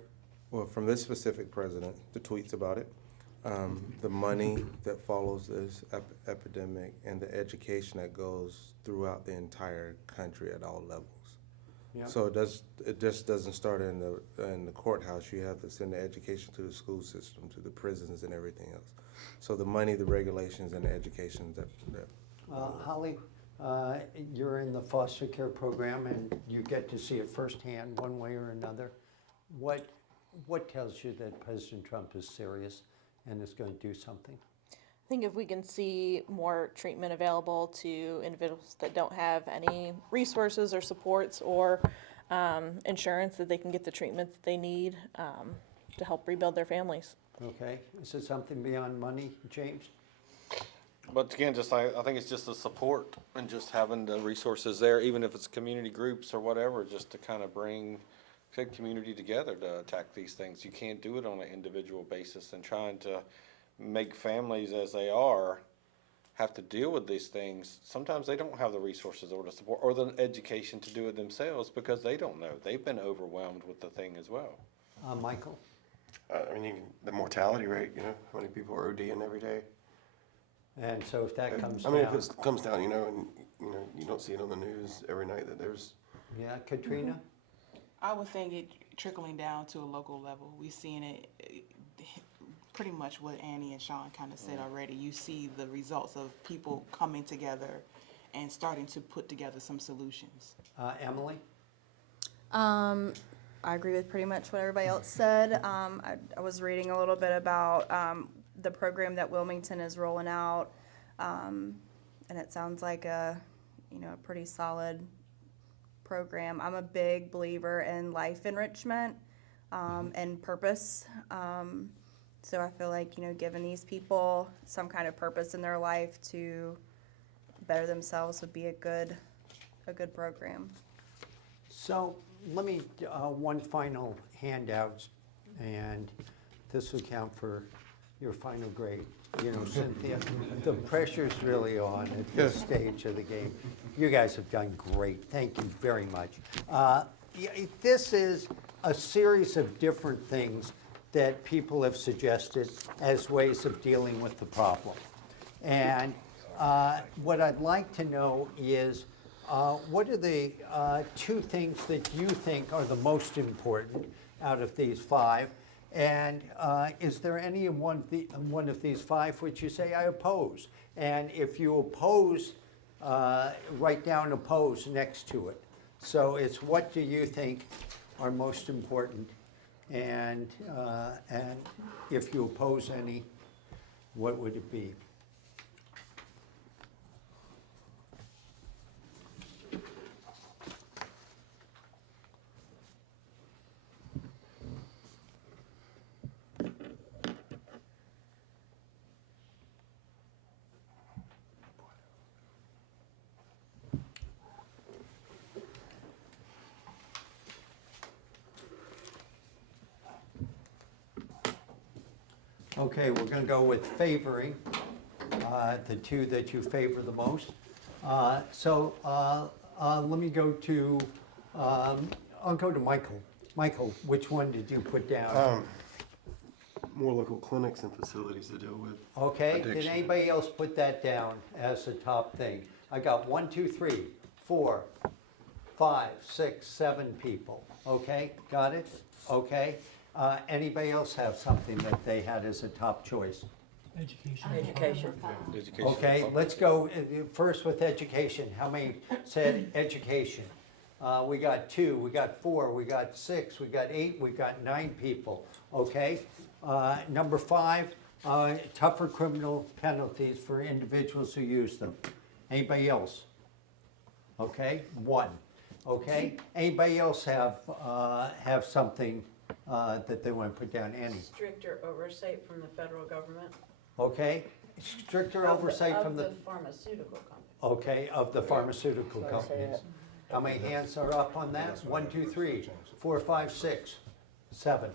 Well, from this specific president, the tweets about it, the money that follows this epidemic and the education that goes throughout the entire country at all levels. Yeah. So it just doesn't start in the courthouse. You have to send the education to the school system, to the prisons and everything else. So the money, the regulations, and the education that Holly, you're in the foster care program and you get to see it firsthand one way or another. What tells you that President Trump is serious and is going to do something? I think if we can see more treatment available to individuals that don't have any resources or supports or insurance, that they can get the treatment that they need to help rebuild their families. Okay, is it something beyond money, James? But again, just I think it's just the support and just having the resources there, even if it's community groups or whatever, just to kind of bring the community together to attack these things. You can't do it on an individual basis, and trying to make families as they are have to deal with these things. Sometimes they don't have the resources or the support or the education to do it themselves because they don't know. They've been overwhelmed with the thing as well. Michael? I mean, the mortality rate, you know, how many people are ODing every day? And so if that comes I mean, down. if it comes down, you know, and, you know, you don't see it on the news every night that there's. Yeah, Katrina? I would think it trickling down to a local level. We've seen it, pretty much what Annie and Sean kind of said already. You see the results of people coming together and starting to put together some solutions. Emily? I agree with pretty much what everybody else said. I was reading a little bit about the program that Wilmington is rolling out, and it sounds like a pretty solid program. I'm a big believer in life enrichment and purpose. So I feel like giving these people some kind of purpose in their life to better themselves would be a good program. So let me, one final handout, and this will count for your final grade. You know, Cynthia, the pressure's really on at this stage of the game. You guys have done great. Thank you very much. This is a series of different things that people have suggested as ways of dealing with the problem. And what I'd like to know is, what are the 2 things that you think are the most important out of these 5? And is there any one of these 5 which you say, I oppose? And if you oppose, write down oppose next to it. So it's what do you think are most important? And if you oppose any, what would it be? Okay, we're going to go with favoring, the 2 that you favor the most. Let me go to, I'll go to Michael. Michael, which one did you put down? More local clinics and facilities to deal with. Okay, addiction. did anybody else put that down as a top thing? I got 1, 2, 3, 4, 5, 6, 7 people. Okay, got it? Okay. Anybody else have something that they had as a top choice? Education. Okay, let's go first with education. How many said education? We got 2, we got 4, we got 6, we got 8, we got 9 people. Okay, number 5, tougher criminal penalties for individuals who use them. Anybody else? Okay, 1. Okay, anybody else have something that they want to put down? Annie? Stricter oversight from the federal government. Okay, stricter oversight from the pharmaceutical company. okay, of the pharmaceutical companies. How many hands are up on that? 1, 2, 3, 4, 5, 6, 7.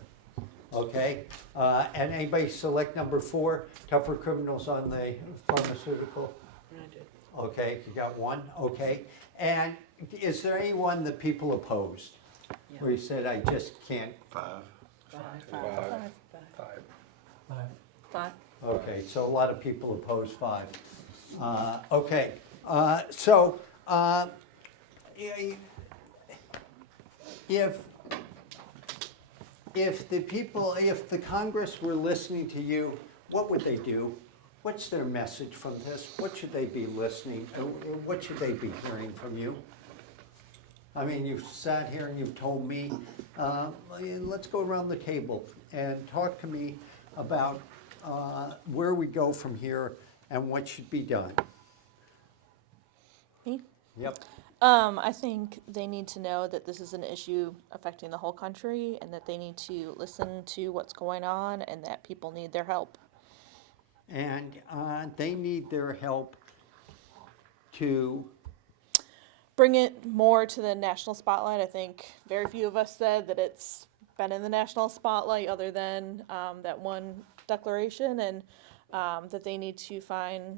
Okay, and anybody select number 4, tougher criminals on the pharmaceutical? I did. Okay, you got 1, okay. And is there anyone that people opposed? Where you said, I just can't? 5. 5. Okay, so a lot of people oppose 5. Okay, if the Congress were listening to you, what would they do? What's their message from this? What should they be listening to? What should they be hearing from you? I mean, you've sat here and you've told me, let's go around the table and talk to me about where we go from here and what should be done. Me? Yep. I think they need to know that this is an issue affecting the whole country and that they need to listen to what's going on and that people need their help. And they need their help to, Bring it more to the national spotlight. I think very few of us said that it's been in the national spotlight other than that one declaration, and that they need to find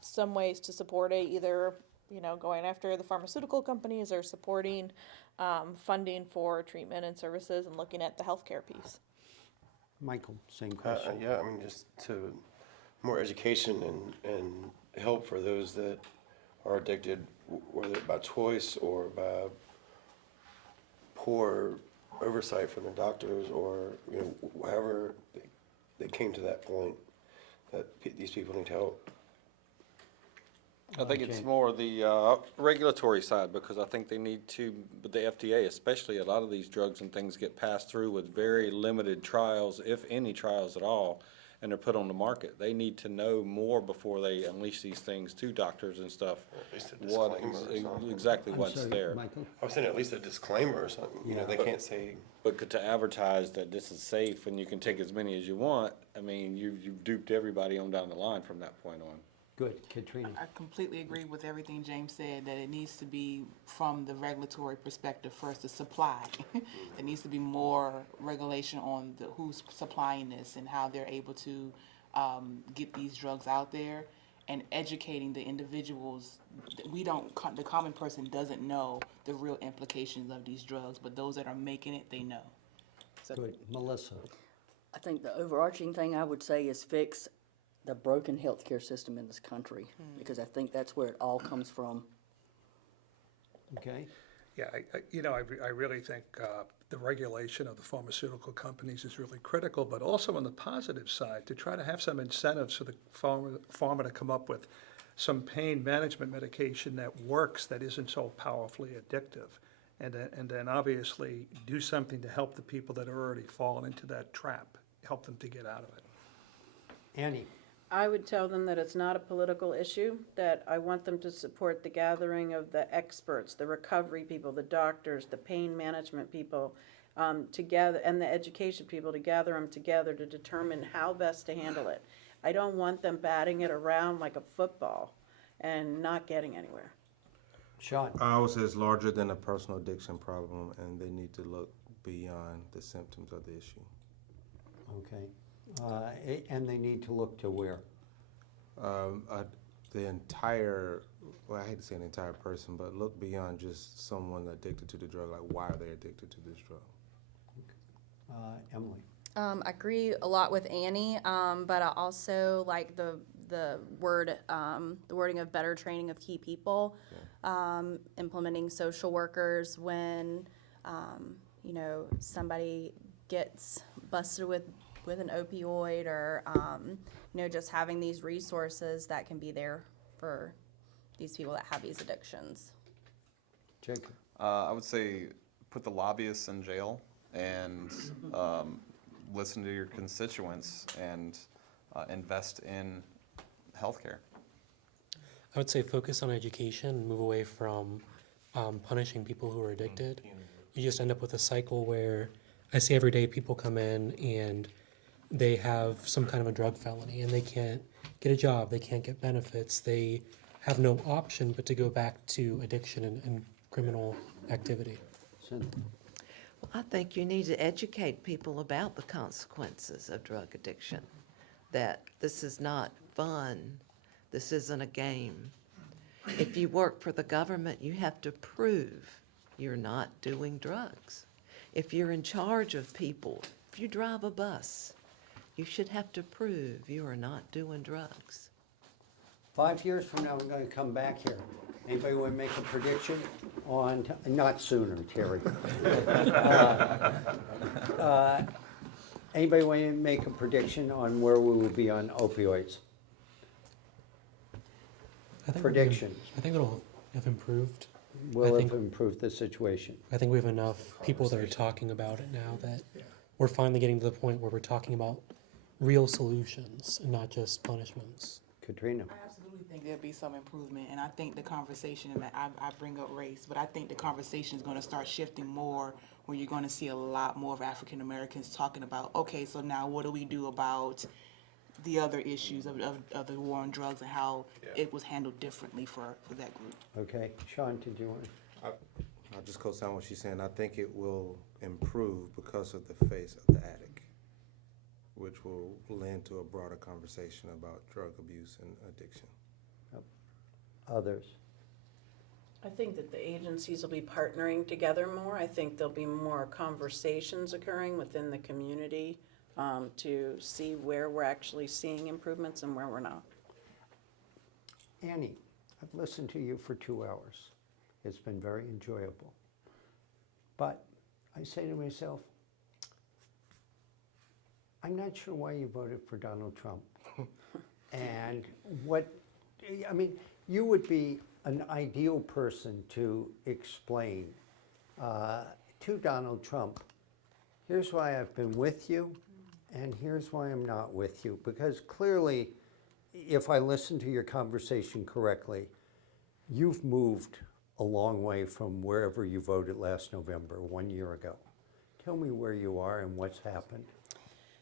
some ways to support it, either going after the pharmaceutical companies or supporting funding for treatment and services and looking at the healthcare piece. Michael, same question. Yeah, I mean, just to more education and help for those that are addicted, whether by choice or by poor oversight from the doctors, or however they came to that point, that these people need help. I think it's more the regulatory side, because I think they need to, with the FDA especially, a lot of these drugs and things get passed through with very limited trials, if any trials at all, and they're put on the market. They need to know more before they unleash these things to doctors and stuff. At least a What disclaimer or something. exactly I'm what's sorry, there. Michael? I was saying at least a disclaimer or something. They can't say. But to advertise that this is safe and you can take as many as you want, I mean, you've duped everybody on down the line from that point on. Good, Katrina. I completely agree with everything James said, that it needs to be from the regulatory perspective first, the supply. There needs to be more regulation on who's supplying this and how they're able to get these drugs out there, and educating the individuals. The common person doesn't know the real implications of these drugs, but those that are making it, they know. So Good. Melissa? I think the overarching thing I would say is fix the broken healthcare system in this country, because I think that's where it all comes from. Okay. Yeah, I really think the regulation of the pharmaceutical companies is really critical, but also on the positive side, to try to have some incentives for the farmer to come up with some pain management medication that works, that isn't so powerfully addictive. And then obviously do something to help the people that are already fallen into that trap, help them to get out of it. Annie? I would tell them that it's not a political issue, that I want them to support the gathering of the experts, the recovery people, the doctors, the pain management people, together, and the education people, to gather them together to determine how best to handle it. I don't want them batting it around like a football and not getting anywhere. Sean? I would say it's larger than a personal addiction problem, and they need to look beyond the symptoms of the issue. Okay. And they need to look to where? The entire, well, I hate to say an entire person, but look beyond just someone addicted to the drug, like why are they addicted to this drug? Emily? I agree a lot with Annie, but I also like the wording of better training of key people, implementing social workers when somebody gets busted with an opioid, or just having these resources that can be there for these people that have these addictions. Jacob? I would say put the lobbyists in jail and listen to your constituents and invest in healthcare. I would say focus on education, move away from punishing people who are addicted. You just end up with a cycle where I see every day people come in and they have some kind of a drug felony and they can't get a job, they can't get benefits, they have no option but to go back to addiction and criminal activity. Well, I think you need to educate people about the consequences of drug addiction, that this is not fun, this isn't a game. If you work for the government, you have to prove you're not doing drugs. If you're in charge of people, if you drive a bus, you should have to prove you are not doing drugs. 5 years from now, we're going to come back here. Anybody want to make a prediction on, not sooner, Terry. Anybody want to make a prediction on where we will be on opioids? Predictions. I think it'll have improved. Will have improved the situation. I think we have enough people that are talking about it now that we're finally getting to the point where we're talking about real solutions and not just punishments. Katrina? I absolutely think there'll be some improvement, and I think the conversation, and I bring up race, but I think the conversation is going to start shifting more, where you're going to see a lot more of African Americans talking about, okay, so now what do we do about the other issues of the war on drugs and how it was handled differently for that group. Okay, Sean, did you want? I'll just co-sign what she's saying. I think it will improve because of the face of the addict, which will lend to a broader conversation about drug abuse and addiction. Others? I think that the agencies will be partnering together more. I think there'll be more conversations occurring within the community to see where we're actually seeing improvements and where we're not. Annie, I've listened to you for 2 hours. It's been very enjoyable. But I say to myself, I'm not sure why you voted for Donald Trump. And you would be an ideal person to explain to Donald Trump, here's why I've been with you, and here's why I'm not with you. Because clearly, if I listen to your conversation correctly, you've moved a long way from wherever you voted last November, 1 year ago. Tell me where you are and what's happened.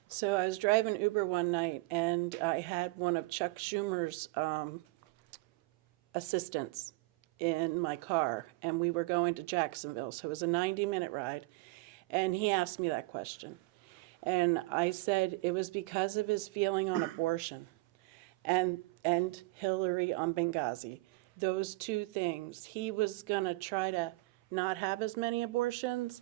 So I was driving Uber one night, and I had one of Chuck Schumer's assistants in my car, and we were going to Jacksonville. So it was a 90-minute ride, and he asked me that question. And I said it was because of his feeling on abortion and Hillary on Benghazi. Those two things. He was going to try to not have as many abortions,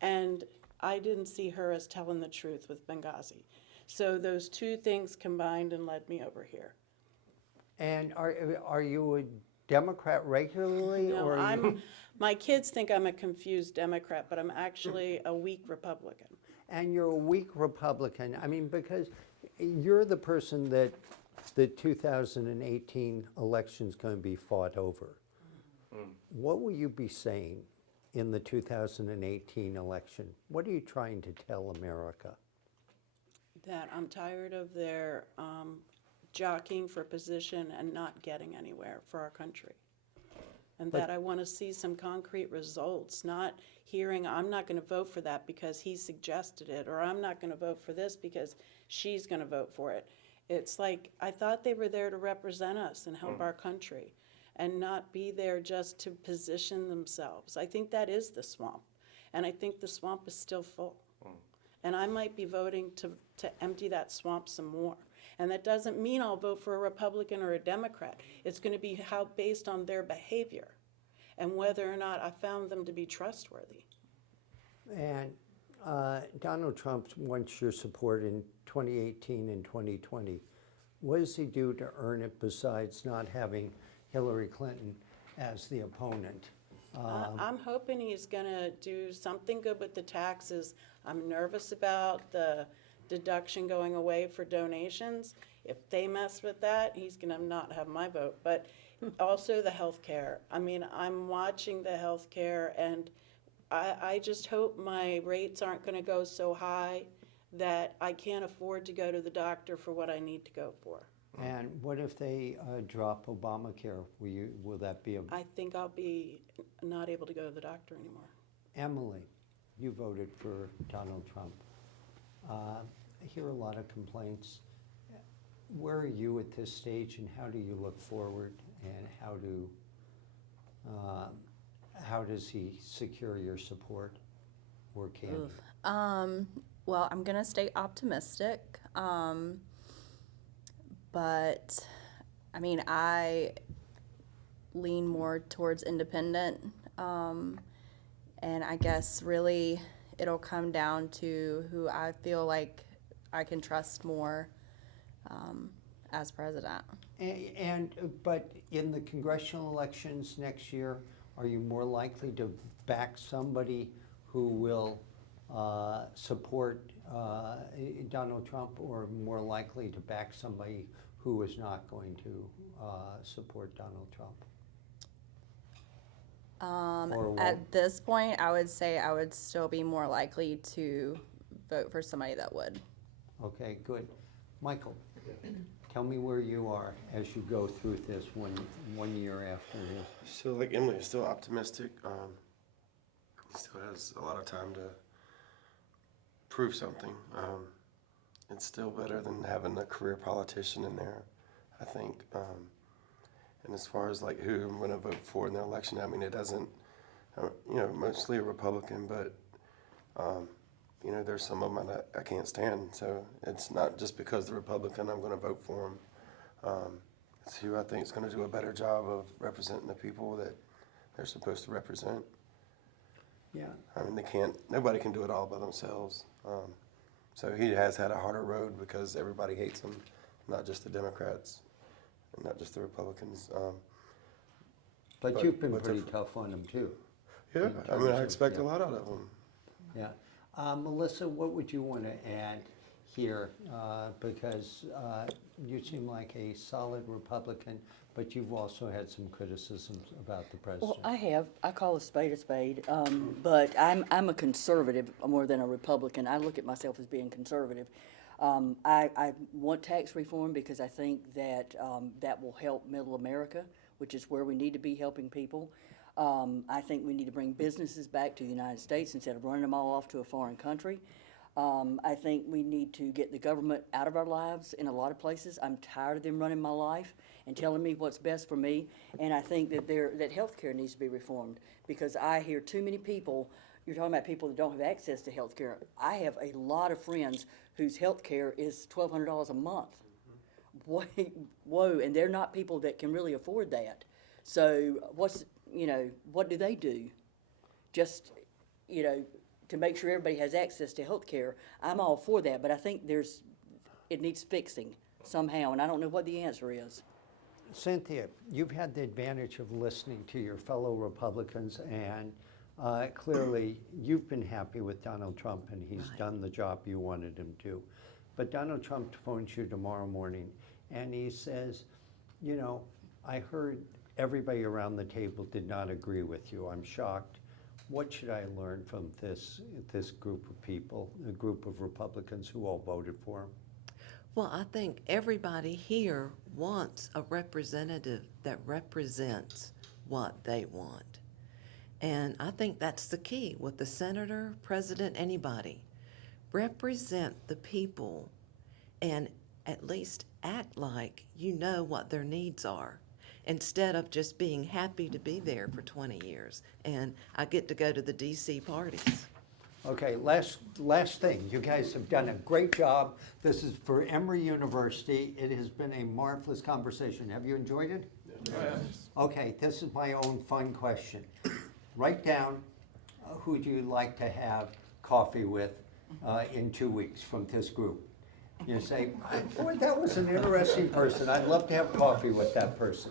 and I didn't see her as telling the truth with Benghazi. So those two things combined and led me over here. And are you a Democrat regularly? No, or are you... my kids think I'm a confused Democrat, but I'm actually a weak Republican. And you're a weak Republican. I mean, because you're the person that the 2018 election's going to be fought over. What will you be saying in the 2018 election? What are you trying to tell America? That I'm tired of their jockeying for position and not getting anywhere for our country. And that I want to see some concrete results, not hearing, I'm not going to vote for that because he suggested it, or I'm not going to vote for this because she's going to vote for it. It's like, I thought they were there to represent us and help our country and not be there just to position themselves. I think that is the swamp. And I think the swamp is still full. And I might be voting to empty that swamp some more. And that doesn't mean I'll vote for a Republican or a Democrat. It's going to be based on their behavior and whether or not I found them to be trustworthy. And Donald Trump wants your support in 2018 and 2020. What does he do to earn it besides not having Hillary Clinton as the opponent? I'm hoping he's going to do something good with the taxes. I'm nervous about the deduction going away for donations. If they mess with that, he's going to not have my vote. But also the health care. I mean, I'm watching the health care, and I just hope my rates aren't going to go so high that I can't afford to go to the doctor for what I need to go for. And what if they drop Obamacare? Will that be a... I think I'll be not able to go to the doctor anymore. Emily, you voted for Donald Trump. I hear a lot of complaints. Where are you at this stage, and how do you look forward, and how does he secure your support, or can he? Well, I'm gonna stay optimistic, but I mean, I lean more towards independent, and I guess really it'll come down to who I feel like I can trust more as president. But in the congressional elections next year, are you more likely to back somebody who will support Donald Trump, or more likely to back somebody who is not going to support Donald Trump? At this point, I would say I would still be more likely to vote for somebody that would. Okay, good. Michael, tell me where you are as you go through this one year after this. So like Emily is still optimistic. He still has a lot of time to prove something. it's still better than having a career politician in there, I think. And as far as like who I'm going to vote for in the election, I mean, it doesn't, mostly a Republican, but, there's some of them that I can't stand. So it's not just because they're Republican I'm going to vote for them. It's who I think is going to do a better job of representing the people that they're supposed to represent. Yeah. I mean, nobody can do it all by themselves. So he has had a harder road because everybody hates him, not just the Democrats and not just the Republicans. But you've been pretty tough on them too. Yeah, I mean, I expect a lot out of them. Yeah. Melissa, what would you want to add here? Because you seem like a solid Republican, but you've also had some criticisms about the president. Well, I call a spade, but I'm a conservative more than a Republican. I look at myself as being conservative. I want tax reform because I think that that will help middle America, which is where we need to be helping people. I think we need to bring businesses back to the United States instead of running them all off to a foreign country. I think we need to get the government out of our lives in a lot of places. I'm tired of them running my life and telling me what's best for me. And I think that health care needs to be reformed because I hear too many people. You're talking about people that don't have access to health care. I have a lot of friends whose health care is $1,200 a month. Whoa, and they're not people that can really afford that. So what do they do? Just, to make sure everybody has access to health care. I'm all for that, but I think it needs fixing somehow, and I don't know what the answer is. Cynthia, you've had the advantage of listening to your fellow Republicans, and clearly you've been happy with Donald Trump, and he's done the job you wanted him to. But Donald Trump phones you tomorrow morning, and he says, I heard everybody around the table did not agree with you. I'm shocked. What should I learn from this group of people, a group of Republicans who all voted for him? Well, I think everybody here wants a representative that represents what they want. And I think that's the key with the senator, president, anybody. Represent the people and at least act like you know what their needs are, instead of just being happy to be there for 20 years. And I get to go to the DC parties. Okay, last thing. You guys have done a great job. This is for Emory University. It has been a marvelous conversation. Have you enjoyed it? Yes. Okay, this is my own fun question. Write down who do you like to have coffee with in 2 weeks from this group. You say, boy, that was an interesting person. I'd love to have coffee with that person.